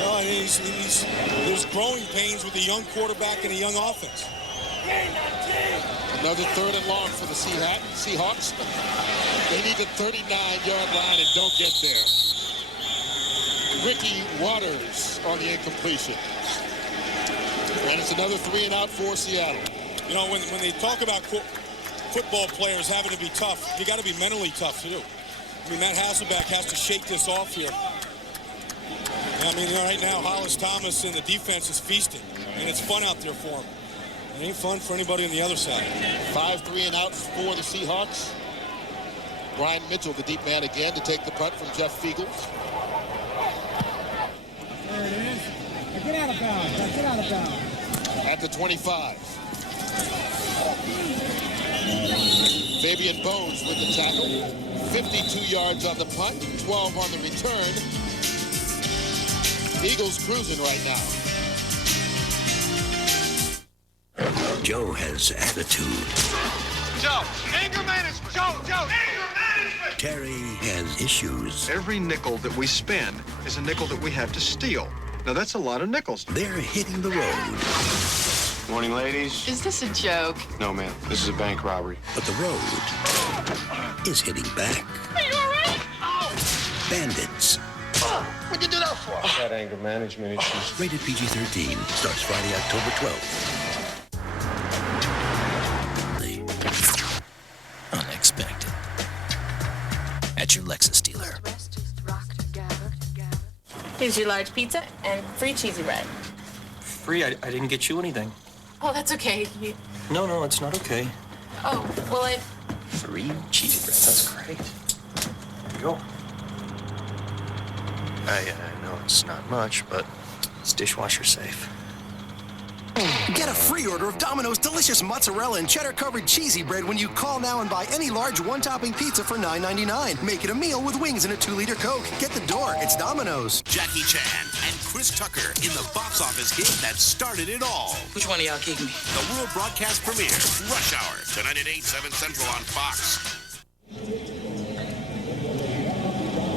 Well, there's growing pains with a young quarterback and a young offense. Another 3rd and long for the Seahawks. They need the 39-yard line and don't get there. Ricky Waters on the incompletion. And it's another 3 and out for Seattle. You know, when they talk about football players having to be tough, you got to be mentally tough too. I mean, Matt Hasselbeck has to shake this off here. I mean, you know, right now, Hollis Thomas and the defense is feasting, and it's fun out there for him. It ain't fun for anybody on the other side. 5 3 and outs for the Seahawks. Brian Mitchell, the deep man again, to take the punt from Jeff Fiegels. There it is. Get out of bounds. Get out of bounds. At the 25. Fabian Bones with the tackle. 52 yards on the punt, 12 on the return. Eagles cruising right now. Joe has attitude. Joe, anger management. Joe, anger management. Terry has issues. Every nickel that we spend is a nickel that we have to steal. Now, that's a lot of nickels. They're hitting the road. Morning, ladies. Is this a joke? No, ma'am. This is a bank robbery. But the road is hitting back. Are you all right? Bandits. What'd you do that for? I've had anger management issues. Rated PG-13. Starts Friday, October 12th. Unexpected. At your Lexus dealer. Here's your large pizza and free cheesy bread. Free? I didn't get you anything. Oh, that's okay. No, it's not okay. Oh, well, Free cheesy bread. That's great. There you go. I know it's not much, but it's dishwasher safe. Get a free order of Domino's delicious mozzarella and cheddar-covered cheesy bread when you call now and buy any large one-topping pizza for $9.99. Make it a meal with wings and a 2-liter Coke. Get the door. It's Domino's. Jackie Chan and Chris Tucker in the box office hit that started it all. which one of y'all kicked me? The world broadcast premiere, Rush Hour, tonight at 8, 7 Central on Fox.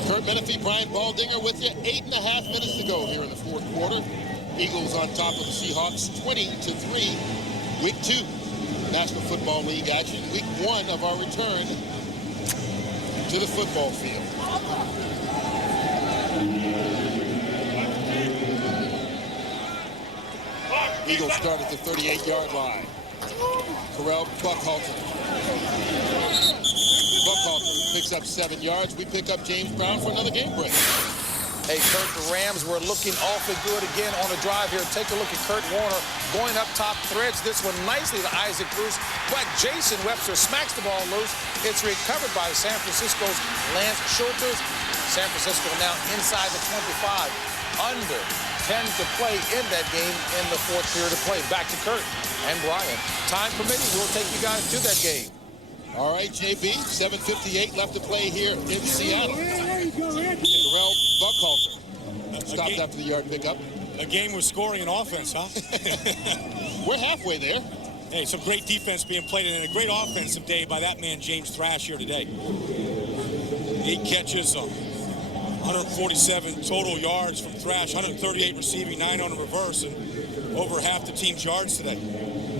Kurt Menefee, Brian Baldinger with you. 8.5 minutes to go here in the fourth quarter. Eagles on top of the Seahawks, 20-3. Week 2, National Football League action. Week 1 of our return to the football field. Eagles start at the 38-yard line. Corral Buckhalter. Buckhalter picks up 7 yards. We pick up James Brown for another game break. Hey, Kurt, the Rams were looking awfully good again on the drive here. Take a look at Kurt Warner going up top, threads this one nicely to Isaac Bruce, but Jason Webster smacks the ball loose. It's recovered by San Francisco's Lance Schulters. San Francisco now inside the 25, under 10 to play in that game in the fourth period of play. Back to Kurt and Brian. Time permitting, we'll take you guys to that game. All right, JB, 7:58 left to play here in Seattle. Corral Buckhalter stopped after the yard pickup. A game with scoring and offense, huh? We're halfway there. Hey, some great defense being played and a great offensive day by that man, James Thrash, here today. 8 catches, 147 total yards from Thrash, 138 receiving, 9 on the reverse, and over half the team's yards today.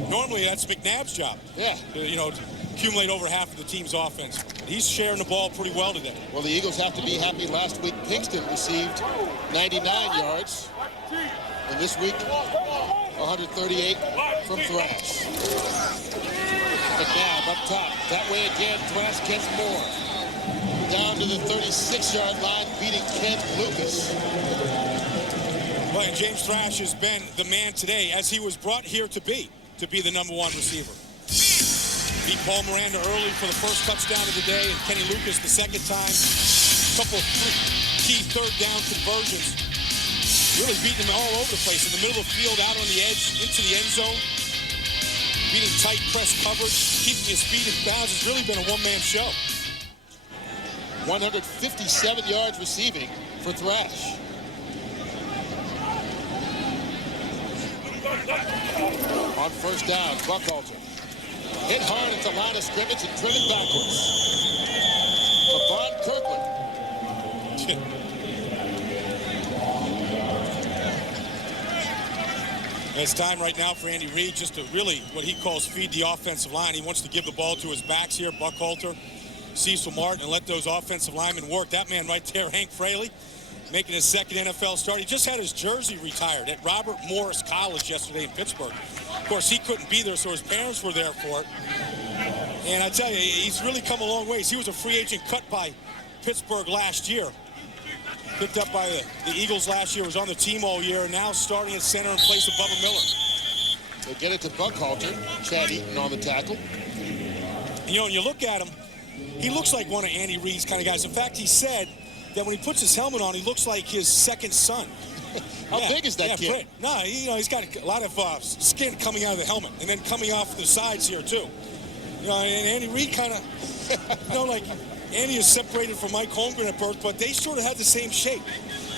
Normally, that's McNabb's job. Yeah. To accumulate over half of the team's offense. He's sharing the ball pretty well today. Well, the Eagles have to be happy. Last week, Pinkston received 99 yards. And this week, 138 from Thrash. McNabb up top. That way again, Thrash gets more. Down to the 36-yard line, beating Ken Lucas. Well, and James Thrash has been the man today, as he was brought here to be the number one receiver. Beat Paul Miranda early for the first touchdown of the day, and Kenny Lucas the second time. A couple of key third down conversions. Really beating him all over the place, in the middle of the field, out on the edge, into the end zone. Beating tight press coverage, keeping his feet in bounds. It's really been a one-man show. 157 yards receiving for Thrash. On first down, Buckhalter hit hard at the line of scrimmage and driven backwards. LeVon Kirkland. It's time right now for Andy Reid just to really, what he calls, feed the offensive line. He wants to give the ball to his backs here, Buckhalter, Cecil Martin, and let those offensive linemen work. That man right there, Hank Fraley, making his second NFL start. He just had his jersey retired at Robert Morris College yesterday in Pittsburgh. Of course, he couldn't be there, so his parents were there for it. And I tell you, he's really come a long ways. He was a free agent cut by Pittsburgh last year. Picked up by the Eagles last year, was on the team all year, and now starting at center in place of Bubba Miller. They get it to Buckhalter. Chad Eaton on the tackle. You know, when you look at him, he looks like one of Andy Reid's kind of guys. In fact, he said that when he puts his helmet on, he looks like his second son. How big is that kid? No, he's got a lot of skin coming out of the helmet and then coming off the sides here, too. You know, and Andy Reid kind of, like Andy is separated from Mike Holmgren at birth, but they sort of have the same shape.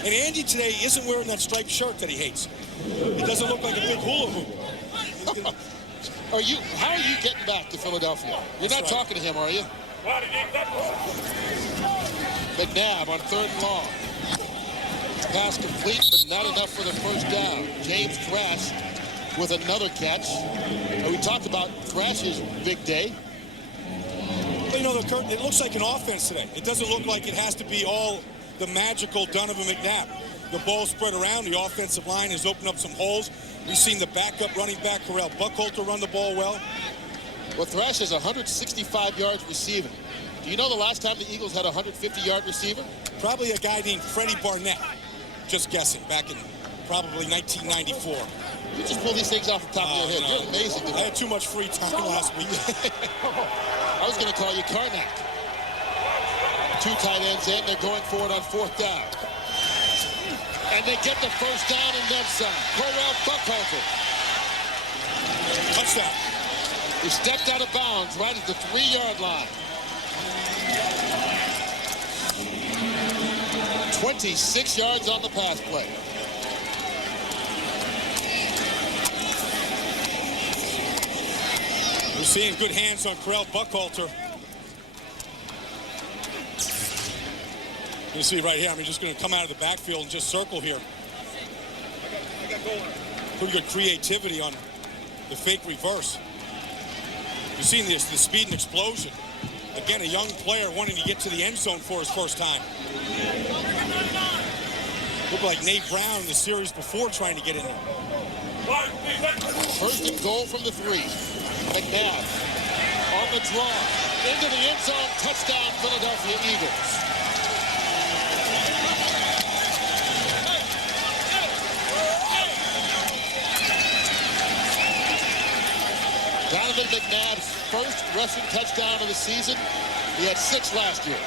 And Andy today isn't wearing that striped shirt that he hates. He doesn't look like a big hula hoop. How are you getting back to Philadelphia? You're not talking to him, are you? McNabb on third and long. Pass complete, but not enough for the first down. James Thrash with another catch. And we talked about Thrash's big day. Well, you know, it looks like an offense today. It doesn't look like it has to be all the magical Donovan McNabb. The ball spread around. The offensive line has opened up some holes. We've seen the backup running back, Correll Buckhalter, run the ball well. Well, Thrash has 165 yards receiving. Do you know the last time the Eagles had a 150-yard receiver? Probably a guy named Freddie Barnett. Just guessing, back in probably 1994. You just pull these things off the top of your head. No. You're amazing. I had too much free time last week. I was going to call you Karnak. Two tight ends in. They're going for it on fourth down. And they get the first down and then some. Correll Buckhalter. Touchdown. He stepped out of bounds right at the 3-yard line. 26 yards on the pass play. We're seeing good hands on Correll Buckhalter. You see right here, just going to come out of the backfield and just circle here. Pretty good creativity on the fake reverse. You've seen the speed and explosion. Again, a young player wanting to get to the end zone for his first time. Looked like Nate Brown in the series before trying to get in there. First and goal from the 3. McNabb on the draw. Into the end zone. Touchdown, Philadelphia Eagles. Donovan McNabb's first rushing touchdown of the season. He had 6 last year.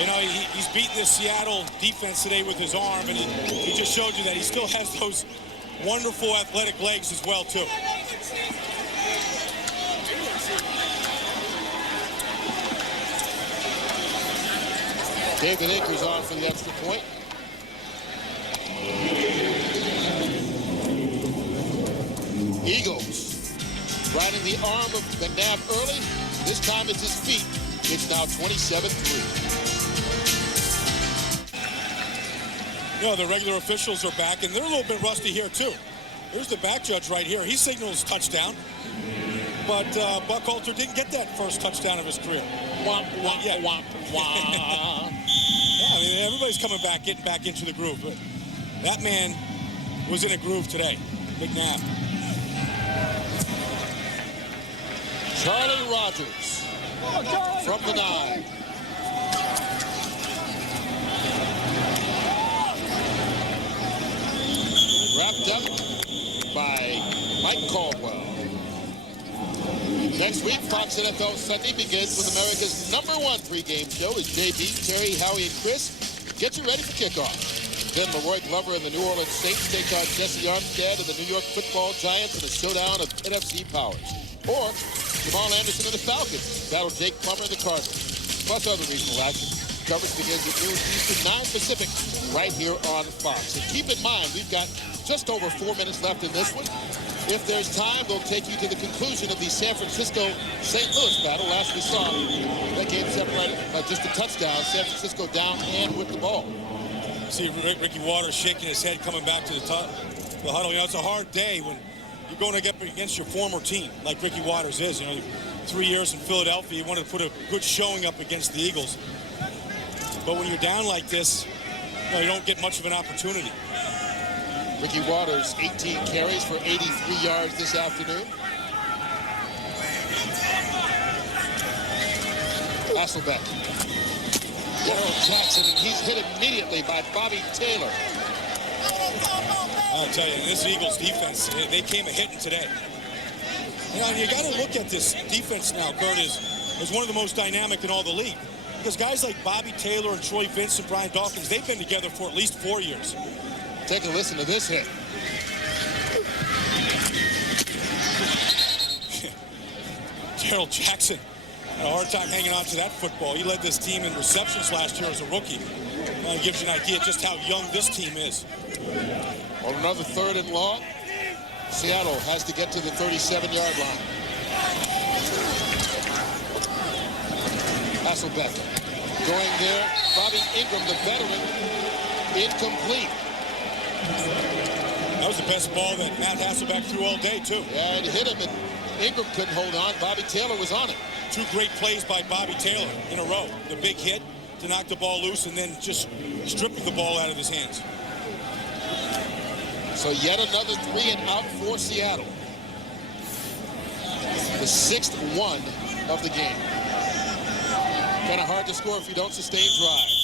You know, he's beaten the Seattle defense today with his arm, and he just showed you that he still has those wonderful athletic legs as well, too. David Akers on for the extra point. Eagles riding the arm of McNabb early. This time it's his feet. It's now 27-3. You know, the regular officials are back, and they're a little bit rusty here, too. There's the back judge right here. He signals touchdown. But Buckhalter didn't get that first touchdown of his career. Womp, womp, yeah. womp, womp. Yeah, I mean, everybody's coming back, getting back into the groove. But that man was in a groove today, McNabb. Charlie Rogers from the 9. Wrapped up by Mike Caldwell. Next week, Fox NFL Sunday begins with America's #1 pregame show as JB, Terry, Howie, and Chris get you ready for kickoff. Then Leroy Glover and the New Orleans Saints take on Jesse Armstead and the New York Football Giants in a showdown of NFC powers. Or Jamal Anderson and the Falcons battle Jake Plummer and the Cardinals. Plus other regional action. Coverage begins at noon Eastern, 9 Pacific, right here on Fox. And keep in mind, we've got just over 4 minutes left in this one. If there's time, we'll take you to the conclusion of the San Francisco-St. Louis battle. Last we saw, that game separated just a touchdown. San Francisco down and with the ball. See Ricky Waters shaking his head coming back to the huddle. You know, it's a hard day when you're going up against your former team, like Ricky Waters is. You know, 3 years in Philadelphia, he wanted to put a good showing up against the Eagles. But when you're down like this, you don't get much of an opportunity. Ricky Waters, 18 carries for 83 yards this afternoon. Hasselbeck. Darrell Jackson, and he's hit immediately by Bobby Taylor. I'll tell you, this Eagles defense, they came a-hitting today. You know, you got to look at this defense now, Kurt, is one of the most dynamic in all the league. Because guys like Bobby Taylor and Troy Vincent, Brian Dawkins, they've been together for at least 4 years. Take a listen to this hit. Darrell Jackson had a hard time hanging on to that football. He led this team in receptions last year as a rookie. It gives you an idea just how young this team is. On another 3rd and long, Seattle has to get to the 37-yard line. Hasselbeck going there. Bobby Ingram, the veteran, incomplete. That was the best ball that Matt Hasselbeck threw all day, too. Yeah, it hit him, and Ingram couldn't hold on. Bobby Taylor was on it. 2 great plays by Bobby Taylor in a row. The big hit to knock the ball loose and then just stripping the ball out of his hands. So yet another 3 and out for Seattle. The 6th one of the game. Kind of hard to score if you don't sustain drives.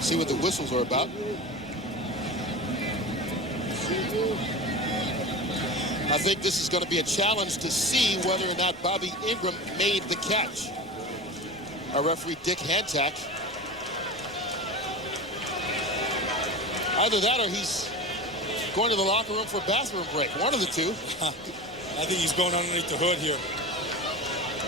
See what the whistles are about. I think this is going to be a challenge to see whether or not Bobby Ingram made the catch. Our referee, Dick Hantak. Either that or he's going to the locker room for a bathroom break. One of the two. I think he's going underneath the hood here.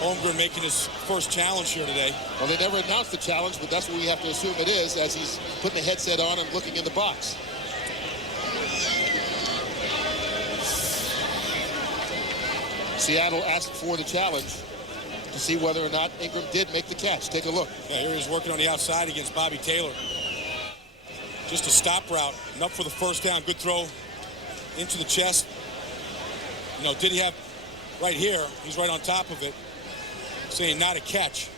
Holmgren making his first challenge here today. Well, they never announced the challenge, but that's what we have to assume it is as he's putting the headset on and looking in the box. Seattle asked for the challenge to see whether or not Ingram did make the catch. Take a look. Yeah, here he's working on the outside against Bobby Taylor. Just a stop route, enough for the first down. Good throw into the chest. You know, did he have right here? He's right on top of it, saying not a catch.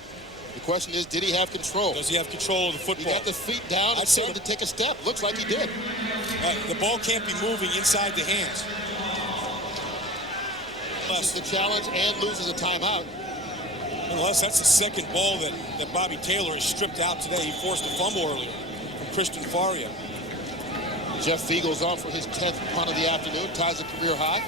The question is, did he have control? Does he have control of the football? He got the feet down and started to take a step. Looks like he did. The ball can't be moving inside the hands. Loses the challenge and loses a timeout. Unless that's the second ball that Bobby Taylor has stripped out today. He forced a fumble earlier from Christian Faria. Jeff Fiegel's on for his 10th punt of the afternoon. Ties a career high.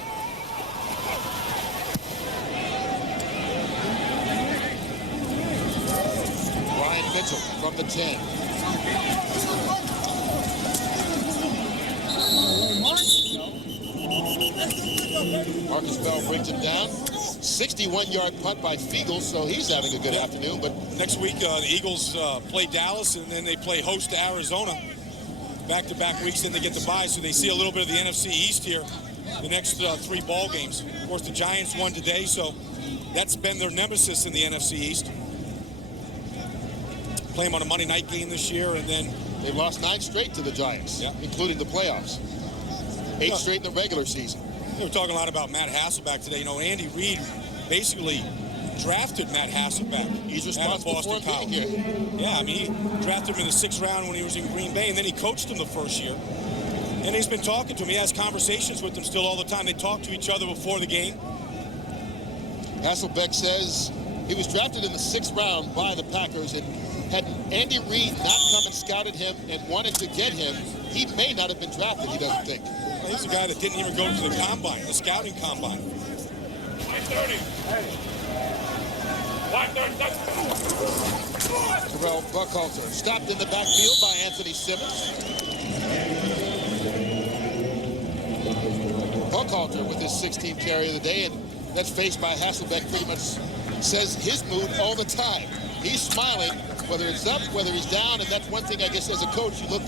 Brian Mitchell from the 10. Marcus Bell brings him down. 61-yard punt by Fiegel, so he's having a good afternoon. But next week, the Eagles play Dallas, and then they play host to Arizona. Back-to-back weeks, then they get the bye, so they see a little bit of the NFC East here the next 3 ball games. Of course, the Giants won today, so that's been their nemesis in the NFC East. Play them on a Monday night game this year, and then they lost 9 straight to the Giants, including the playoffs. 8 straight in the regular season. We were talking a lot about Matt Hasselbeck today. You know, Andy Reid basically drafted Matt Hasselbeck. He's responsible for him being here. Yeah, I mean, he drafted him in the 6th round when he was in Green Bay, and then he coached him the first year. And he's been talking to him. He has conversations with them still all the time. They talk to each other before the game. Hasselbeck says he was drafted in the 6th round by the Packers, and had Andy Reid not come and scouted him and wanted to get him, he may not have been drafted, he doesn't think. Well, he's a guy that didn't even go to the combine, the scouting combine. 130. Terrell Buckhalter stopped in the backfield by Anthony Simmons. Buckhalter with his 16th carry of the day, and that's faced by Hasselbeck, pretty much says his mood all the time. He's smiling, whether it's up, whether he's down, and that's one thing, I guess, as a coach, you look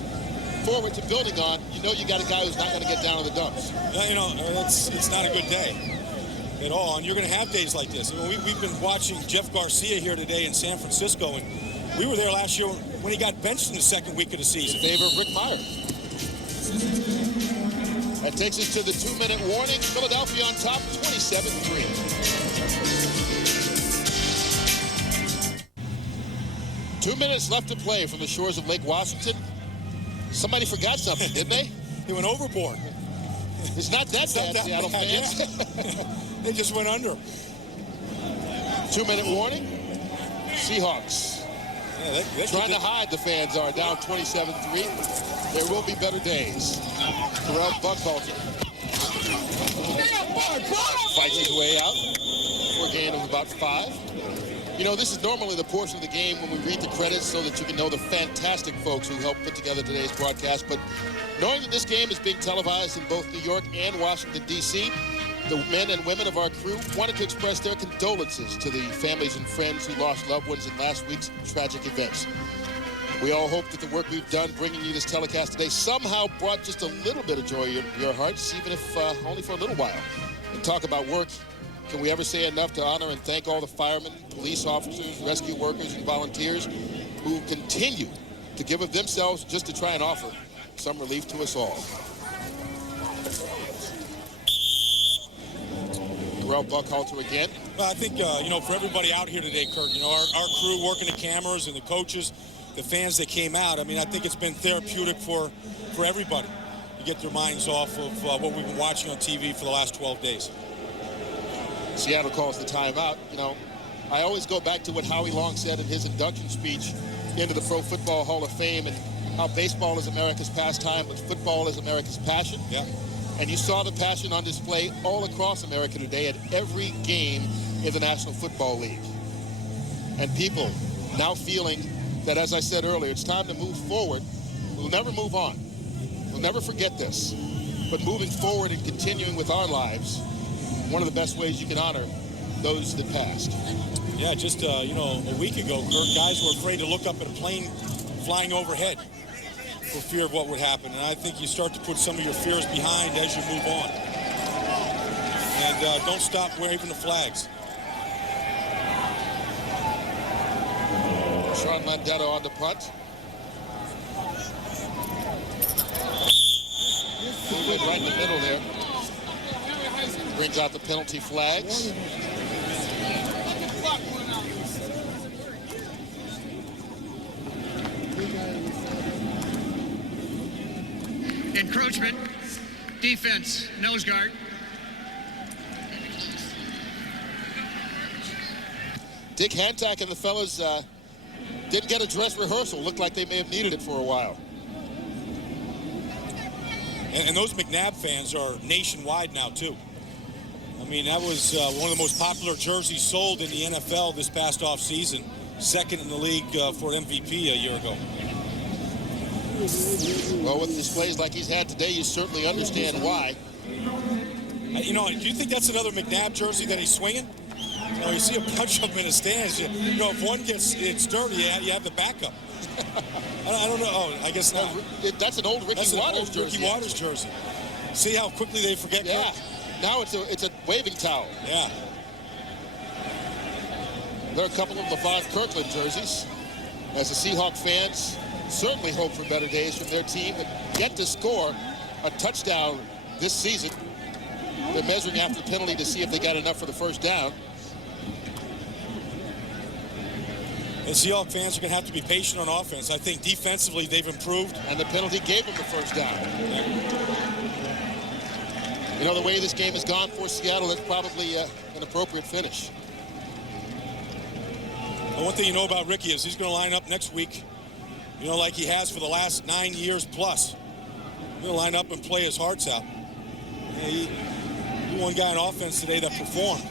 forward to building on. You know you got a guy who's not going to get down in the dumps. Yeah, you know, it's not a good day at all, and you're going to have days like this. You know, we've been watching Jeff Garcia here today in San Francisco, and we were there last year when he got benched in the 2nd week of the season. In favor of Rick Meyer. That takes us to the 2-minute warning. Philadelphia on top, 27-3. 2 minutes left to play from the shores of Lake Washington. Somebody forgot something, didn't they? They went overboard. It's not that bad, Seattle fans. Yeah. They just went under. 2-minute warning. Seahawks. Yeah, trying to hide, the fans are down 27-3. There will be better days. Terrell Buckhalter fights his way out for a gain of about 5. You know, this is normally the portion of the game when we read the credits so that you can know the fantastic folks who helped put together today's broadcast. But knowing that this game is being televised in both New York and Washington, D.C., the men and women of our crew wanted to express their condolences to the families and friends who lost loved ones in last week's tragic events. We all hope that the work we've done bringing you this telecast today somehow brought just a little bit of joy in your hearts, even if only for a little while. And talk about work, can we ever say enough to honor and thank all the firemen, police officers, rescue workers, and volunteers who continue to give of themselves just to try and offer some relief to us all. Terrell Buckhalter again. Well, I think, you know, for everybody out here today, Kurt, you know, our crew working the cameras and the coaches, the fans that came out, I mean, I think it's been therapeutic for everybody to get their minds off of what we've been watching on TV for the last 12 days. Seattle calls the timeout. You know, I always go back to what Howie Long said in his induction speech into the Pro Football Hall of Fame, and how baseball is America's pastime, but football is America's passion. Yeah. And you saw the passion on display all across America today at every game in the National Football League. And people now feeling that, as I said earlier, it's time to move forward. We'll never move on. We'll never forget this. But moving forward and continuing with our lives, one of the best ways you can honor those that passed. Yeah, just, you know, a week ago, Kurt, guys were afraid to look up at a plane flying overhead for fear of what would happen. And I think you start to put some of your fears behind as you move on. And don't stop waving the flags. Sean Mandetta on the punt. Movement right in the middle there. Brings out the penalty flags. Encroachment, defense, nose guard. Dick Hancock and the fellas didn't get a dress rehearsal. Looked like they may have needed it for a while. And those McNabb fans are nationwide now, too. I mean, that was one of the most popular jerseys sold in the NFL this past offseason. Second in the league for MVP a year ago. Well, with displays like he's had today, you certainly understand why. You know, do you think that's another McNabb jersey that he's swinging? You know, you see a bunch of them in the stands. You know, if one gets it's dirty, you have the backup. I don't know. Oh, I guess not. That's an old Ricky Waters jersey. Ricky Waters jersey. See how quickly they forget. Yeah. Kurt? Now it's a waving towel. Yeah. There are a couple of LaVon Kirkland jerseys. As the Seahawks fans certainly hope for better days from their team that get to score a touchdown this season. They're measuring after the penalty to see if they got enough for the first down. And Seahawks fans are going to have to be patient on offense. I think defensively they've improved. And the penalty gave them the first down. Yeah. You know, the way this game has gone for Seattle, that's probably an appropriate finish. Well, one thing you know about Ricky is he's going to line up next week, you know, like he has for the last 9 years plus. He's going to line up and play his hearts out. Yeah, he one guy on offense today that performed.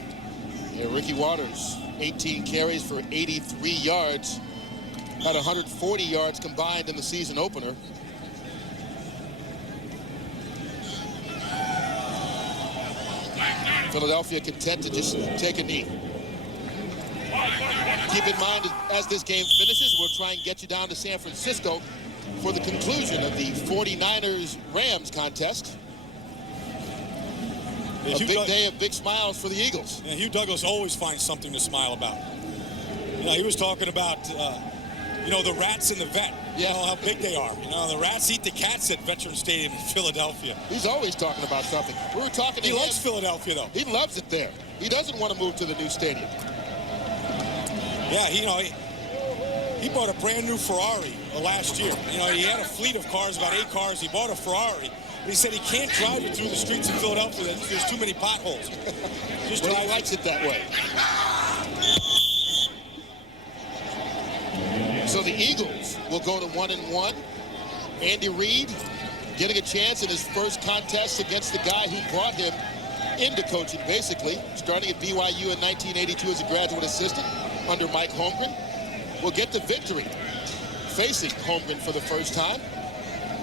Yeah, Ricky Waters, 18 carries for 83 yards. Had 140 yards combined in the season opener. Philadelphia content to just take a knee. Keep in mind, as this game finishes, we'll try and get you down to San Francisco for the conclusion of the 49ers-Rams contest. Yeah, a big day of big smiles for the Eagles. Yeah, Hugh Douglas always finds something to smile about. You know, he was talking about, you know, the rats in the vet. You know, how big they are. You know, the rats eat the cats at Veterans Stadium in Philadelphia. He's always talking about something. We were talking to him. He loves Philadelphia, though. He loves it there. He doesn't want to move to the new stadium. Yeah, you know, he bought a brand new Ferrari last year. You know, he had a fleet of cars, about 8 cars. He bought a Ferrari. But he said he can't drive it through the streets of Philadelphia. There's too many potholes. Just he likes it that way. So the Eagles will go to 1-1. Andy Reid getting a chance in his first contest against the guy who brought him into coaching, basically, starting at BYU in 1982 as a graduate assistant under Mike Holmgren. Will get the victory facing Holmgren for the first time.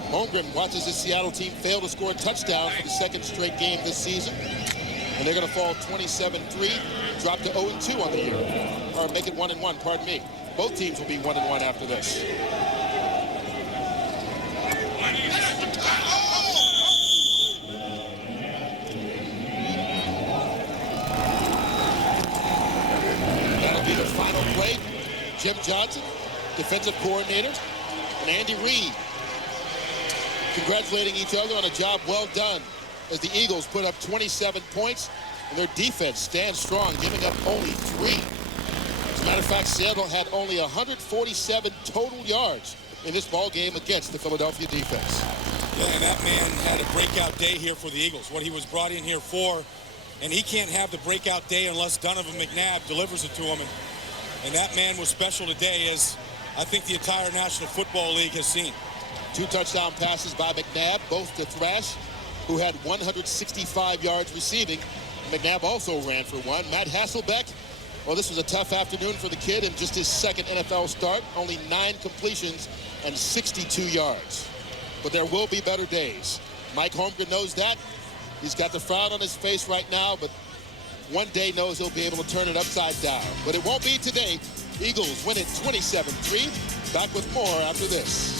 Holmgren watches his Seattle team fail to score a touchdown for the second straight game this season. And they're going to fall 27-3, drop to 0-2 on the year. Or make it 1-1, pardon me. Both teams will be 1-1 after this. That'll be the final play. Jim Johnson, defensive coordinator, and Andy Reid congratulating each other on a job well done as the Eagles put up 27 points and their defense stands strong, giving up only 3. As a matter of fact, Seattle had only 147 total yards in this ball game against the Philadelphia defense. Yeah, and that man had a breakout day here for the Eagles, what he was brought in here for, and he can't have the breakout day unless Donovan McNabb delivers it to him. And that man was special today, as I think the entire National Football League has seen. 2 touchdown passes by McNabb, both to Thrash, who had 165 yards receiving. McNabb also ran for 1. Matt Hasselbeck, well, this was a tough afternoon for the kid in just his second NFL start. Only 9 completions and 62 yards. But there will be better days. Mike Holmgren knows that. He's got the frown on his face right now, but one day knows he'll be able to turn it upside down. But it won't be today. Eagles win it 27-3. Back with more after this.